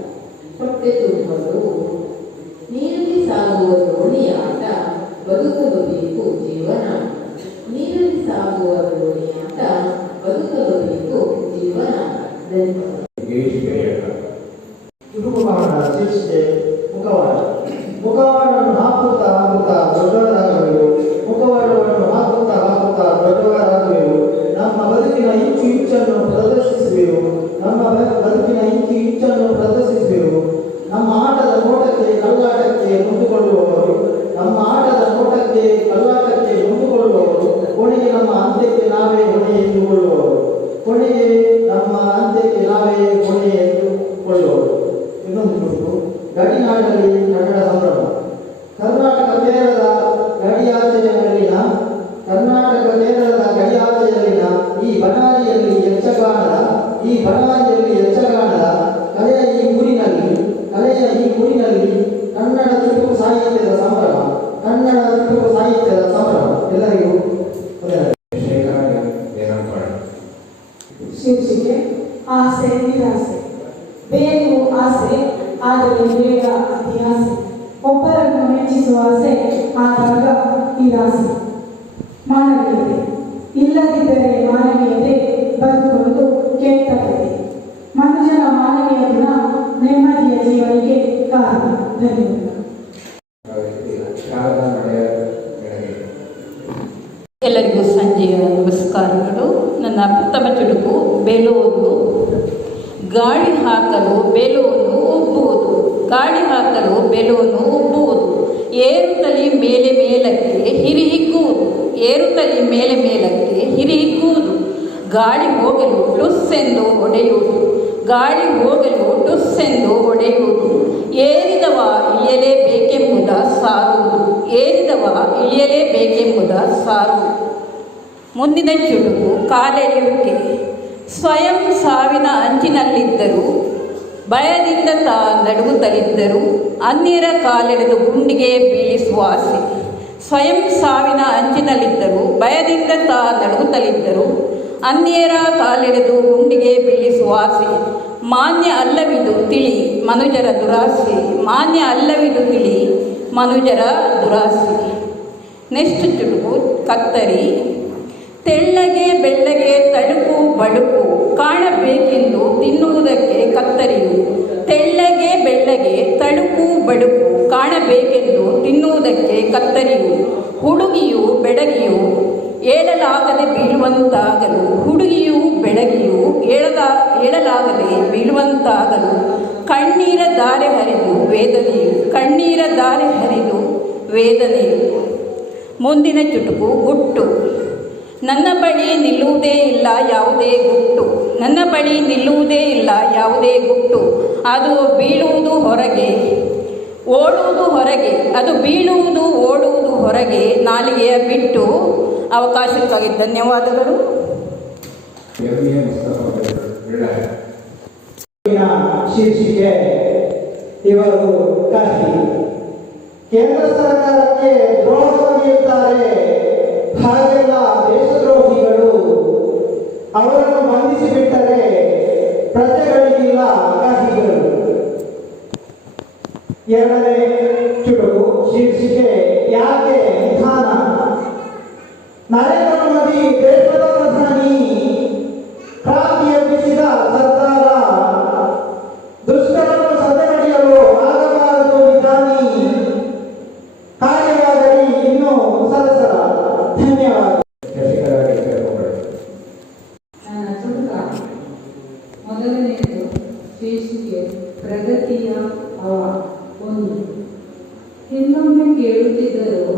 ಹೊಟ್ಟೆ ತುಂಬಲು ಊಟ. ನೀರಲ್ಲಿ ಸಾಗುವ ದೋಣಿ ಆಟ, ಬದುಕಲು ಬೇಕು ಜೀವನ. ನೀರಲ್ಲಿ ಸಾಗುವ ದೋಣಿ ಆಟ, ಬದುಕಲು ಬೇಕು ಜೀವನ. ಮುಖವಾಡ ಶೀರ್ಷಿಕೆ ಮುಖವಾಡ. ಮುಖವಾಡವನ್ನು ಹಾಕುತ್ತಾ ಹಾಕುತ್ತಾ ದೊಡ್ಡವರಾಗುವೆವು, ಮುಖವಾಡವನ್ನು ಹಾಕುತ್ತಾ ಹಾಕುತ್ತಾ ದೊಡ್ಡವರಾಗುವೆವು. ನಮ್ಮ ಬದುಕಿನ ಇಂಚು ಇಂಚನ್ನು ಪ್ರದರ್ಶಿಸುವೆವು, ನಮ್ಮ ಬದುಕಿನ ಇಂಚು ಇಂಚನ್ನು ಪ್ರದರ್ಶಿಸುವೆವು. ನಮ್ಮ ಆಟದ ನೋಟಕ್ಕೆ ಕಲ್ಲಾಟಕ್ಕೆ ಮುಂದುಕೊಳ್ಳುವವರು, ನಮ್ಮ ಆಟದ ನೋಟಕ್ಕೆ ಕಲ್ಲಾಟಕ್ಕೆ ಮುಂದುಕೊಳ್ಳುವವರು. ಕೊನೆಗೆ ನಮ್ಮ ಅಂತ್ಯಕ್ಕೆ ನಾವೇ ಹೊಣೆ ಎಂದುಕೊಳ್ಳುವವರು, ಕೊನೆಗೆ ನಮ್ಮ ಅಂತ್ಯಕ್ಕೆ ನಾವೇ ಹೊಣೆ ಎಂದುಕೊಳ್ಳುವವರು. ಇನ್ನೊಂದು ಗಡಿನಾಡಲ್ಲಿ ಕನ್ನಡ ಸಂಭ್ರಮ. ಕರ್ನಾಟಕ ಕೇರಳದ ಗಡಿಯಾಚೆಯಲ್ಲಿನ ಈ ಬನಾರಿಯಲ್ಲಿ ಯಕ್ಷಗಾನದ ಕಲೆಯ ಈ ಊರಿನಲ್ಲಿ ಕನ್ನಡ ಚುಟುಕು ಸಾಹಿತ್ಯದ ಸಂಭ್ರಮ, ಕನ್ನಡ ಚುಟುಕು ಸಾಹಿತ್ಯದ ಸಂಭ್ರಮ. ಎಲ್ಲರಿಗೂ ಶೀರ್ಷಿಕೆ ಆಸೆ ನಿರಾಸೆ. ಬೇಕು ಆಸೆ, ಆದರೆ ಬೇಗ ಅತಿ ಆಸೆ. ಒಬ್ಬರನ್ನು ಮೆಚ್ಚಿಸುವ ಆಸೆ, ಆದಾಗ ನಿರಾಸೆ. ಮಾನವೀಯತೆ ಇಲ್ಲದಿದ್ದರೆ ಮಾನವೀಯತೆ ಬದುಕುವುದು ಕೆಟ್ಟ ಕಥೆ. ಮನುಷ್ಯನ ಮಾನವೀಯ ಗುಣ ನೆಮ್ಮದಿಯ ಜೀವನಿಗೆ ಕಾರಣ. ಎಲ್ಲರಿಗೂ ಸಂಜೆಯ ನಮಸ್ಕಾರಗಳು. ನನ್ನ ಪ್ರಥಮ ಚುಟುಕು ಬೇಲುವುದು. ಗಾಳಿ ಹಾಕಲು ಬೇಲುವನ್ನು ಉಬ್ಬುವುದು, ಗಾಳಿ ಹಾಕಲು ಬೇಲುವನ್ನು ಉಬ್ಬುವುದು. ಏರುತ್ತಲಿ ಮೇಲೆ ಮೇಲಕ್ಕೆ ಹಿರಿಹಿಗ್ಗುವುದು, ಏರುತ್ತಲಿ ಮೇಲೆ ಮೇಲಕ್ಕೆ ಹಿರಿಹಿಗ್ಗುವುದು. ಗಾಳಿ ಹೋಗಲು ಟುಸ್ಸೆಂದು ಹೊಡೆಯುವುದು, ಗಾಳಿ ಹೋಗಲು ಟುಸ್ಸೆಂದು ಹೊಡೆಯುವುದು. ಏರಿದವ ಇಳಿಯಲೇಬೇಕೆಂಬುದ ಸಾರುವುದು, ಏರಿದವ ಇಳಿಯಲೇಬೇಕೆಂಬುದ ಸಾರುವುದು. ಮುಂದಿನ ಚುಟುಕು ಕಾಲೆಳೆಯುವಿಕೆ. ಸ್ವಯಂ ಸಾವಿನ ಅಂಚಿನಲ್ಲಿದ್ದರೂ ಭಯದಿಂದ ನಡುಗುತ್ತಲಿದ್ದರು, ಅನ್ಯರ ಕಾಲೆಳೆದು ಗುಂಡಿಗೆ ಬೀಳಿಸುವ ಆಸೆ. ಸ್ವಯಂ ಸಾವಿನ ಅಂಚಿನಲ್ಲಿದ್ದರು ಭಯದಿಂದ ನಡುಗುತ್ತಲಿದ್ದರು, ಅನ್ಯರ ಕಾಲೆಳೆದು ಗುಂಡಿಗೆ ಬೀಳಿಸುವ ಆಸೆ. ಮಾನ್ಯ ಅಲ್ಲವಿದು ತಿಳಿ ಮನುಜರ ದುರಾಸೆ, ಮಾನ್ಯ ಅಲ್ಲವಿದು ತಿಳಿ ಮನುಜರ ದುರಾಸೆ. ನೆಕ್ಸ್ಟ್ ಚುಟುಕು ಕತ್ತರಿ. ತೆಳ್ಳಗೆ ಬೆಳ್ಳಗೆ ತಳುಕು ಬಳುಕು ಕಾಣಬೇಕೆಂದು ತಿನ್ನುವುದಕ್ಕೆ ಕತ್ತರಿಯು. ತೆಳ್ಳಗೆ ಬೆಳ್ಳಗೆ ತಳುಕು ಬಳುಕು ಕಾಣಬೇಕೆಂದು ತಿನ್ನುವುದಕ್ಕೆ ಕತ್ತರಿಯು. ಹುಡುಗಿಯು ಬೆಡಗಿಯು ಏಳಲಾಗದೆ ಬೀಳುವಂತಾಗಲು, ಹುಡುಗಿಯು ಬೆಡಗಿಯು ಏಳಲಾಗದೆ ಬೀಳುವಂತಾಗಲು. ಕಣ್ಣೀರ ಧಾರೆ ಹರಿದು ವೇದನೆಯು, ಕಣ್ಣೀರ ಧಾರೆ ಹರಿದು ವೇದನೆಯು. ಮುಂದಿನ ಚುಟುಕು ಗುಟ್ಟು. ನನ್ನ ಬಳಿ ನಿಲ್ಲುವುದೇ ಇಲ್ಲ ಯಾವುದೇ ಗುಟ್ಟು, ನನ್ನ ಬಳಿ ನಿಲ್ಲುವುದೇ ಇಲ್ಲ ಯಾವುದೇ ಗುಟ್ಟು. ಅದು ಬೀಳುವುದು ಹೊರಗೆ ಓಡುವುದು ಹೊರಗೆ, ಅದು ಬೀಳುವುದು ಓಡುವುದು ಹೊರಗೆ ನಾಲಿಗೆಯ ಬಿಟ್ಟು. ಅವಕಾಶಕ್ಕಾಗಿ ಧನ್ಯವಾದಗಳು. ಶೀರ್ಷಿಕೆ ಇವರು ಕಹಿ. ಕೇಂದ್ರ ಸರ್ಕಾರಕ್ಕೆ ದ್ರೋಹ ಬಗೆಯುತ್ತಾರೆ, ಹಾಗೆಲ್ಲ ದೇಶದ್ರೋಹಿಗಳು. ಅವರನ್ನು ಬಂಧಿಸಿಬಿಟ್ಟರೆ ಪ್ರಜೆಗಳಿಗಿಲ್ಲ ಕಹಿಗಳು. ಎರಡನೇ ಚುಟುಕು ಶೀರ್ಷಿಕೆ ಯಾಕೆ ನಿಧಾನ. ನರೇಂದ್ರ ಮೋದಿ ದೇಶದ ಪ್ರಧಾನಿ, ಕ್ರಾಂತಿ ಎಬ್ಬಿಸಿದ ಸರ್ಕಾರ. ದುಷ್ಟರನ್ನು ಸದೆಬಡಿಯಲು ಆಗಬಾರದು ವಿಧಾನಿ, ಕಾರ್ಯವಾಗಲಿ ಇನ್ನೂ ಸರಸರ. ಧನ್ಯವಾದ. ಮೊದಲನೆಯದು ಶೀರ್ಷಿಕೆ ಪ್ರಗತಿಯ ಹವ. ಒಂದು. ಇನ್ನೊಮ್ಮೆ ಕೇಳುತ್ತಿದ್ದರು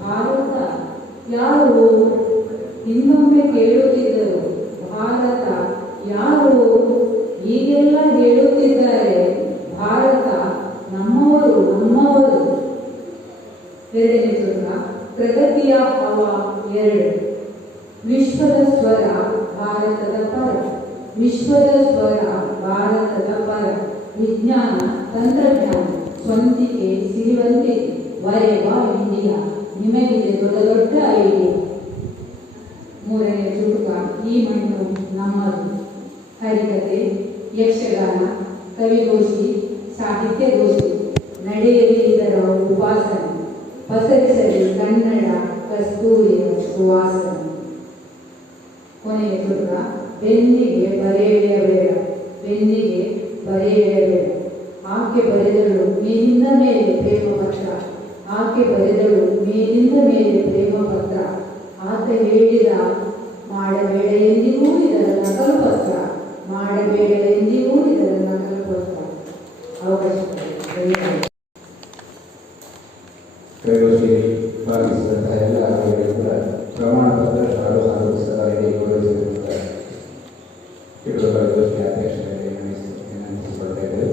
ಭಾರತ ಯಾರು, ಇನ್ನೊಮ್ಮೆ ಕೇಳುತ್ತಿದ್ದರು ಭಾರತ ವಿಶ್ವದ ಸ್ವರ ಭಾರತದ ಪರ ವಿಜ್ಞಾನ ತಂತ್ರಜ್ಞಾನ ಸ್ವಂತಿಕೆ ಸಿರಿವಂತಿಕೆ ವರೆವ ಇಂಡಿಯಾ ನಿಮಗಿದೆ ದೊಡ್ಡ ದೊಡ್ಡ ಐಡಿಯಾ. ಮೂರನೇ ಚುಟುಕ ಈ ಮಣ್ಣು ನಮ್ಮದು. ಹರಿಕತೆ, ಯಕ್ಷಗಾನ, ಕವಿಗೋಷ್ಠಿ, ಸಾಹಿತ್ಯಗೋಷ್ಠಿ ನಡೆಯಲಿ ಇದರ ಉಪಾಸನೆ. ಪಸರಿಸಲಿ ಕನ್ನಡ ಕಸ್ತೂರಿಯ ಸುವಾಸನೆ. ಕೊನೆಯ ಚುಟುಕ ಬೆನ್ನಿಗೆ ಬರೆಯಬೇಡ, ಬೆನ್ನಿಗೆ ಬರೆಯಬೇಡ. ಆಕೆ ಬರೆದಳು ಮೇಲಿಂದ ಮೇಲೆ ಪ್ರೇಮ ಪತ್ರ, ಆಕೆ ಬರೆದಳು ಮೇಲಿಂದ ಮೇಲೆ ಪ್ರೇಮ ಪತ್ರ. ಆತ ಹೇಳಿದ ಮಾಡಬೇಡ ಎಂದಿಗೂ ಇದರ ನಕಲು ಪತ್ರ, ಮಾಡಬೇಡ ಎಂದಿಗೂ ಇದರ ನಕಲು ಪತ್ರ. ಅವಕಾಶ ಕೈಗೋಷ್ಠಿಯಲ್ಲಿ ಭಾಗವಹಿಸಿದಂತಹ ಎಲ್ಲ ಆರೋಗ್ಯಗಳು ಕೂಡ ಪ್ರಮಾಣ ಪತ್ರ ಶಾಲು ಹಾಗೂ ಪುಸ್ತಕಗಳಿಗೆ ಗೌರವಿಸಿರುತ್ತಾರೆ. ಇರುವ ಕೈಗೋಷ್ಠಿ ಅಧ್ಯಕ್ಷರಾಗಿ ವಿನಂತಿಸಿಕೊಳ್ತಾ ಇದ್ದೇವೆ.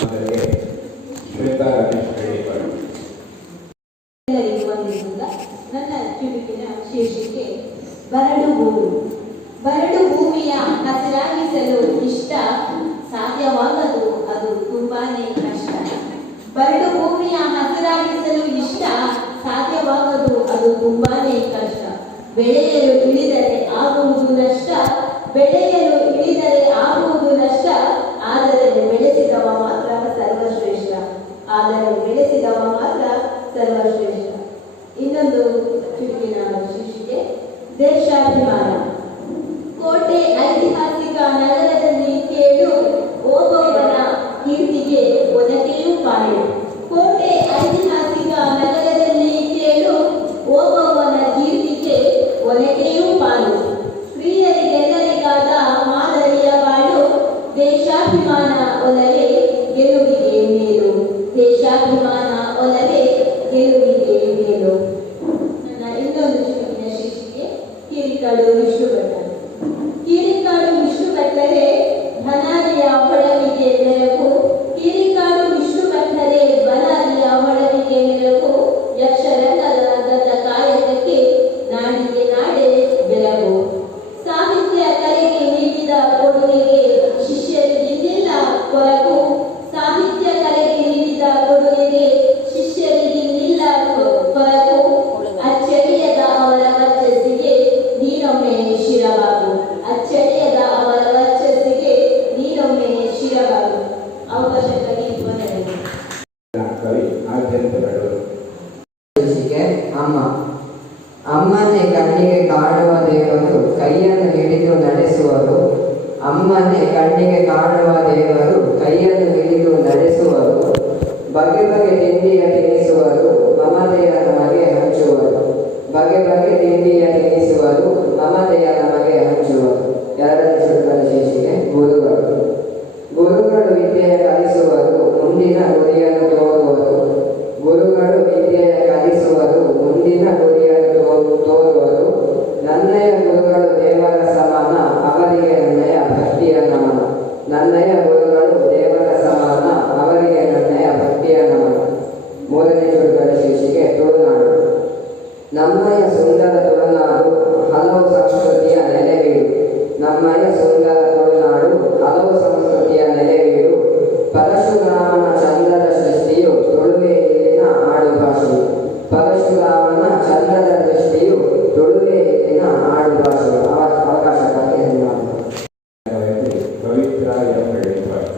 ಮೊದಲಿಗೆ ಶ್ವೇತಾ ರಮೇಶ್ ಹೇಳಿದ್ದಾರೆ. ನನ್ನ ಚುಟುಕಿನ ಶೀರ್ಷಿಕೆ ಬರಡು ಭೂಮಿ. ಬರಡು ಭೂಮಿಯ ಹಸಿರಾಗಿಸಲು ಇಷ್ಟ, ಸಾಧ್ಯವಾಗದು ಅದು ತುಂಬಾನೇ ಕಷ್ಟ. ಬರಡು ಭೂಮಿಯ ಹಸಿರಾಗಿಸಲು ಇಷ್ಟ, ಸಾಧ್ಯವಾಗದು ಅದು ತುಂಬಾನೇ ಕಷ್ಟ. ಬೆಳೆಯಲು ಇಳಿದರೆ ಆಗುವುದು ನಷ್ಟ, ಬೆಳೆಯಲು ಇಳಿದರೆ ಆಗುವುದು ನಷ್ಟ. ಆದರೆ ಬೆಳೆಸಿದವ ಮಾತ್ರ ಸರ್ವಶ್ರೇಷ್ಠ, ಆದರೆ ಬೆಳೆಸಿದವ ಮಾತ್ರ ಸರ್ವಶ್ರೇಷ್ಠ. ಇನ್ನೊಂದು ಚುಟುಕಿನ ಶೀರ್ಷಿಕೆ ದೇಶಾಭಿಮಾನ. ಕೋಟೆ ಐತಿಹಾಸಿಕ ನಗರದಲ್ಲಿ ಕೇಳು, ಓದುವವನ ಕೀರ್ತಿಗೆ ಒನಕೆಯೂ ಪಾಳು. ಕೋಟೆ ಐತಿಹಾಸಿಕ ನಗರದಲ್ಲಿ ಕೇಳು, ಓದುವವನ ಕೀರ್ತಿಗೆ ಒನಕೆಯೂ ಪಾಲು. ಸ್ತ್ರೀಯರಿಗೆಲ್ಲರಿಗಾದ ಮಾದರಿಯ ಬಾಳು, ದೇಶಾಭಿಮಾನ ಒಲವೇ ಗೆಲುವಿಗೆ ಮೇಲು, ದೇಶಾಭಿಮಾನ ಒಲವೇ ಗೆಲುವಿಗೆ ಮೇಲು. ನನ್ನ ಇನ್ನೊಂದು ಚುಟುಕಿನ ಶೀರ್ಷಿಕೆ ಕಿರಿಕಾಡು ವಿಷ್ಣುಭಟ್ಟರು. ಕಿರಿಕಾಡು ವಿಷ್ಣುಭಟ್ಟರೇ ಬನಾರಿಯ ಹೊಳವಿಗೆ ಮೆರಗು, ಕಿರಿಕಾಡು ವಿಷ್ಣುಭಟ್ಟರೇ ಬನಾರಿಯ ಹೊಳವಿಗೆ ಮೆರಗು. ಯಕ್ಷರಂಗದ ಗತ ಕಾಯಕಕ್ಕೆ ನಾಡಿಗೆ ನಾಡೆ ಬೆರಗು. ಸಾಹಿತ್ಯ ಕಲೆಗೆ ನೀಡಿದ ಕೊಡುಗೆಗೆ ಶಿಷ್ಯರಿಗಿಲ್ಲ ಕೊರಗು, ಸಾಹಿತ್ಯ ಕಲೆಗೆ ನೀಡಿದ ಕೊಡುಗೆಗೆ ಶಿಷ್ಯರಿಗಿಲ್ಲ ಕೊರಗು. ಅಚ್ಚಳಿಯದ ಅವರ ವರ್ಚಸ್ಸಿಗೆ ನೀನೊಮ್ಮೆ ಶಿರಬಾಗು, ಅಚ್ಚಳಿಯದ ಅವರ ವರ್ಚಸ್ಸಿಗೆ ನೀನೊಮ್ಮೆ ಶಿರಬಾಗು. ಅವಕಾಶಕ್ಕಾಗಿ ವಂದನೆಗಳು. ಕವಿ ಆದ್ಯಂತ ಬೆಳೆದರು. ಅಮ್ಮ. ಅಮ್ಮನೇ ಕಣ್ಣಿಗೆ ಕಾಣುವ ದೇವರು, ಕೈಯನ್ನು ಹಿಡಿದು ನಡೆಸುವರು. ಅಮ್ಮನೇ ಕಣ್ಣಿಗೆ ಕಾಣುವ ದೇವರು, ಕೈಯನ್ನು ಹಿಡಿದು ನಡೆಸುವರು. ಬಗೆ ಬಗೆ ತಿಂಡಿಯ ತಿನ್ನಿಸುವರು, ಮಮತೆಯ ನಮಗೆ ಹಂಚುವರು. ಬಗೆ ಬಗೆ ತಿಂಡಿಯ ತಿನ್ನಿಸುವರು, ಮಮತೆಯ ನಮಗೆ ಹಂಚುವರು. ಎರಡನೇ ಚುಟುಕನ ಶೀರ್ಷಿಕೆ ಗುರುಗಳು. ಗುರುಗಳು ವಿದ್ಯೆಯ ಕಲಿಸುವರು, ಮುಂದಿನ ಗುರಿಯನ್ನು ತೋರುವರು. ಗುರುಗಳು ವಿದ್ಯೆಯ ಕಲಿಸುವರು, ಮುಂದಿನ ಗುರಿಯನ್ನು ತೋರುವರು. ನನ್ನಯ ಗುರುಗಳು ದೇವರ ಸಮಾನ, ಅವರಿಗೆ ನನ್ನಯ ಭಕ್ತಿಯ ನಮನ. ನನ್ನಯ ಗುರುಗಳು ದೇವರ ಸಮಾನ, ಅವರಿಗೆ ನನ್ನಯ ಭಕ್ತಿಯ ನಮನ. ಮೂರನೇ ಚುಟುಕನ ಶೀರ್ಷಿಕೆ ತುಳುನಾಡು. ನಮ್ಮಯ ಸುಂದರ ತುಳುನಾಡು ಹಲವು ಸಂಸ್ಕೃತಿಯ ನೆಲೆವೀಡು. ನಮ್ಮಯ ಸುಂದರ ತುಳುನಾಡು ಹಲವು ಸಂಸ್ಕೃತಿಯ ನೆಲೆವೀಡು. ಪರಶುರಾಮನ ಚಂದದ ಸೃಷ್ಟಿಯು ತುಳುವೆ ಇಲ್ಲಿನ ಆಡು ಭಾಷೆಯು. ಪರಶುರಾಮನ ಚಂದದ ದೃಷ್ಟಿಯು ತುಳುವೆ ಇಲ್ಲಿನ ಆಡು ಭಾಷೆಯು. ಅವಕಾಶಕ್ಕಾಗಿ ಧನ್ಯವಾದಗಳು. ಪವಿತ್ರ ಹೇಳಿದ್ದಾರೆ.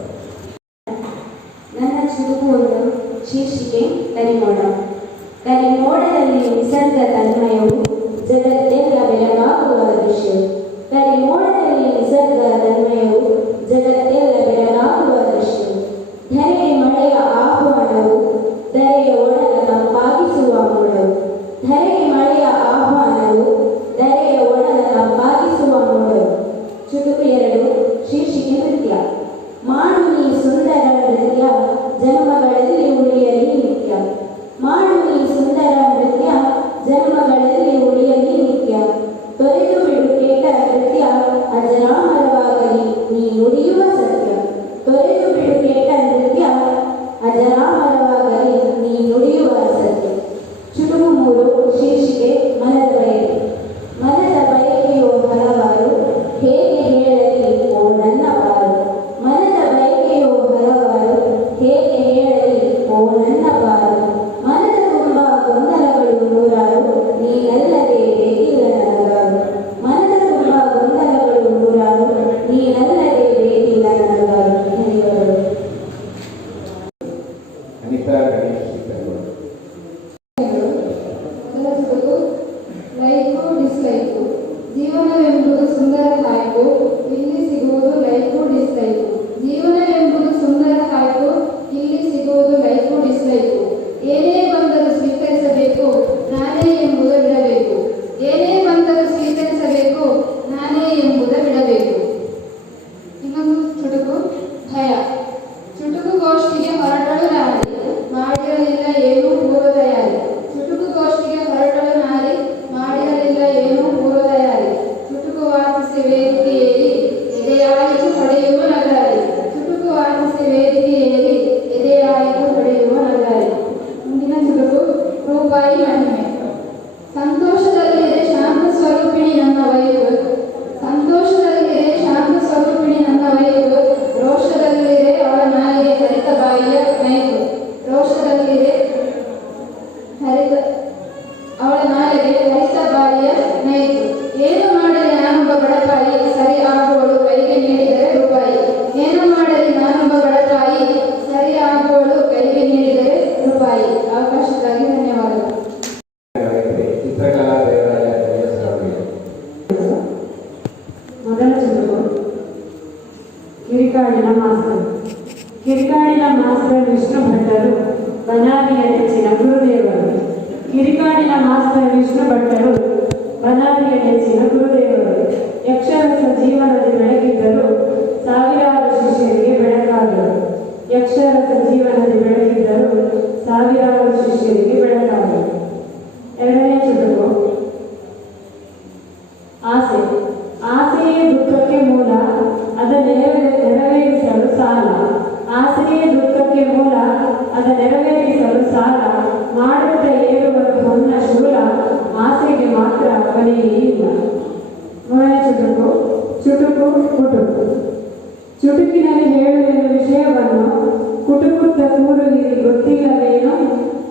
ನನ್ನ ಚುಟುಕು ಶೀರ್ಷಿಕೆ ಕರಿಮೋಡ. ಕರಿಮೋಡದಲ್ಲಿ ನಿಸರ್ಗ ತನ್ಮಯವು, ಜಗತ್ತೆಲ್ಲ ಬೆಳಗಾಗುವ ದೃಶ್ಯವು. ಕರಿಮೋಡದಲ್ಲಿ ನಿಸರ್ಗ ತನ್ಮಯವು, ಜಗತ್ತೆಲ್ಲ ಬೆಳಗಾಗುವ ದೃಶ್ಯವು. ಧರೆಗೆ ಮಳೆಯ ಆಹ್ವಾನವು, ಧರೆಯ ಒಡಲ ತಂಪಾಗಿಸುವ ಮೋಡವು. ಧರೆಗೆ ಮಳೆಯ ಆಹ್ವಾನವು, ಧರೆಯ ಒಡಲ ತಂಪಾಗಿಸುವ ಮೋಡವು. ಚುಟುಕು 2 ಶೀರ್ಷಿಕೆ ನೃತ್ಯ. ಮಾಡು ನೀ ಸುಂದರ ನೃತ್ಯ, ಜನ್ಮಗಳಲ್ಲಿ ಉಳಿಯಲಿ ನಿತ್ಯ. ಮಾಡು ನೀ ಸುಂದರ ನೃತ್ಯ, ಜನ್ಮಗಳಲ್ಲಿ ಉಳಿಯಲಿ ನಿತ್ಯ. ತೊರೆದು ಬಿಡು ಕೇಟ ನೃತ್ಯ, ಅಜರಾಮರವಾಗಲಿ ನೀ ನುಡಿಯುವ ಸತ್ಯ. ತೊರೆದು ಬಿಡು ಕೇಟ ನೃತ್ಯ, ಅಜರಾಮರವಾಗಲಿ ನೀ ನುಡಿಯುವ ಸತ್ಯ. ಚುಟುಕು 3 ಶೀರ್ಷಿಕೆ ಮನದ ಬಯಕೆ. ಮನದ ಬಯಕೆಯು ಹಲವಾರು, ಹೇಗೆ ಮೊದಲ ಚುಟುಕು ಕಿರಿಕಾಡಿನ ಮಾಸ್ತರ್. ಕಿರಿಕಾಡಿನ ಮಾಸ್ತರ್ ವಿಷ್ಣು ಭಟ್ಟರು ಬನಾರಿಯ ನೆಚ್ಚಿನ ಗುರುದೇವರು. ಕಿರಿಕಾಡಿನ ಮಾಸ್ತರ್ ವಿಷ್ಣು ಭಟ್ಟರು ಬನಾರಿಯ ನೆಚ್ಚಿನ ಗುರುದೇವರು. ಯಕ್ಷರಸ ಜೀವನದಲ್ಲಿ ಬೆಳಗಿದ್ದರು, ಸಾವಿರಾರು ಶಿಷ್ಯರಿಗೆ ಬೆಳಕಾದರು. ಯಕ್ಷರಸ ಜೀವನದಲ್ಲಿ ಬೆಳಗಿದ್ದರು, ಸಾವಿರಾರು ಶಿಷ್ಯರಿಗೆ ಬೆಳಕಾದರು. ಎರಡನೇ ಚುಟುಕು ಆಸೆ. ಆಸೆಯೇ ದುಃಖಕ್ಕೆ ಮೂಲ, ಅದನ್ನು ನೆರವೇರಿಸಲು ಸಾಲ. ಆಸೆಯೇ ದುಃಖಕ್ಕೆ ಮೂಲ, ಅದ ನೆರವೇರಿಸಲು ಸಾಲ. ಮಾಡುತ್ತ ಏರುವರು ಹೊನ್ನ ಶೂಲ, ಆಸೆಗೆ ಮಾತ್ರ ಕೊನೆಯೇ ಇಲ್ಲ. ಮೂರನೇ ಚುಟುಕು ಚುಟುಕು ಕುಟುಕು. ಚುಟುಕಿನಲ್ಲಿ ಹೇಳುವ ವಿಷಯವನ್ನು ಕುಟುಕುತ್ತ ಕೂರುವಿರಿ ಗೊತ್ತಿಲ್ಲವೇನೋ.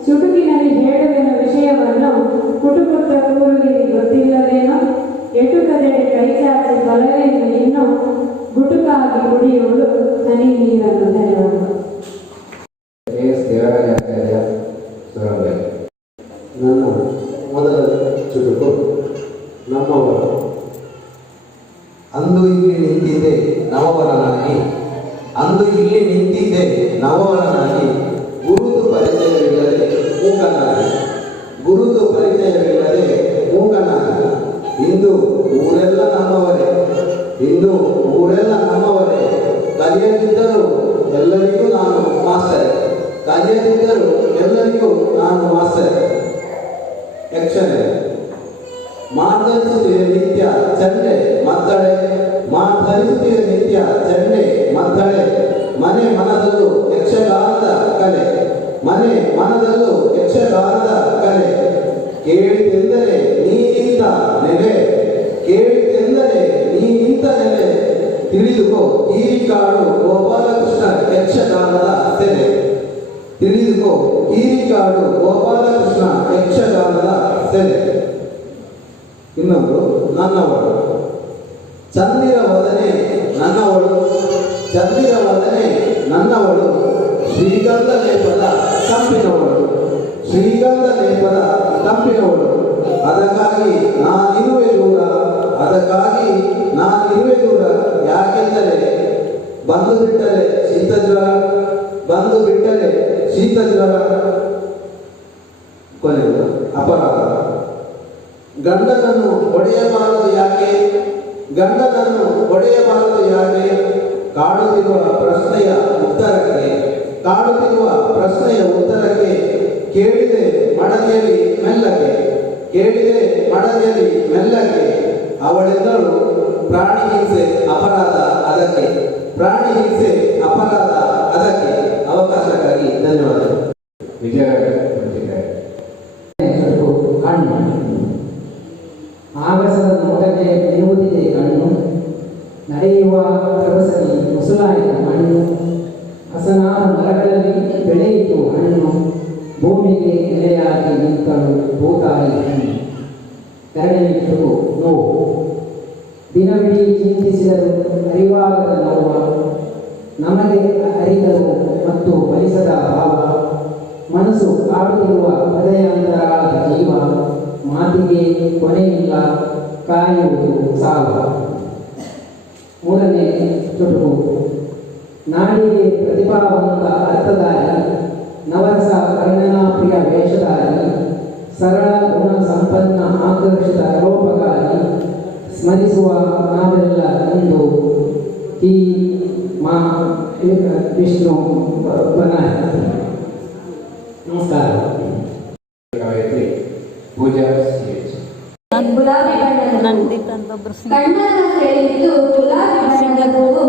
ಚುಟುಕಿನಲ್ಲಿ ಹೇಳುವ ವಿಷಯವನ್ನು ಕುಟುಕುತ್ತ ಕೂರುವಿರಿ ಗೊತ್ತಿಲ್ಲವೇನೋ. ಎಟುಕದೆಡೆ ಕೈ ಚಾಚಿ ಬಲವೇನು ಇನ್ನು, ಗುಟುಕಾಗಿ ಕುಡಿಯುವುದು ಹನಿ ನೀರನ್ನು. ಧನ್ಯವಾದ. ನನ್ನ ಮೊದಲ ಚುಟುಕು ನಮ್ಮವರು. ಅಂದು ಇಲ್ಲಿ ನಿಂತಿದ್ದೆ ನವವರನಾಗಿ, ಅಂದು ಇಲ್ಲಿ ನಿಂತಿದ್ದೆ ನವವರನಾಗಿ, ಗುರುತು ಪರಿಚಯವಿಲ್ಲದೆ ಮೂಕನಾಗಿ, ಗುರುತು ಪರಿಚಯವಿಲ್ಲದೆ ಮೂಕನಾಗಿ. ಇಂದು ಊರೆಲ್ಲ ನಮ್ಮವರೇ, ಇಂದು ಊರೆಲ್ಲ ನಮ್ಮವರೇ. ಕಲಿಯದಿದ್ದರೂ ಎಲ್ಲರಿಗೂ ನಾನು ಮಾಸ್ತರೇ, ಕಲಿಯದಿದ್ದರೂ ಎಲ್ಲರಿಗೂ ನಾನು ಮಾಸ್ತರೇ. ಯಕ್ಷಣೆ ಮಾತರಿಸುತ್ತಿದೆ ನಿತ್ಯ ಚಂಡೆ ಮದ್ದಳೆ, ಮಾತರಿಸುತ್ತಿದೆ ನಿತ್ಯ ಚಂಡೆ ಮದ್ದಳೆ. ಮನೆ ಮನದಲ್ಲೂ ಯಕ್ಷಗಾನದ ಕಲೆ, ಮನೆ ಮನದಲ್ಲೂ ಯಕ್ಷಗಾನದ ಕಲೆ. ಕೇಳಿತೆಂದರೆ ನೀ ನಿಂತ ನೆಲೆ, ಕೇಳಿತೆಂದರೆ ನೀ ನಿಂತ ನೆಲೆ. ತಿಳಿದುಕೋ ಹೀರಿಕಾಡು ಗೋಪಾಲಕೃಷ್ಣ ಯಕ್ಷಗಾನದ ಸೆಲೆ. ತಿಳಿದುಕೋ ಹೀರಿಕಾಡು ಗೋಪಾಲಕೃಷ್ಣ ಯಕ್ಷಗಾನದ ಸೆಲೆ. ಇನ್ನೊಂದು ನನ್ನವಳು. ಚಂದಿರ ವದನೆ ನನ್ನವಳು, ಚಂದಿರ ವದನೆ ನನ್ನವಳು. ಶ್ರೀಗಂಧ ಲೇಪದ ತಂಪಿನವಳು, ಶ್ರೀಗಂಧ ಲೇಪದ ತಂಪಿನವಳು. ಅದಕ್ಕಾಗಿ ನಾನಿರುವೆ ದೂರ, ಅದಕ್ಕಾಗಿ ನಾನಿರುವೆ ದೂರ. ಯಾಕೆಂದರೆ ಬಂದು ಬಿಟ್ಟರೆ ಶೀತ ಜ್ವರ, ಬಂದು ಬಿಟ್ಟರೆ ಶೀತ ಜ್ವರ. ಕೊನೆಯದು ಅಪರಾಧ. ಗಂಡನನ್ನು ಹೊಡೆಯಬಾರದು ಯಾಕೆ, ಗಂಡನನ್ನು ಹೊಡೆಯಬಾರದು ಯಾಕೆ. ಕಾಡುತ್ತಿರುವ ಪ್ರಶ್ನೆಯ ಉತ್ತರಕ್ಕೆ, ಕಾಡುತ್ತಿರುವ ಪ್ರಶ್ನೆಯ ಉತ್ತರಕ್ಕೆ. ಕೇಳಿದೆ ಮಡದಿಯಲ್ಲಿ ಮೆಲ್ಲಗೆ, ಕೇಳಿದೆ ಮಡದಿಯಲ್ಲಿ ಮೆಲ್ಲಗೆ. ಅವಳೆಂದಳು ಪ್ರಾಣಿ ಹಿಂಸೆ ಅಪರಾಧ ಅದಕ್ಕೆ, ಪ್ರಾಣಿ ಹಿಂಸೆ ಅಪರಾಧ ಅದಕ್ಕೆ. ಅವಕಾಶಕ್ಕಾಗಿ ಧನ್ಯವಾದಗಳು. ಕಣ್ಣು ಆಗಸದ ನೋಟಕ್ಕೆ ನಿಲ್ಲುವುದಿದೆ ಕಣ್ಣು, ನಡೆಯುವ ರಭಸದಿ ಮುಸುಲಾಯಿತ ಮಣ್ಣು. ಹಸನಾದ ಮರಗಳಲ್ಲಿ ಬೆಳೆಯಿತು ಹಣ್ಣು, ಭೂಮಿಗೆ ನೆಲೆಯಾಗಿ ನಿಂತಳು ಭೂತಾಯಿ ಹಣ್ಣು. ಎರಡನೇ ನೋವು. ದಿನವಿಡೀ ಚಿಂತಿಸಿದರು ಅರಿವಾಗದ ನೋವ, ನಮಗೆ ಅರಿತರು ಮತ್ತು ಬಯಸದ ಭಾವ. ಮನಸ್ಸು ಕಾಡುತ್ತಿರುವ ಹೃದಯಾಂತರಾಳದ ಜೀವ, ಮಾತಿಗೆ ಕೊನೆಯಿಲ್ಲ ಕಾಯುವುದು ಸಾವ. ಮೂರನೇ ಚುಟುಕು ನಾಡಿಗೆ ಪ್ರತಿಭಾವಂತ ಅರ್ಥಧಾರಿ, ನವರಸ ವರ್ಣನಾಪ್ರಿಯ ವೇಷಧಾರಿ, ಸರಳ ಗುಣ ಸಂಪನ್ನ ಆಕರ್ಷಿತ ಲೋಪಕಾರಿ. ಸ್ಮರಿಸುವ ನಾವೆಲ್ಲ ಇಂದು ಈ ಮಾ ವಿಷ್ಣು ಬನಾರಿ. ನಮಸ್ಕಾರ. ಪೂಜಾ ಗುಲಾಬಿ ಕಣ್ಣನ ಸೆಳೆದಿದ್ದು ಗುಲಾಬಿ ಬಣ್ಣದ ಹೂವು,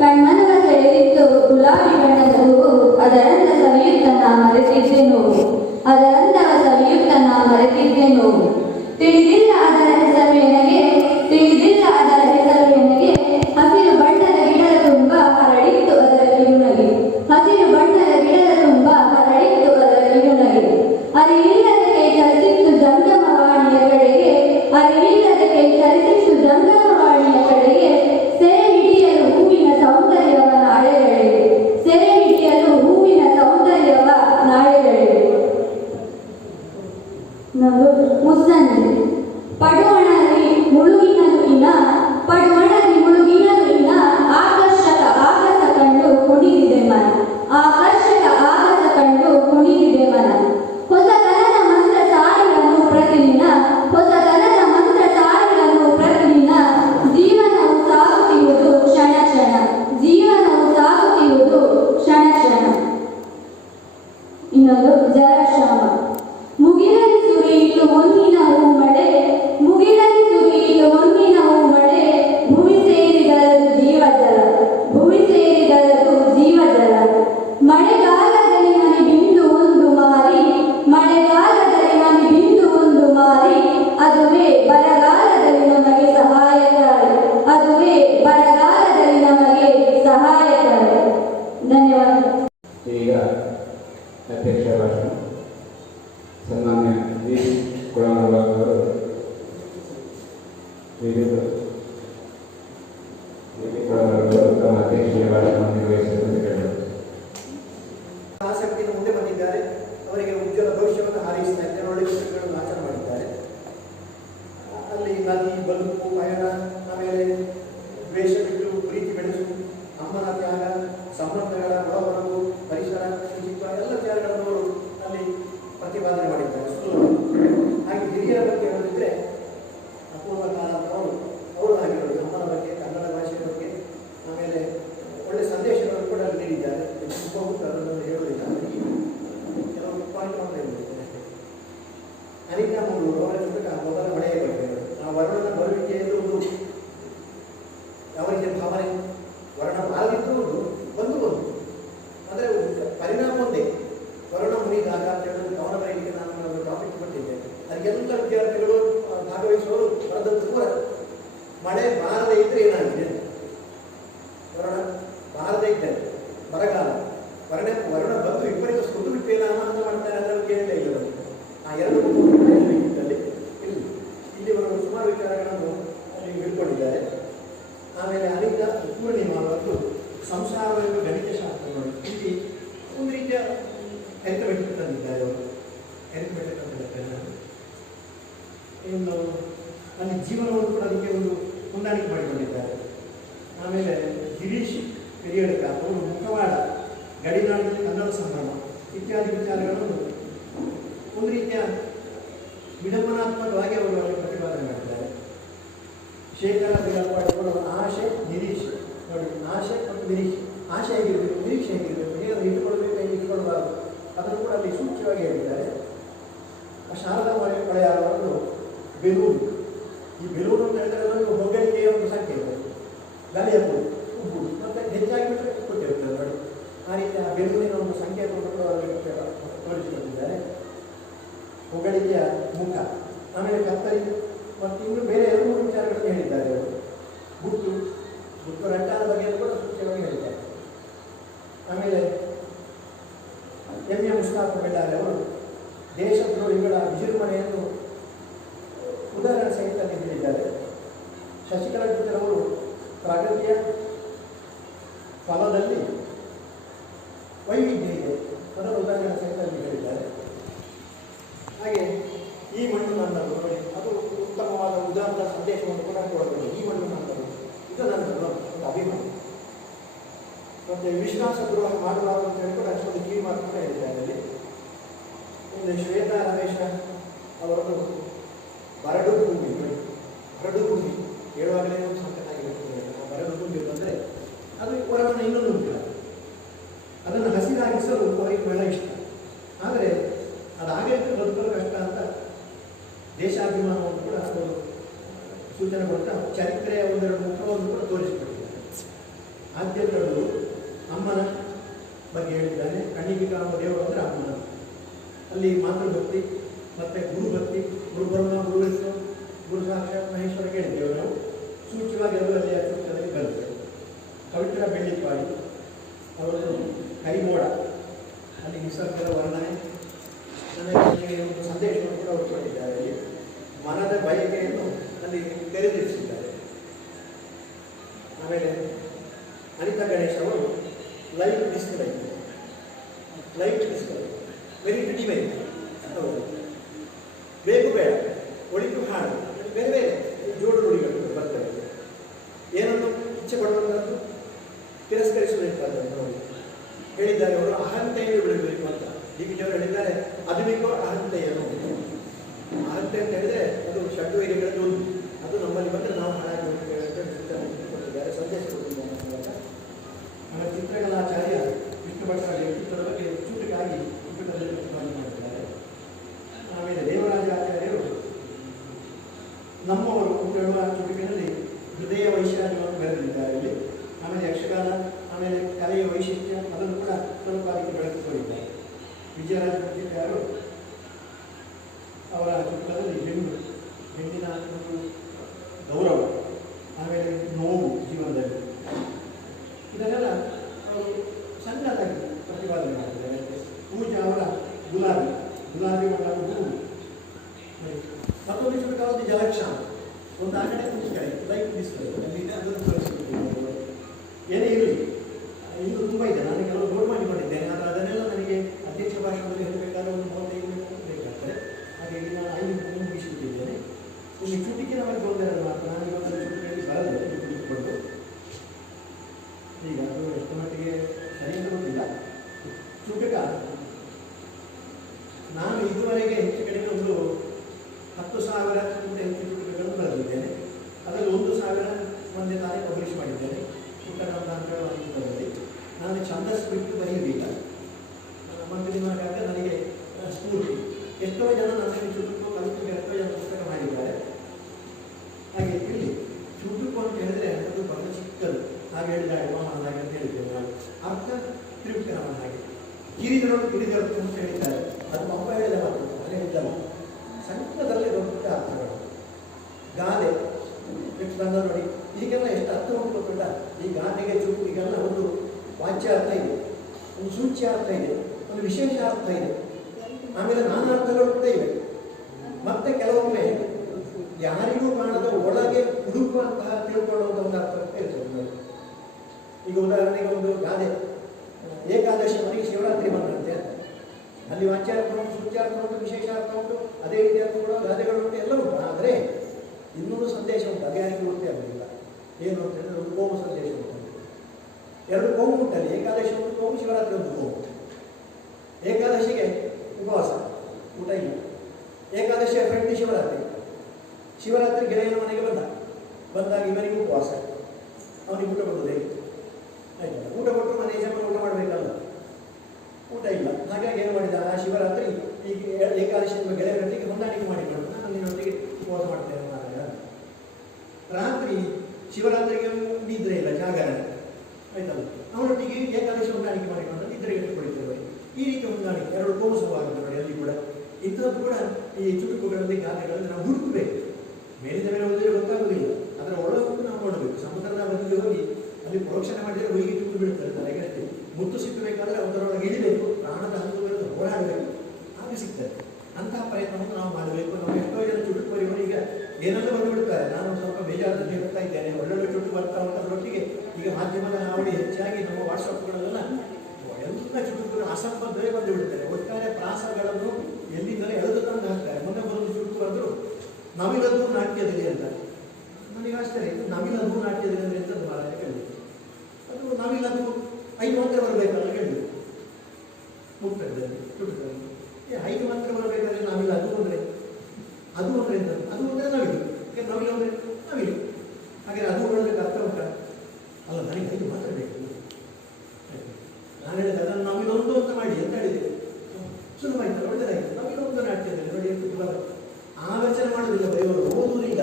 ಕಣ್ಣನ ಸೆಳೆದಿದ್ದು ಗುಲಾಬಿ ಬಣ್ಣದ ಹೂವು. ಅದರಂದ ಸವಿಯುತ್ತ ನಾ ಮರೆತಿದ್ದೆನು, ಅದರಂದವ ಸವಿಯುತ್ತ ನಾ ಮರೆತಿದ್ದೆನು. ತಿಳಿದಿಲ್ಲ ಅದರ ಹೆಸರು ನನಗೆ, ತಿಳಿದಿಲ್ಲ ಅದರ ಹೆಸರು ನನಗೆ. ಹಸಿರು ಬಣ್ಣದ ಗಿಡದ ತುಂಬ ಹರಡಿತ್ತು ಅದರ ಕಿರುನಗೆ, ಹಸಿರು ಬಣ್ಣದ ಗಿಡದ ತುಂಬ ಹರಡಿತ್ತು ಅದರ ಕಿರುನಗೆ. ಅರಿವಿಲ್ಲದಕ್ಕೆ ಚಲಿಸಿತ್ತು ಜಂಗಮವಾಣಿಯ ಕಡೆಗೆ, ಅರಿವಿಲ್ಲದಕ್ಕೆ ಚಲಿಸಿತ್ತು ಜಂಗಮವಾಣಿಯ ಕಡೆಗೆ. ಸೆರೆ ಹಿಡಿಯಲು ಹೂವಿನ ಸೌಂದರ್ಯವ ನಾಳೆಗಳಿಗೆ, ಸೆರೆ ಹಿಡಿಯಲು ಹೂವಿನ ಸೌಂದರ್ಯವ ನಾಳೆಗಳಿಗೆ. ಮುಸ್ಸನ್ನೆ ಪಡುವಣಲ್ಲಿ ಮುಳುಗಿನಲು ಇನ, ಪಡುವಣ ಅವರು ತಮ್ಮ ಅಧ್ಯಕ್ಷೀಯ ಭಾಷಣವನ್ನು ನಿರ್ವಹಿಸಲು ಕೇಳಿದರು. ಆಸಕ್ತಿಯಿಂದ ಮುಂದೆ ಬಂದಿದ್ದಾರೆ. ಅವರಿಗೆ ಉಜ್ವಲ ಭವಿಷ್ಯವನ್ನು ಹಾರೈಸ್ತಾ ಇದ್ದಾರೆ. ಒಳ್ಳೆಯ ಚಿತ್ರಗಳನ್ನು ಆಚರಣೆ ಮಾಡಿದ್ದಾರೆ. ಅಲ್ಲಿ ನದಿ, ಬದುಕು, ಪಯಣ, ಆಮೇಲೆ ದ್ವೇಷ ಬಿಟ್ಟು ಪ್ರೀತಿ ಬೆಳೆಸು, ಅಮ್ಮನ ತ್ಯಾಗ, ಸಂಬಂಧಗಳ ಒಳಹೊರಗು, ಪರಿಸರ, ಶುಚಿತ್ವ ಎಲ್ಲ ತ್ಯಾಗಗಳನ್ನು ಅವರು ಅಲ್ಲಿ ಪ್ರತಿಪಾದನೆ ಮಾಡಿದ್ದಾರೆ. ಹಾಗೆ ಹಿರಿಯರ ಬಗ್ಗೆ ಹೇಳಿದ್ರೆ ಅಪೂರ್ವ ಕಾಲದವರು ಅವರು ಆಗಿರೋದು ಅಮ್ಮನ ಬಗ್ಗೆ, ಕನ್ನಡ ಭಾಷೆಯ ಬಗ್ಗೆ, ಆಮೇಲೆ ಒಳ್ಳೆ ಸಂದೇಶಗಳನ್ನು ಕೂಡ ನೀಡಿದ್ದಾರೆ. ಅದನ್ನು ಹೇಳುವುದಿಲ್ಲ, ಕೆಲವು ಪಾಯಿಂಟ್ ಹೇಳ್ಬೇಕು ಅಷ್ಟೇ. ಅನಿತಾ ಮೂರು ಅವರ ಜೊತೆಗೆ ಮೊದಲ ಮಳೆಯ ಬಗ್ಗೆ ಆ ವರ್ಣನ ಬರುವಿಕೆಯಲ್ಲಿ ಯಾವ ರೀತಿಯ ಭಾವನೆ ವರ್ಣ ಬಾರದಿದ್ದು ಒಂದು ಆದರೆ ಪರಿಣಾಮ ಒಂದೇ. ವರ್ಣ ಮುನಿದಾಗ ಅಂತ ಹೇಳೋದು ಗಮನ ಬರಲಿಕ್ಕೆ ನಾನು ಒಂದು ಟಾಪಿಕ್ ಕೊಟ್ಟಿದ್ದೆ. ಅದಕ್ಕೆಲ್ಲ ವಿದ್ಯಾರ್ಥಿಗಳು ಭಾಗವಹಿಸುವವರು ಬರೆದದ್ದು ಕೂಡ ಮಳೆ ಬಾರದೇ ಇದ್ರೆ ಏನಾಗಿದೆ, ವರ್ಣ ಬಾರದೇ ಇದ್ದರೆ ಬರಗಾಲ, ವರ್ಣ ಬಂದು ವಿಪರೀತ ಸುಟ್ಟು ಬಿಟ್ಟೇನ ಅಂತ ಮಾಡ್ತಾರೆ. ಅದರಲ್ಲಿ ಕೇಳಲೇ ಇಲ್ಲ. ಆ ಎರಡು ಇಲ್ಲಿ ಇಲ್ಲಿವರೆಗೂ ಸುಮಾರು ವಿಚಾರಗಳನ್ನು ಅಲ್ಲಿ ಹಿಡ್ಕೊಂಡಿದ್ದಾರೆ. ಆಮೇಲೆ ಅನಿತಾ ಪೂರ್ಣಿಮಾ ಮತ್ತು ಸಂಸಾರವೆಂಬ ಗಣಿತಶಾಸ್ತ್ರಗಳು ಇಲ್ಲಿ ಒಂದು ರೀತಿಯ ಅರಿಥಮೆಟಿಕ್ ತಂದಿದ್ದಾರೆ. ಅವರು ಅರಿಥಮೆಟಿಕ್ ತಂದಿದ್ದಾರೆ. ಇನ್ನು ಅಲ್ಲಿ ಜೀವನವನ್ನು ಕೂಡ ಅದಕ್ಕೆ ಒಂದು ಹೊಂದಾಣಿಕೆ ಮಾಡಿಕೊಂಡಿದ್ದಾರೆ. ಆಮೇಲೆ ಗಿರೀಶ್ ಪೆರಿಯಡ್ಕ ಅವರು ಮುಖವಾಡ, ಗಡಿನಾಡಿನಲ್ಲಿ ಕನ್ನಡ ಸಂಭ್ರಮ ಇತ್ಯಾದಿ ವಿಚಾರಗಳನ್ನು ಒಂದು ರೀತಿಯ ವಿಡಂಬನಾತ್ಮಕವಾಗಿ ಅವರು ಅಲ್ಲಿ ಪ್ರತಿಪಾದನೆ ಮಾಡಿದ್ದಾರೆ. ಶೇಖರ ಬಿಳಪಾಡಿಗಳು ಆಶೆ, ನಿರೀಕ್ಷೆ ನೋಡಿ, ಆಶೆ ಮತ್ತು ನಿರೀಕ್ಷೆ. ಆಶೆ ಹೇಗಿರಬೇಕು, ನಿರೀಕ್ಷೆ ಹೇಗಿರಬೇಕು, ಹೇಗೆ ಇಟ್ಟುಕೊಳ್ಬೇಕು, ಹೇಗೆ ಇಟ್ಟುಕೊಳ್ಬಾರ್ದು ಅದನ್ನು ಕೂಡ ಅಲ್ಲಿ ಸೂಚ್ಯವಾಗಿ ಹೇಳಿದ್ದಾರೆ. ಶಾರದಾ ಮಳೆಯಾರವರು ಬೆಲೂನ್, ಈ ಬೆಲೂನ್ ಅಂತ ಹೇಳಿದ್ರೆ ಅದನ್ನು ಹೊಗಳಿಕೆಯ ಒಂದು ಸಂಖ್ಯೆ ಇದೆ. ಗಲಿಯಬಹುದು, ಉಬ್ಬುದು ಮತ್ತು ಹೆಚ್ಚಾಗಿ ಕೊಟ್ಟಿರ್ತದೆ ನೋಡಿ. ಆ ರೀತಿ ಆ ಬೆಲೂನಿನ ಒಂದು ಸಂಖ್ಯೆಯನ್ನು ಅವರಿಗೆ ತೋರಿಸಿಕೊಂಡಿದ್ದಾರೆ. ಹೊಗಳಿಕೆಯ ಮುಖ, ಆಮೇಲೆ ಕತ್ತರಿ ಮತ್ತು ಇನ್ನು ಬೇರೆ ಎರಡು ಮೂರು ವಿಚಾರಗಳನ್ನು ಹೇಳಿದ್ದಾರೆ ಅವರು. ಗುಟ್ಟು ರಂಟಾದ ಬಗ್ಗೆ ಕೂಡ ಸೂಚ್ಯವಾಗಿ ಹೇಳಿದ್ದಾರೆ. ಆಮೇಲೆ ಎಂ ಎ ಮುಸ್ತಾಫ್ ಬೆಳ್ಳಾರೆ ಅವರು ದೇಶದ್ರೋಹಿಗಳ ವಿಜೃಂಭಣೆಯನ್ನು ಉದಾಹರಣೆ ಸಹಿತ ಹೇಳಿದ್ದಾರೆ. ಶಶಿಕಲಾ ಅವರು ಪ್ರಗತಿಯ ಫಲದಲ್ಲಿ ವೈವಿಧ್ಯ ಇದೆ ಅದರ ಉದಾಹರಣೆ ಸಹಿತ ಹೇಳಿದ್ದಾರೆ. ಹಾಗೆ ಈ ಮಣ್ಣು ನನ್ನದು, ಅದು ಉತ್ತಮವಾದ ಉದಾಹರಣ ಸಂದೇಶವನ್ನು ಕೂಡ ಕೊಡಬಹುದು. ಈ ಮಣ್ಣು ನನ್ನದು, ಇದು ನನ್ನದು ಒಂದು ಅಭಿಮಾನ. ಮತ್ತು ವಿಶ್ವಾಸ ದ್ರೋಹ ಮಾಡಬಾರದು ಅಂತ ಹೇಳಿ ಕೂಡ ಅಷ್ಟೊಂದು ಕಿವಿ ಮಾತು ಕೂಡ ಹೇಳಿದ್ದಾರೆ ಅಲ್ಲಿ. ಒಂದು ಶ್ವೇತಾ ರಮೇಶ ಅವರದ್ದು ಬರಡು ಭೂಮಿ, ಬರಡು ಭೂಮಿ ಹೇಳುವಾಗಲೇ ಒಂದು ಸಂಕಟ ಆಗಿರ್ತದೆ. ಬರಡು ಭೂಮಿ ಅಂದರೆ ಅದು ಹೊರವನ್ನು ಇನ್ನೊಂದು ಉಂಟಿಲ್ಲ, ಅದನ್ನು ಹಸಿರಾಗಿಸಲು ಅವರಿಗೆ ಬಹಳ ಇಷ್ಟ. ಆದರೆ ಅದಾಗಲಿಕ್ಕೆ ಬದುಕಲು ಕಷ್ಟ ಅಂತ ದೇಶಾಭಿಮಾನವನ್ನು ಕೂಡ ಅವರು ಸೂಚನೆ ಕೊಡ್ತಾ ಚರಿತ್ರೆಯ ಒಂದೆರಡು ಮುಖವನ್ನು ಕೂಡ ತೋರಿಸಿಕೊಟ್ಟಿದ್ದಾರೆ. ಆದ್ಯಗಳು ಅಮ್ಮನ ಬಗ್ಗೆ ಹೇಳಿದ್ದಾನೆ. ಕಣ್ಣಿಗೆ ಕಾಣುವ ದೇವರು ಅಂದರೆ ಅಮ್ಮನ. ಅಲ್ಲಿ ಮಾತೃಭಕ್ತಿ ಮತ್ತು ಗುರುಭಕ್ತಿ, ಗುರು ಬ್ರಹ್ಮ, ಗುರು ವಿಷ್ಣು, ಗುರು ಸಾಕ್ಷಾತ್ ಮಹೇಶ್ವರ ಹೇಳಿದ್ದೇವೆ ನಾವು. ಸೂಚ್ಯವಾಗಿ ಅದರಲ್ಲಿ ಸೂಕ್ತದಲ್ಲಿ ಬರುತ್ತೆ. ಪವಿತ್ರ ಬೆಳ್ಳಿಪಾಡಿ ಅವರು ಕೈಮೋಡ, ಅಲ್ಲಿ ನಿಸರ್ಗದ ವರ್ಣನೆ, ನನಗೆ ಒಂದು ಸಂದೇಶವನ್ನು ಕೂಡ ಅವರು ಕೊಟ್ಟಿದ್ದಾರೆ. ಅಲ್ಲಿ ಮನದ ಬಯಕೆಯನ್ನು ಅಲ್ಲಿ ತೆರೆದಿರಿಸಿದ್ದಾರೆ. ಆಮೇಲೆ ಅನಿತಾ ಗಣೇಶ್ ಅವರು ಲೈಟ್ ಡಿಸ್ಪ್ಲೇ ವೆರಿ ವೆರಿ ಹೌದು, ಬೇಕು ಬೇಡ, ಒಳಿತು ಹಾಡು, ಬೇರೆ ಬೇರೆ ಜೋಡು ನುಡಿಗಳು ಬರ್ತವೆ. ಏನನ್ನು ಇಚ್ಛೆ ಪಡುವಂಥದ್ದು ತಿರಸ್ಕರಿಸುವಂಥದ್ದು ನೋಡಿ ಹೇಳಿದ್ದಾರೆ. ಅವರು ಅಹಂತೆಯನ್ನು ಬಿಡಬೇಕು ಅಂತ ಡಿ.ವಿ.ಜಿ. ಅವರು ಹೇಳಿದ್ದಾರೆ. ಅದುಮಿಕೋ ಅಹಂತೆಯನ್ನು, ಅಹಂತೆ ಅಂತ ಹೇಳಿದರೆ ಅದು ಷಡ್ವೈರಿಗಳಲ್ಲಿ ಒಂದು, ಅದು ನಮ್ಮಲ್ಲಿ ಬಂದರೆ ನಾವು ಹಾಳಾಗಿ ಕೊಟ್ಟಿದ್ದಾರೆ, ಸಂದೇಶ ಕೊಟ್ಟಿದ್ದಾರೆ. ನಮ್ಮ ಚಿತ್ರಕಲಾಚಾರ್ಯ ವಿಷ್ಣು ಭಟ್ರ ವ್ಯಕ್ತಿತ್ವದ ಬಗ್ಗೆ ಚೂಟುಕಾಗಿ ಪುಸ್ತಕದಲ್ಲಿ ಪ್ರತಿಪಾದನೆ ಮಾಡಿದ್ದಾರೆ. ಆಮೇಲೆ ದೇವರಾಜಾಚಾರ್ಯರು ನಮ್ಮವರು ಅಂತ ಹೇಳುವ ಚುಟುಕಿನಲ್ಲಿ ಹೃದಯ ವೈಶಾಲ್ಯವನ್ನು ಬೆಳೆದಿದ್ದಾರೆ ಇಲ್ಲಿ. ಆಮೇಲೆ ಯಕ್ಷಗಾನ, ಆಮೇಲೆ ಕಲೆಯ ವೈಶಿಷ್ಟ್ಯ ಅದನ್ನು ಕೂಡ ಸ್ವಲ್ಪವಾಗಿ ಬೆಳೆದುಕೊಂಡಿದ್ದಾರೆ. ವಿಜಯರಾಜ ಪತ್ರಿಕೆಯರು ಅವರ ಚಿತ್ರದಲ್ಲಿ ಹೆಣ್ಣಿನ ಒಂದು ಗೌರವ, ಆಮೇಲೆ ನೋವು ಜೀವನದಲ್ಲಿ, ಇದನ್ನೆಲ್ಲ ಅವರು ಸಣ್ಣದಾಗಿ ಪ್ರತಿಪಾದನೆ ಮಾಡಿದ್ದಾರೆ. ಪೂಜಾ ಅವರ ಗುಲಾಬಿ ಬಣ್ಣ ಹೂವು, ಮತ್ತೊಂದು ಚುಟುಕಾವತ್ತು ಜಲಕ್ಷಾಮ, ಒಂದು ಆ ಕಡೆ ಒಂದು ಕಡೆ ಲೈಟ್ ಡಿಸ್ಪ್ಲೇ ಅದನ್ನು ತೋರಿಸಿಕೊಟ್ಟಿದ್ದಾರೆ. ಇದಕ್ಕೆಲ್ಲ ಎಷ್ಟು ಅರ್ಥ ಉಂಟು ಗೊತ್ತುಂಟ? ಈ ಗಾದೆಗೆ ಚುರುಕು ಈಗೆಲ್ಲ ಒಂದು ವಾಚ್ಯ ಅರ್ಥ ಇದೆ, ಒಂದು ಸೂಚ್ಯ ಅರ್ಥ ಇದೆ, ಒಂದು ವಿಶೇಷ ಅರ್ಥ ಇದೆ, ಆಮೇಲೆ ನಾನಾ ಅರ್ಥಗಳು ಕೂಡ ಇವೆ. ಮತ್ತೆ ಕೆಲವೊಮ್ಮೆ ಯಾರಿಗೂ ಕಾಣದ ಒಳಗೆ ಹುಡುಕುವಂತಹ ತಿಳ್ಕೊಳ್ಳುವಂಥ ಒಂದು ಅರ್ಥ ಇರ್ತದೆ. ಈಗ ಉದಾಹರಣೆಗೆ ಒಂದು ಗಾದೆ, ಏಕಾದಶಿ ಮನೆಗೆ ಶಿವರಾತ್ರಿ ಬಂದಂತೆ ಅಂತ. ಅಲ್ಲಿ ವಾಚ್ಯಾರ್ಥ ಉಂಟು, ಸೂಚ್ಯಾರ್ಥ ಉಂಟು, ವಿಶೇಷ ಅರ್ಥ ಉಂಟು, ಅದೇ ರೀತಿ ಅರ್ಥ ಕೂಡ ಗಾದೆಗಳುಂಟು, ಎಲ್ಲ ಉಂಟು. ಆದರೆ ಇನ್ನೊಂದು ಸಂದೇಶ ಉಂಟು, ಅದು ಯಾರಿಗೂ ಗೊತ್ತೇ ಆಗೋದಿಲ್ಲ. ಏನು ಅಂತ ಹೇಳಿದ್ರೆ ಒಂದು ಕೋಮು ಸಂದೇಶ ಉಂಟು. ಎರಡು ಕೋಮು ಉಂಟಲ್ಲಿ, ಏಕಾದಶಿ ಒಂದು ಕೋಮು, ಶಿವರಾತ್ರಿ ಒಂದು ಕೋಮು. ಏಕಾದಶಿಗೆ ಉಪವಾಸ, ಊಟ ಇಲ್ಲ. ಏಕಾದಶಿಯ ಫ್ರೆಂಡ್ ಶಿವರಾತ್ರಿ. ಶಿವರಾತ್ರಿ ಗೆಳೆಯನ ಮನೆಗೆ ಬಂದಾಗ ಇವನಿಗೆ ಉಪವಾಸ, ಅವನಿಗೆ ಊಟ ಕೊಡೋದು ಹೇಗೆ? ಆಯ್ತು, ಊಟ ಕೊಟ್ಟರು ಮನೆ ಯಜಮಾನ ಊಟ ಮಾಡಬೇಕಲ್ಲ, ಊಟ ಇಲ್ಲ. ಹಾಗಾಗಿ ಏನು ಮಾಡಿದ, ಆ ಶಿವರಾತ್ರಿ ಈಗ ಏಕಾದಶಿ ಗೆಳೆಯರೊಟ್ಟಿಗೆ ಹೊಂದಾಣಿಕೆ ಮಾಡಿಕೊಂಡು ನಾನು ನಿನ್ನೊಟ್ಟಿಗೆ ಉಪವಾಸ ಮಾಡ್ತೇನೆ ಮಾರಾಯ. ರಾತ್ರಿ ಶಿವರಾತ್ರಿಗೆ ನಿದ್ರೆ ಇಲ್ಲ, ಜಾಗರಣೆ ಆಯ್ತಲ್ಲ, ಅವನೊಟ್ಟಿಗೆ ಏಕಾದಶಿ ಹೊಂದಾಣಿಕೆ ಮಾಡಿಕೊಂಡು ನಿದ್ರೆಗೆ ಇಟ್ಟುಕೊಳ್ತೇವೆ. ಈ ರೀತಿ ಹೊಂದಾಣಿಕೆ ಎರಡು ಕೋಮುಸವಾಗುತ್ತೆ ನೋಡಿ. ಅಲ್ಲಿ ಕೂಡ ಇಂಥದ್ದು ಕೂಡ ಈ ಚುಟುಕುಗಳಲ್ಲಿ ಗಾದೆಗಳಲ್ಲಿ ನಾವು ಹುಡುಕಬೇಕು. ಮೇಲಿನ ಮೇಲೆ ಹೋದರೆ ಗೊತ್ತಾಗೋದಿಲ್ಲ, ಅದರ ಒಳಗೂ ನಾವು ನೋಡಬೇಕು. ಸಮುದ್ರದ ಬದಿಗೆ ಹೋಗಿ ಅಲ್ಲಿ ಪ್ರೋಕ್ಷಣೆ ಮಾಡಿದರೆ ಹುಡುಗಿ ಚುಟ್ಟು ಬೀಳ್ತಾರೆ ತಲೆಗಷ್ಟೇ. ಮುತ್ತು ಸಿಕ್ಕಬೇಕಾದ್ರೆ ಅದರೊಳಗೆ ಇಳಿಬೇಕು, ಪ್ರಾಣದ ಹಂತಗಳನ್ನು ಹೋರಾಡಬೇಕು, ಆಗ ಸಿಗ್ತದೆ. ಅಂತಹ ಪ್ರಯತ್ನವನ್ನು ನಾವು ಮಾಡಬೇಕು. ನಾವು ಎಷ್ಟೋ ಜನ ಚುಟುಕುವರಿಗಳು ಈಗ ಏನೆಲ್ಲ ಬಂದುಬಿಡ್ತಾರೆ. ನಾನು ಸ್ವಲ್ಪ ಬೇಜಾರದಲ್ಲಿ ಹೇಳ್ತಾ ಇದ್ದೇನೆ, ಒಳ್ಳೊಳ್ಳೆ ಚುಟು ಬರ್ತಾ ಉಂಟದ್ರೊಟ್ಟಿಗೆ ಈಗ ಮಾಧ್ಯಮದ ಹಾವಳಿ ಹೆಚ್ಚಾಗಿ ನಮ್ಮ ವಾಟ್ಸಪ್ಗಳೆಲ್ಲ ಎಲ್ಲ ಚುಟುಕುಗಳು ಅಸಂಬದ್ಧವೇ ಬಂದು ಬಿಡ್ತಾರೆ. ಒಟ್ಟಾರೆ ಪ್ರಾಸಗಳನ್ನು ಎಲ್ಲಿಂದಲೇ ಎಳೆದು ತಂದು ಹಾಕ್ತಾರೆ. ಮೊನ್ನೆ ಬರೋದು ಚುಟುಕು ಬಂದರು, ನವಿಲದ್ದು ನಾಟ್ಯದಲ್ಲಿ ಅಂತ. ನನಗೆ ಆಶ್ಚರ್ಯ, ಇದು ನವಿಲದ್ದು ನಾಟ್ಯದಲ್ಲಿ ಅಂದರೆ ಎಂಥದ್ದು ಮಾರಾಯ ಕೇಳಿದ್ರು. ಅದು ನವಿಲದ್ದು 5 ಮಾತ್ರ ಬರಬೇಕಲ್ಲ ಕೇಳಿದ್ರು. ಮುಕ್ತದಲ್ಲಿ ಚುಟುಕಲ್ಲಿ 5 ಮಾತ್ರ ಬರಬೇಕಾದ್ರೆ ನವಿಲ ಅದು ಅಂದರೆ ಎಂತ? ಅದು ಅಂದರೆ ನವಿಲು. ಈಗ ನವಿಲು ಅಂದರೆ ನವಿಲು. ಹಾಗೆ ಅದು ಒಳ್ಳೆದಕ್ಕೆ ಅರ್ಥ ಉಂಟ ಅಲ್ಲ, ನನಗೆ 5 ಮಾತ್ರ ಬೇಕು. ನಾನು ಹೇಳಿದೆ ಅದನ್ನು ನವಿಲೊಂದು ಅಂತ ಮಾಡಿ ಅಂತ ಹೇಳಿದೆ. ಸುಲಭಾಯ್ತು, ಒಳ್ಳೆದಾಯ್ತು. ನವಿಲೊಂದು ನಾಟ್ಯದಲ್ಲಿ ನೋಡಿ ಎಷ್ಟು ಆಲೋಚನೆ ಮಾಡೋದಿಲ್ಲ ಬರೆಯೋರು. ಓದುವುದು ಈಗ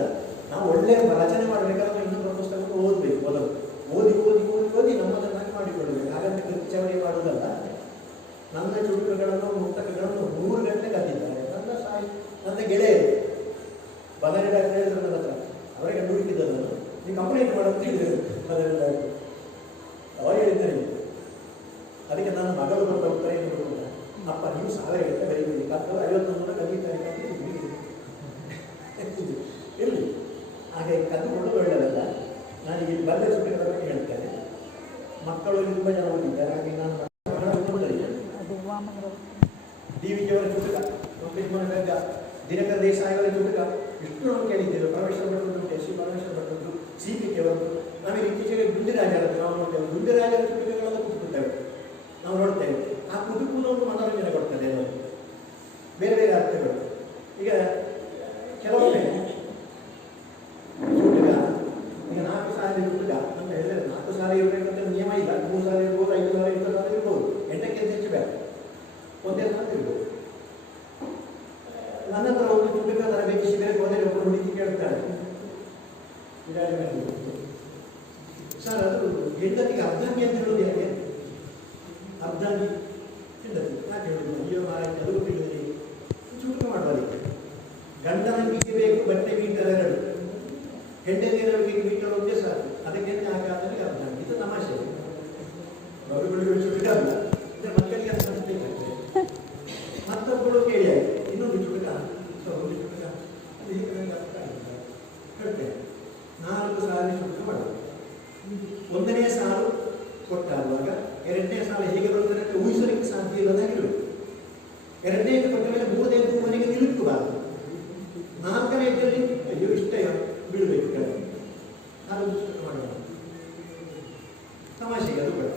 ನಾವು ಒಳ್ಳೆಯ ರಚನೆ ಮಾಡಬೇಕಾದ್ರೆ ಇನ್ನೊಬ್ಬರ ಪುಸ್ತಕವನ್ನು ಓದಬೇಕು. ಮೊದಲು ಓದಿ ಓದಿ ಓದಿ ಓದಿ ನಮ್ಮದನ್ನಾಗಿ ಮಾಡಿಕೊಳ್ಳಬೇಕು. ಹಾಗಂತ ಕೃತ್ಯವರಿ ಮಾಡುವುದಲ್ಲ. ನನ್ನ ಚುಟುಕುಗಳನ್ನು ಪುಸ್ತಕಗಳನ್ನು 3 ಗಂಟೆ ಕದ್ದಿದ್ದಾರೆ ನನ್ನ ಗೆಳೆಯರು. ಬದನೆ ಡಾಕ್ಟರ್ ಹೇಳಿದ್ರು ನನ್ನ ಹತ್ರ, ಅವರಿಗೆ ಹುಡುಕಿದ್ದನ್ನು ನೀವು ಕಂಪ್ಲೇಂಟ್ ಮಾಡೋದು ಹೇಳಿದರು. ಬದನೆ ಡಾಕ್ಟರ್ ಅವಾಗ ಹೇಳಿದ್ದಾರೆ. ಅದಕ್ಕೆ ನನ್ನ ಮಗಳು ಬಂದ ಉತ್ತರ ಏನು ಕೊಡ್ತಾರೆ, ಅಪ್ಪ ನೀವು 1000 ಗಂಟೆ ಬರೀಬೇಕು, 51 ಕಲಿತಾರೆ ಇರಲಿ. ಹಾಗೆ ಕದ್ದುಕೊಳ್ಳೋದು ಒಳ್ಳೆಯದಲ್ಲ. ನಾನು ಇಲ್ಲಿ ಬಲ್ಲೆ ಚುಟುಕರ ಬಗ್ಗೆ ಹೇಳ್ತೇನೆ. ಮಕ್ಕಳು ತುಂಬ ಜನ ಓದಿದ್ದಾರೆ. ಹಾಗೆ ನಾನು DVಜಿಯವರ ಚುಟುಕ, ದಿನಕರ ದೇಸಾಯಿ ಅವರ ಚುಟುಕ ಇಷ್ಟು ನಾವು ಕೇಳಿದ್ದೇವೆ. ಪರಮೇಶ್ವರ ಭಟ್ರದ್ದು, ಶ್ರೀ ಪರಮೇಶ್ವರ ಭಟ್ರದ್ದು, CPK ಅವರದ್ದು. ಆಮೇಲೆ ಇತ್ತೀಚೆಗೆ ಗುಂಡಿರಾಜರದ್ದು ನಾವು ನೋಡ್ತೇವೆ. ಗುಂಡಿರಾಜರ ಚುಟುಕಗಳೆಲ್ಲ ಕೂತ್ಕೊಳ್ತೇವೆ, ನಾವು ನೋಡ್ತೇವೆ. ಆ ಕುಟುಂಬ ಒಂದು ಮನೋರಂಜನೆ ಕೊಡ್ತದೆ, ಅನ್ನೋದು ಬೇರೆ ಬೇರೆ ಅರ್ಥಗಳು. ಈಗ ಕೆಲವೊಮ್ಮೆ ಚುಟುಕ ಈಗ 4,000 ಚುಟುಕ ಅಂತ ಹೇಳಿದರೆ 4,000 ಇರಬೇಕಂತ ನಿಯಮ ಇಲ್ಲ. 3,000 ಇರ್ಬೋದು, 5,000, 20,000 ಇರ್ಬೋದು. 8ಕ್ಕಿಂತ ಹೆಚ್ಚು ಬೇಡ, 1 ಮಾತ್ರ ಇರ್ಬೋದು. ನನ್ನ ಹತ್ರ ಒಂದು ಚುಟುಕ ತರಬೇತಿ ಶಿಬಿರಕ್ಕೆ ಹೋದರೆ ಒಬ್ಬರು ಹುಡುಗಿ ಕೇಳ್ತಾಳೆ, ಸರ್ ಅದು ಹೆಂಡತಿಗೆ ಅರ್ಧಾಂಗಿ ಅಂತ ಹೇಳೋದು ಯಾಕೆ? ಅರ್ಧಾಂಗಿ ಹೆಂಡತಿ ಯಾಕೆ ಹೇಳೋದು? ಅಯ್ಯೋ ಕೆಲವು ತಿಳಿದಿ ಚುಟುಕ ಮಾಡುವಲ್ಲಿ ಗಂಡನಿಗೆ ಬೇಕು ಬಟ್ಟೆ ಮೀಟರ್ 2, ಹೆಂಡತಿಯರಿಗೆ ಮೀಟರ್ 1 ಸಾಕು. ಅದಕ್ಕೆ ಹಾಗಾದರೆ ಅರ್ಧಾಂಗಿ. ಇದು ತಮಾಷೆ. ಮಗುಗಳಿಗೆ ಚುಟುಕ ಅಲ್ಲ, ಮಕ್ಕಳಿಗೆ ಅದು ಸಂಸ್ಕೃತಿ. ಮತ್ತೊಬ್ಬಳು ಕೇಳಿ ಇನ್ನೊಂದು ಚುಟುಕ, ಒಂದು ಚುಟುಕ ಅದು ಹೇಗೆ ನನಗೆ ಅರ್ಥ ಆಗುತ್ತೆ ಹೇಳ್ತೇನೆ. 4 ಸಾಲು ಚುಟುಕ ಮಾಡೋದು. 1ನೇ ಸಾಲು ಕೊಟ್ಟಾಗುವಾಗ 2ನೇ ಸಾಲು ಹೇಗೆ ಬರುತ್ತದೆ ಅಂತ ಊಹಿಸಲಿಕ್ಕೆ ಸಾಧ್ಯ ಇಲ್ಲದಾಗಿರಬೇಕು. 2ನೇದು ಕೊಟ್ಟ ಮೇಲೆ 3ನೇದು ಮನೆಗೆ ನಿಲ್ಲುತ್ತಬಾರದು. 4ನೇದಲ್ಲಿ ಅಯ್ಯೋ ಇಷ್ಟೇ ಬೀಳಬೇಕು ಕೆಳಗೆ. ಅದು ಚುಟುಕ ಮಾಡೋಣ ತಮಾಷೆಗೆ. ಅದು ಬೇಡ.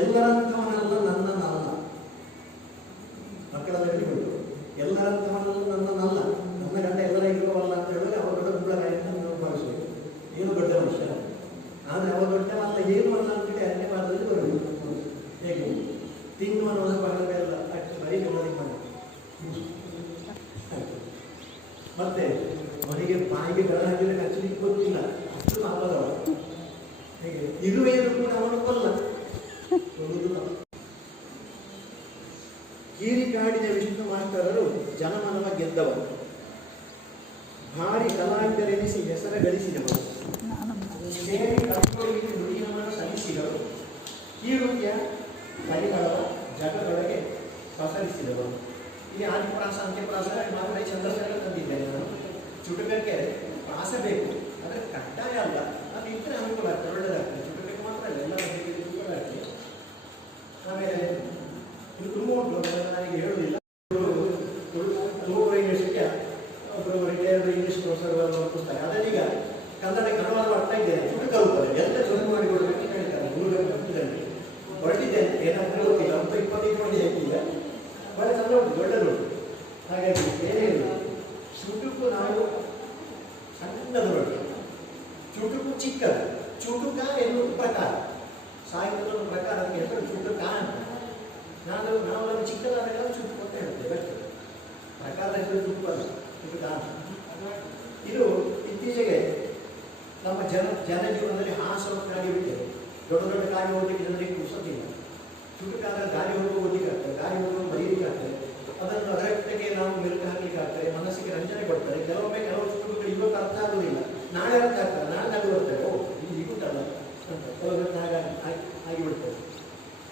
ಎಲ್ಲರಂಥವನಲ್ಲ ನನ್ನನ್ನಲ್ಲ. ಮಕ್ಕಳೆಲ್ಲ ಹೇಳಿಬಿಟ್ಟು ಎಲ್ಲರಂಥವನಲ್ಲ ನನ್ನನ್ನಲ್ಲ, ನನ್ನ ಗಂಡ ಎಲ್ಲರ ಇರುವವಲ್ಲ ಅಂತ ಹೇಳಿದ್ರೆ ಅವರ ದೊಡ್ಡ ಗುಬ್ಬರಾಯ ಅಂತ ನಾವು ಭಾವಿಸಬೇಕು. ಏನು ದೊಡ್ಡ ಮನುಷ್ಯ, ಆದರೆ ಅವ ದೊಡ್ಡವಲ್ಲ ಏನು ಅಲ್ಲ ಅಂತೇಳಿ ಅನ್ಯ ಭಾರತದಲ್ಲಿ ಬರಬೇಕು. ಹೇಗೆ ತಿನ್ನುವನ ಬರಬೇಕಲ್ಲ ಬರೀ ನೋಡಿ ಮಾಡಿ. ಮತ್ತೆ ಅವನಿಗೆ ಬಾಯಿಗೆ ಬೆಳ ಹಾಕಿದ್ರೆ ಹಚ್ಚಲಿಕ್ಕೆ ಗೊತ್ತಿಲ್ಲ, ಅಷ್ಟು ಪಾಪದವ. ಹೇಗೆ ಇರುವೆಯನ್ನು ಕೂಡ ಅವನು ಕೊಲ್ಲ. ಕೀರಿಕಾಡಿನ ವಿಷ್ಣು ಮಾಸ್ತರರು ಜನಮನವ ಗೆದ್ದವರು. ಹಾಡಿ ಕಲಾವಿದರೆನಿಸಿ ಹೆಸರ ಗಳಿಸಿದವರು, ಸೇರಿ ಕಟ್ಟೊಳಗೆ ನುಡಿನವನ್ನು ಸಲ್ಲಿಸಿದವರು, ಈ ವೃತ್ತಿಯ ಪರಿಮಳವ ಜಗದೊಳಗೆ ಪಸರಿಸಿದವರು. ಇಲ್ಲಿ ಆದಿಪ್ರಾಸ ಅಂತ್ಯಪ್ರಾಸ ಮಾತ್ರ ಸಂದರ್ಶನ ತಂದಿದ್ದೇನೆ ನಾನು. ಚುಟುಕಕ್ಕೆ ಪ್ರಾಸ ಬೇಕು, ಆದರೆ ಕಡ್ಡಾಯ ಅಲ್ಲ. ಅದು ಇದ್ರೆ ಅನುಕೂಲ ಆಗ್ತದೆ, ಒಳ್ಳೆಯದಾಗ್ತದೆ. ಚುಟುಕಕ್ಕೆ ಮಾತ್ರ ಅಲ್ಲ, ಎಲ್ಲ ಅನುಕೂಲ ಆಗ್ತದೆ. ಆಮೇಲೆ ಇದು ತುಂಬ ಉಂಟು, ನನಗೆ ಹೇಳುವುದಿಲ್ಲ. ತುಮಕೂರು ಯೂನಿವರ್ಸಿಟಿಯ ಒಬ್ಬರು ರಿಟೈರ್ಡ್ ಇಂಗ್ಲೀಷ್ ಪ್ರೊಫೆಸರ್ ಪುಸ್ತಕ ಅದನ್ನೀಗ ಕನ್ನಡಕ್ಕೆ ಅನುವಾದ ಮಾಡ್ತಾ ಇದ್ದೇನೆ. ಚುಟುಕ ರೂಪದಲ್ಲಿ ಎಲ್ಲ ಚುಟುಕು ಮಾಡಿಕೊಡ್ಬೇಕು ಅಂತ ಹೇಳ್ತಾರೆ. 3 ಗಂಟೆ ಹೊರಟಿದ್ದೇನೆ, ಏನಾದರೂ ಗೊತ್ತಿಲ್ಲ. 25 ಮಂದಿ ಹಾಕಿಲ್ಲ, ಬಹಳ ಚಂದ ಉಂಟು, ದೊಡ್ಡದು. ಹಾಗಾಗಿ ಏನೇನು ಚುಟುಕು ನಾವು ಸಣ್ಣದರೊಳಗೆ, ಚುಟುಕು ಚಿಕ್ಕದು. ಚುಟುಕ ಎನ್ನುವುದು ಪ್ರಕಾರ, ಸಾಹಿತ್ಯದ ಒಂದು ಪ್ರಕಾರ, ಅದಕ್ಕೆ ಹೆಸರು ಚುಟುಕ ಅಂತ. ನಾವು ಅದನ್ನು ಚಿಕ್ಕದಾದಾಗ ಚುಟುಕು ಅಂತ ಹೇಳ್ತೇವೆ. ಪ್ರಕಾರದ ಹೆಸರು ಚುಟುಕಲ್ಲ, ಚುಟುಕ ಅಂತ. ಇದು ಇತ್ತೀಚೆಗೆ ನಮ್ಮ ಜನಜೀವನದಲ್ಲಿ ಹಾಸನಕ್ಕಾಗಿ ಬಿಟ್ಟೆ. ದೊಡ್ಡ ದೊಡ್ಡ ಗಾಡಿ ಹೋಗ್ಲಿಕ್ಕೆ ಜನರಿಗೆ ಕುಸೋದಿಲ್ಲ. ಚುಟುಕಾದ ಗಾಡಿ ಹೋಗುವ ಓದಲಿಕ್ಕೆ ಆಗ್ತದೆ, ಗಾಡಿ ಹೋಗುವ ಬರೀಲಿಕ್ಕೆ ಆಗ್ತದೆ. ಅದನ್ನು ಅದರೊಟ್ಟಿಗೆ ನಾವು ಮೆಲುಕು ಹಾಕಲಿಕ್ಕೆ ಆಗ್ತದೆ, ಮನಸ್ಸಿಗೆ ರಂಜನೆ ಕೊಡ್ತಾರೆ. ಕೆಲವೊಮ್ಮೆ ಕೆಲವು ಚುಟುಕುಗಳು ಇವತ್ತು ಅರ್ಥ ಆಗುವುದಿಲ್ಲ, ನಾಳೆ ಅರ್ಥ ಆಗ್ತದೆ, ನಾಳೆ ಅದು ಬರ್ತದೆ. ಓ ಇದು ಹೀಗುಂಟಲ್ಲ ಅಂತ ಕೆಲವೊಮ್ಮೆ ಆಗಿಬಿಡ್ತದೆ.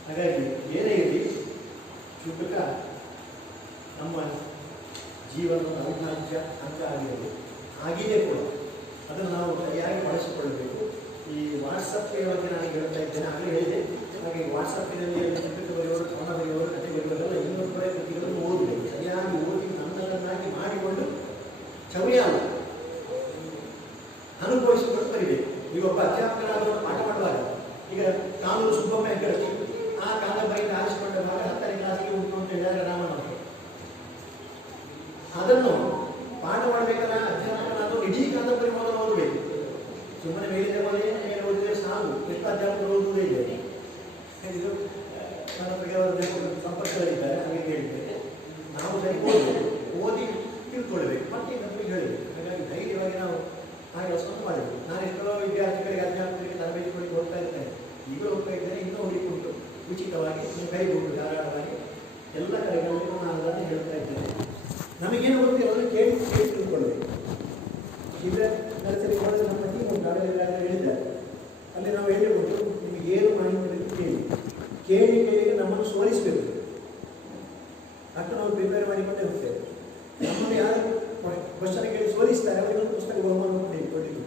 ಹಾಗಾಗಿ ಏನೇ ಇರಲಿ, ಚುಟುಕ ನಮ್ಮ ಜೀವನದ ಅವಿಭಾಜ್ಯ ಅಂಗ ಆಗಿರೋದು ಆಗಿದೆ ಕೂಡ. ಅದನ್ನು ನಾವು ಸರಿಯಾಗಿ ಬಳಸಿಕೊಳ್ಳಬೇಕು. ಈ ವಾಟ್ಸಪ್ಗೆ ಬಗ್ಗೆ ನಾನು ಹೇಳ್ತಾ ಇದ್ದೇನೆ, ಆಗಲೇ ಹೇಳಿದೆ. ಹಾಗೆ ವಾಟ್ಸಪ್ಪಿನಲ್ಲಿ ಚುಟುಕು ಬರೆಯೋರು, ಕವನ ಬರೆಯೋರು, ಕಥೆ ಬರೆಯೋರೆಲ್ಲ ಇನ್ನೊಬ್ಬರೇ ಕೃತಿಗಳನ್ನು ಓದಬೇಕು. ಸರಿಯಾಗಿ ಓದಿ ನನ್ನದನ್ನಾಗಿ ಮಾಡಿಕೊಂಡು ಚೌರ್ಯ ಅಲ್ಲ, ಅನುಭವಿಸಿಕೊಂಡು ಬರೀಬೇಕು. ಈಗ ಒಬ್ಬ ಅಧ್ಯಾಪಕರಾದವರು ಪಾಠ ಮಾಡುವಾಗ, ಈಗ ಕಾನೂನು ಸುಬ್ಬಮ್ಮ ಹೆಗ್ಗಡತಿ ಆ ಕಾದಂಬರಿಯಿಂದ ಆರಿಸಿಕೊಂಡ ಭಾಗ 10ನೇ ಕ್ಲಾಸಿಗೆ ಉಂಟು ಅಂತ ಹೇಳಿದಾಗ ರಾಮನ ಅದನ್ನು ಪಾಠ ಮಾಡಬೇಕಾದ ಅಧ್ಯಾಪಕನಾದವರು ಇಡೀ ಕಾದಂಬರಿ ಮೊದಲು ಓದಬೇಕು. ಸುಮ್ಮನೆ ಮೇಲಿಂದ ಮೇಲೆ ಓದಿದ್ರೆ ಸಾಲು, ಎಷ್ಟು ಅಧ್ಯಾಪಕರು ಓದುವುದೇ ಇದೆ. ಇದು ನನ್ನ ಸಂಪರ್ಕದಲ್ಲಿದ್ದಾರೆ, ಹಾಗೆ ಹೇಳಿದ್ದೇನೆ. ನಾವು ಸರಿ ಓದಿ ತಿಳ್ಕೊಳ್ಬೇಕು, ಮತ್ತೆ ಇನ್ನೊಬ್ಬರಿಗೆ ಹೇಳಬೇಕು. ಹಾಗಾಗಿ ಧೈರ್ಯವಾಗಿ ನಾವು ಆ ಕೆಲಸವನ್ನು ಮಾಡಬೇಕು. ನಾನು ಎಷ್ಟೋ ವಿದ್ಯಾರ್ಥಿಗಳಿಗೆ ಅಧ್ಯಾಪಕರಿಗೆ ತರಬೇತಿ ಕೊಡಿ ಹೋಗ್ತಾ ಇರ್ತೇನೆ, ಈಗಲೂ ಹೋಗ್ತಾ ಇದ್ದೇನೆ. ಇನ್ನೂ ಹೋಗ್ಲಿಕ್ಕೆ ಉಂಟು, ಉಚಿತವಾಗಿ ಕೈಗೊಂಡು ಧಾರಾಳವಾಗಿ ಎಲ್ಲ ಕಡೆಗಳಲ್ಲೂ ನಾನು ಅದನ್ನು ಹೇಳ್ತಾ ಇದ್ದೇನೆ. ನಮಗೇನು ಗೊತ್ತಿರೋದು ಕೇಳಿ ತಿಳ್ಕೊಳ್ಬೇಕು. ಈಗ ನರ್ಸರಿ ಕಾಲೇಜ್ ನಮ್ಮ ಟೀಮ್ ಉಂಟು, ಹೇಳಿದ್ದಾರೆ. ಅಲ್ಲಿ ನಾವು ಹೇಳಿಬಿಟ್ಟು ನಿಮಗೆ ಏನು ಮಾಹಿತಿ ಕೇಳಿ ಕೇಳಿ ನಮ್ಮನ್ನು ಸೋಲಿಸಬೇಕು. ಅಷ್ಟು ನಾವು ಪ್ರಿಪೇರ್ ಮಾಡಿಕೊಂಡೇ ಹೋಗ್ತೇವೆ. ನಮ್ಮನ್ನು ಯಾರು ಕ್ವಶನ್ ಕೇಳಿ ಸೋಲಿಸ್ತಾರೆ ಅವರಿಗೆ ಒಂದು ಪುಸ್ತಕ ಬಹುಮಾನ ಕೊಟ್ಟಿದ್ದು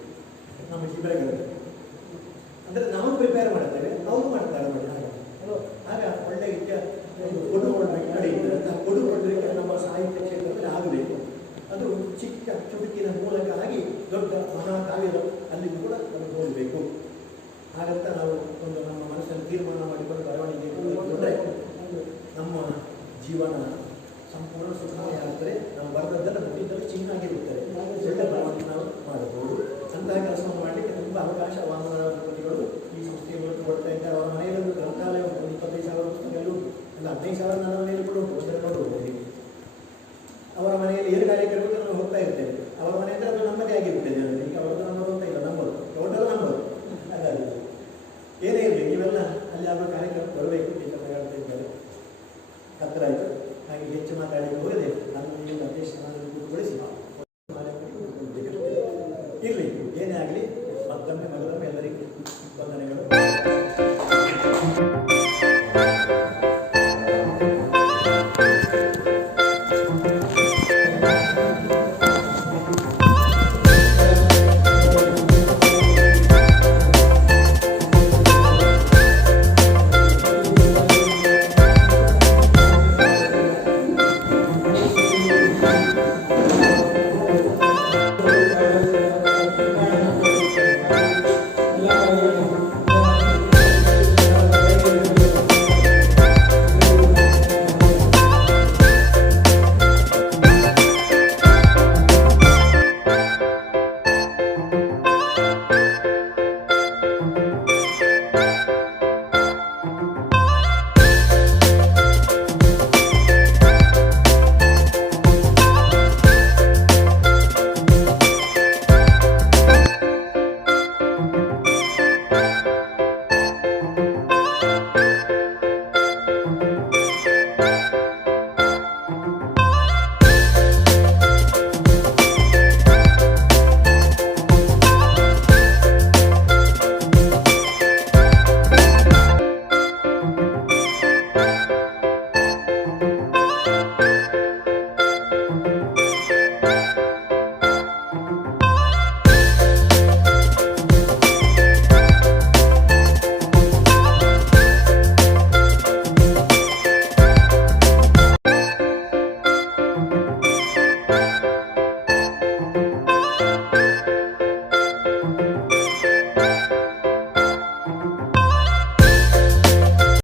ನಮ್ಮ ಶಿಬಿರಗಳಲ್ಲಿ. ಅಂದರೆ ನಾವು ಪ್ರಿಪೇರ್ ಮಾಡ್ತೇವೆ, ಅವರು ಮಾಡ್ತಾರೆ. ಆಗ ಒಳ್ಳೆ ಕೊಡುಗೊಳ್ಬೇಕು ನಡೆಯುತ್ತದೆ. ಅಂತಹ ಕೊಡುಗೊಳ್ಳಿಕ್ಕೆ ನಮ್ಮ ಸಾಹಿತ್ಯ ಕ್ಷೇತ್ರದಲ್ಲಿ ಆಗಬೇಕು. ಅದು ಚಿಕ್ಕ ಚುಟುಕಿನ ಮೂಲಕ ಆಗಿ ದೊಡ್ಡ ಮಹಾಕಾವ್ಯದ ಅಲ್ಲಿಗೂ ಕೂಡ ಅದು ಹೋಗಬೇಕು. ಹಾಗಂತ ನಾವು ಒಂದು ನಮ್ಮ ಮನಸ್ಸನ್ನು ತೀರ್ಮಾನ ಮಾಡಿಕೊಂಡು ಬರವಣಿಗೆ ಕೊಟ್ಟರೆ ನಮ್ಮ ಜೀವನ ಸಂಪೂರ್ಣ ಸುಖಮಯ ಆಗ್ತದೆ. ನಾವು ಬರೆದದ್ದನ್ನು ಮುಟ್ಟಿದ್ದರೆ ಚಿನ್ನಾಗಿರುತ್ತದೆ. ಒಳ್ಳೆ ಬರವಣಿಗೆ ನಾವು ಮಾಡಬಹುದು. ಅಂತಹ ಕೆಲಸವನ್ನು ಮಾಡಲಿಕ್ಕೆ ತುಂಬ ಅವಕಾಶ ವಾಮನಪತಿಗಳು ಈ ಸಂಸ್ಥೆಯ ಮೂಲಕ ಕೊಡ್ತಾ ಇದ್ದಾರೆ. ಅವರ ಮನೆಯಲ್ಲಿ ಗ್ರಂಥಾಲಯ ಉಂಟು, 25,000 ಪುಸ್ತಕಗಳು ಎಲ್ಲ 15,000 ನನ್ನ ಮನೆಯಲ್ಲಿ ಕೂಡ ಉಂಟು. ಒಂದರ ನೋಡಬಹುದು. ಅವರ ಮನೆಯಲ್ಲಿ ಏನು ಕಾರ್ಯಕ್ರಮಕ್ಕೆ ನಾವು ಹೋಗ್ತಾ ಇರ್ತೇವೆ. ಅವರ ಮನೆ ಅಂದರೆ ಅದು ನಮ್ಮದೇ ಆಗಿರ್ತದೆ. ಜನರಿಗೆ ಈಗ ಅವರದ್ದು ನಮ್ಮದು ಅಂತ ಇಲ್ಲ, ನಮ್ಮದು ಟೋಟಲ್ ನಮ್ಮದು. ಹಾಗಾಗಿ ಏನೇ ಇರಲಿ, ನೀವೆಲ್ಲ ಅಲ್ಲಿ ಯಾವ ಕಾರ್ಯಕ್ರಮ ಬರಬೇಕು ಅಂತ ಹೇಳ್ತಾ ಇದ್ದಾರೆ. ಕತ್ತಲಾಯಿತು, ಹಾಗೆ ಹೆಚ್ಚು ಮಾತಾಡಿ ಹೋಗದೆ ನನ್ನ ಅಧ್ಯಕ್ಷನಾಗಿ ಕೂತ್ಕೊಳಿಸಿ ಇರಲಿ. ಏನೇ ಆಗಲಿ, ಮತ್ತೊಮ್ಮೆ ಎಲ್ಲರಿಗೂ ವಂದನೆಗಳು.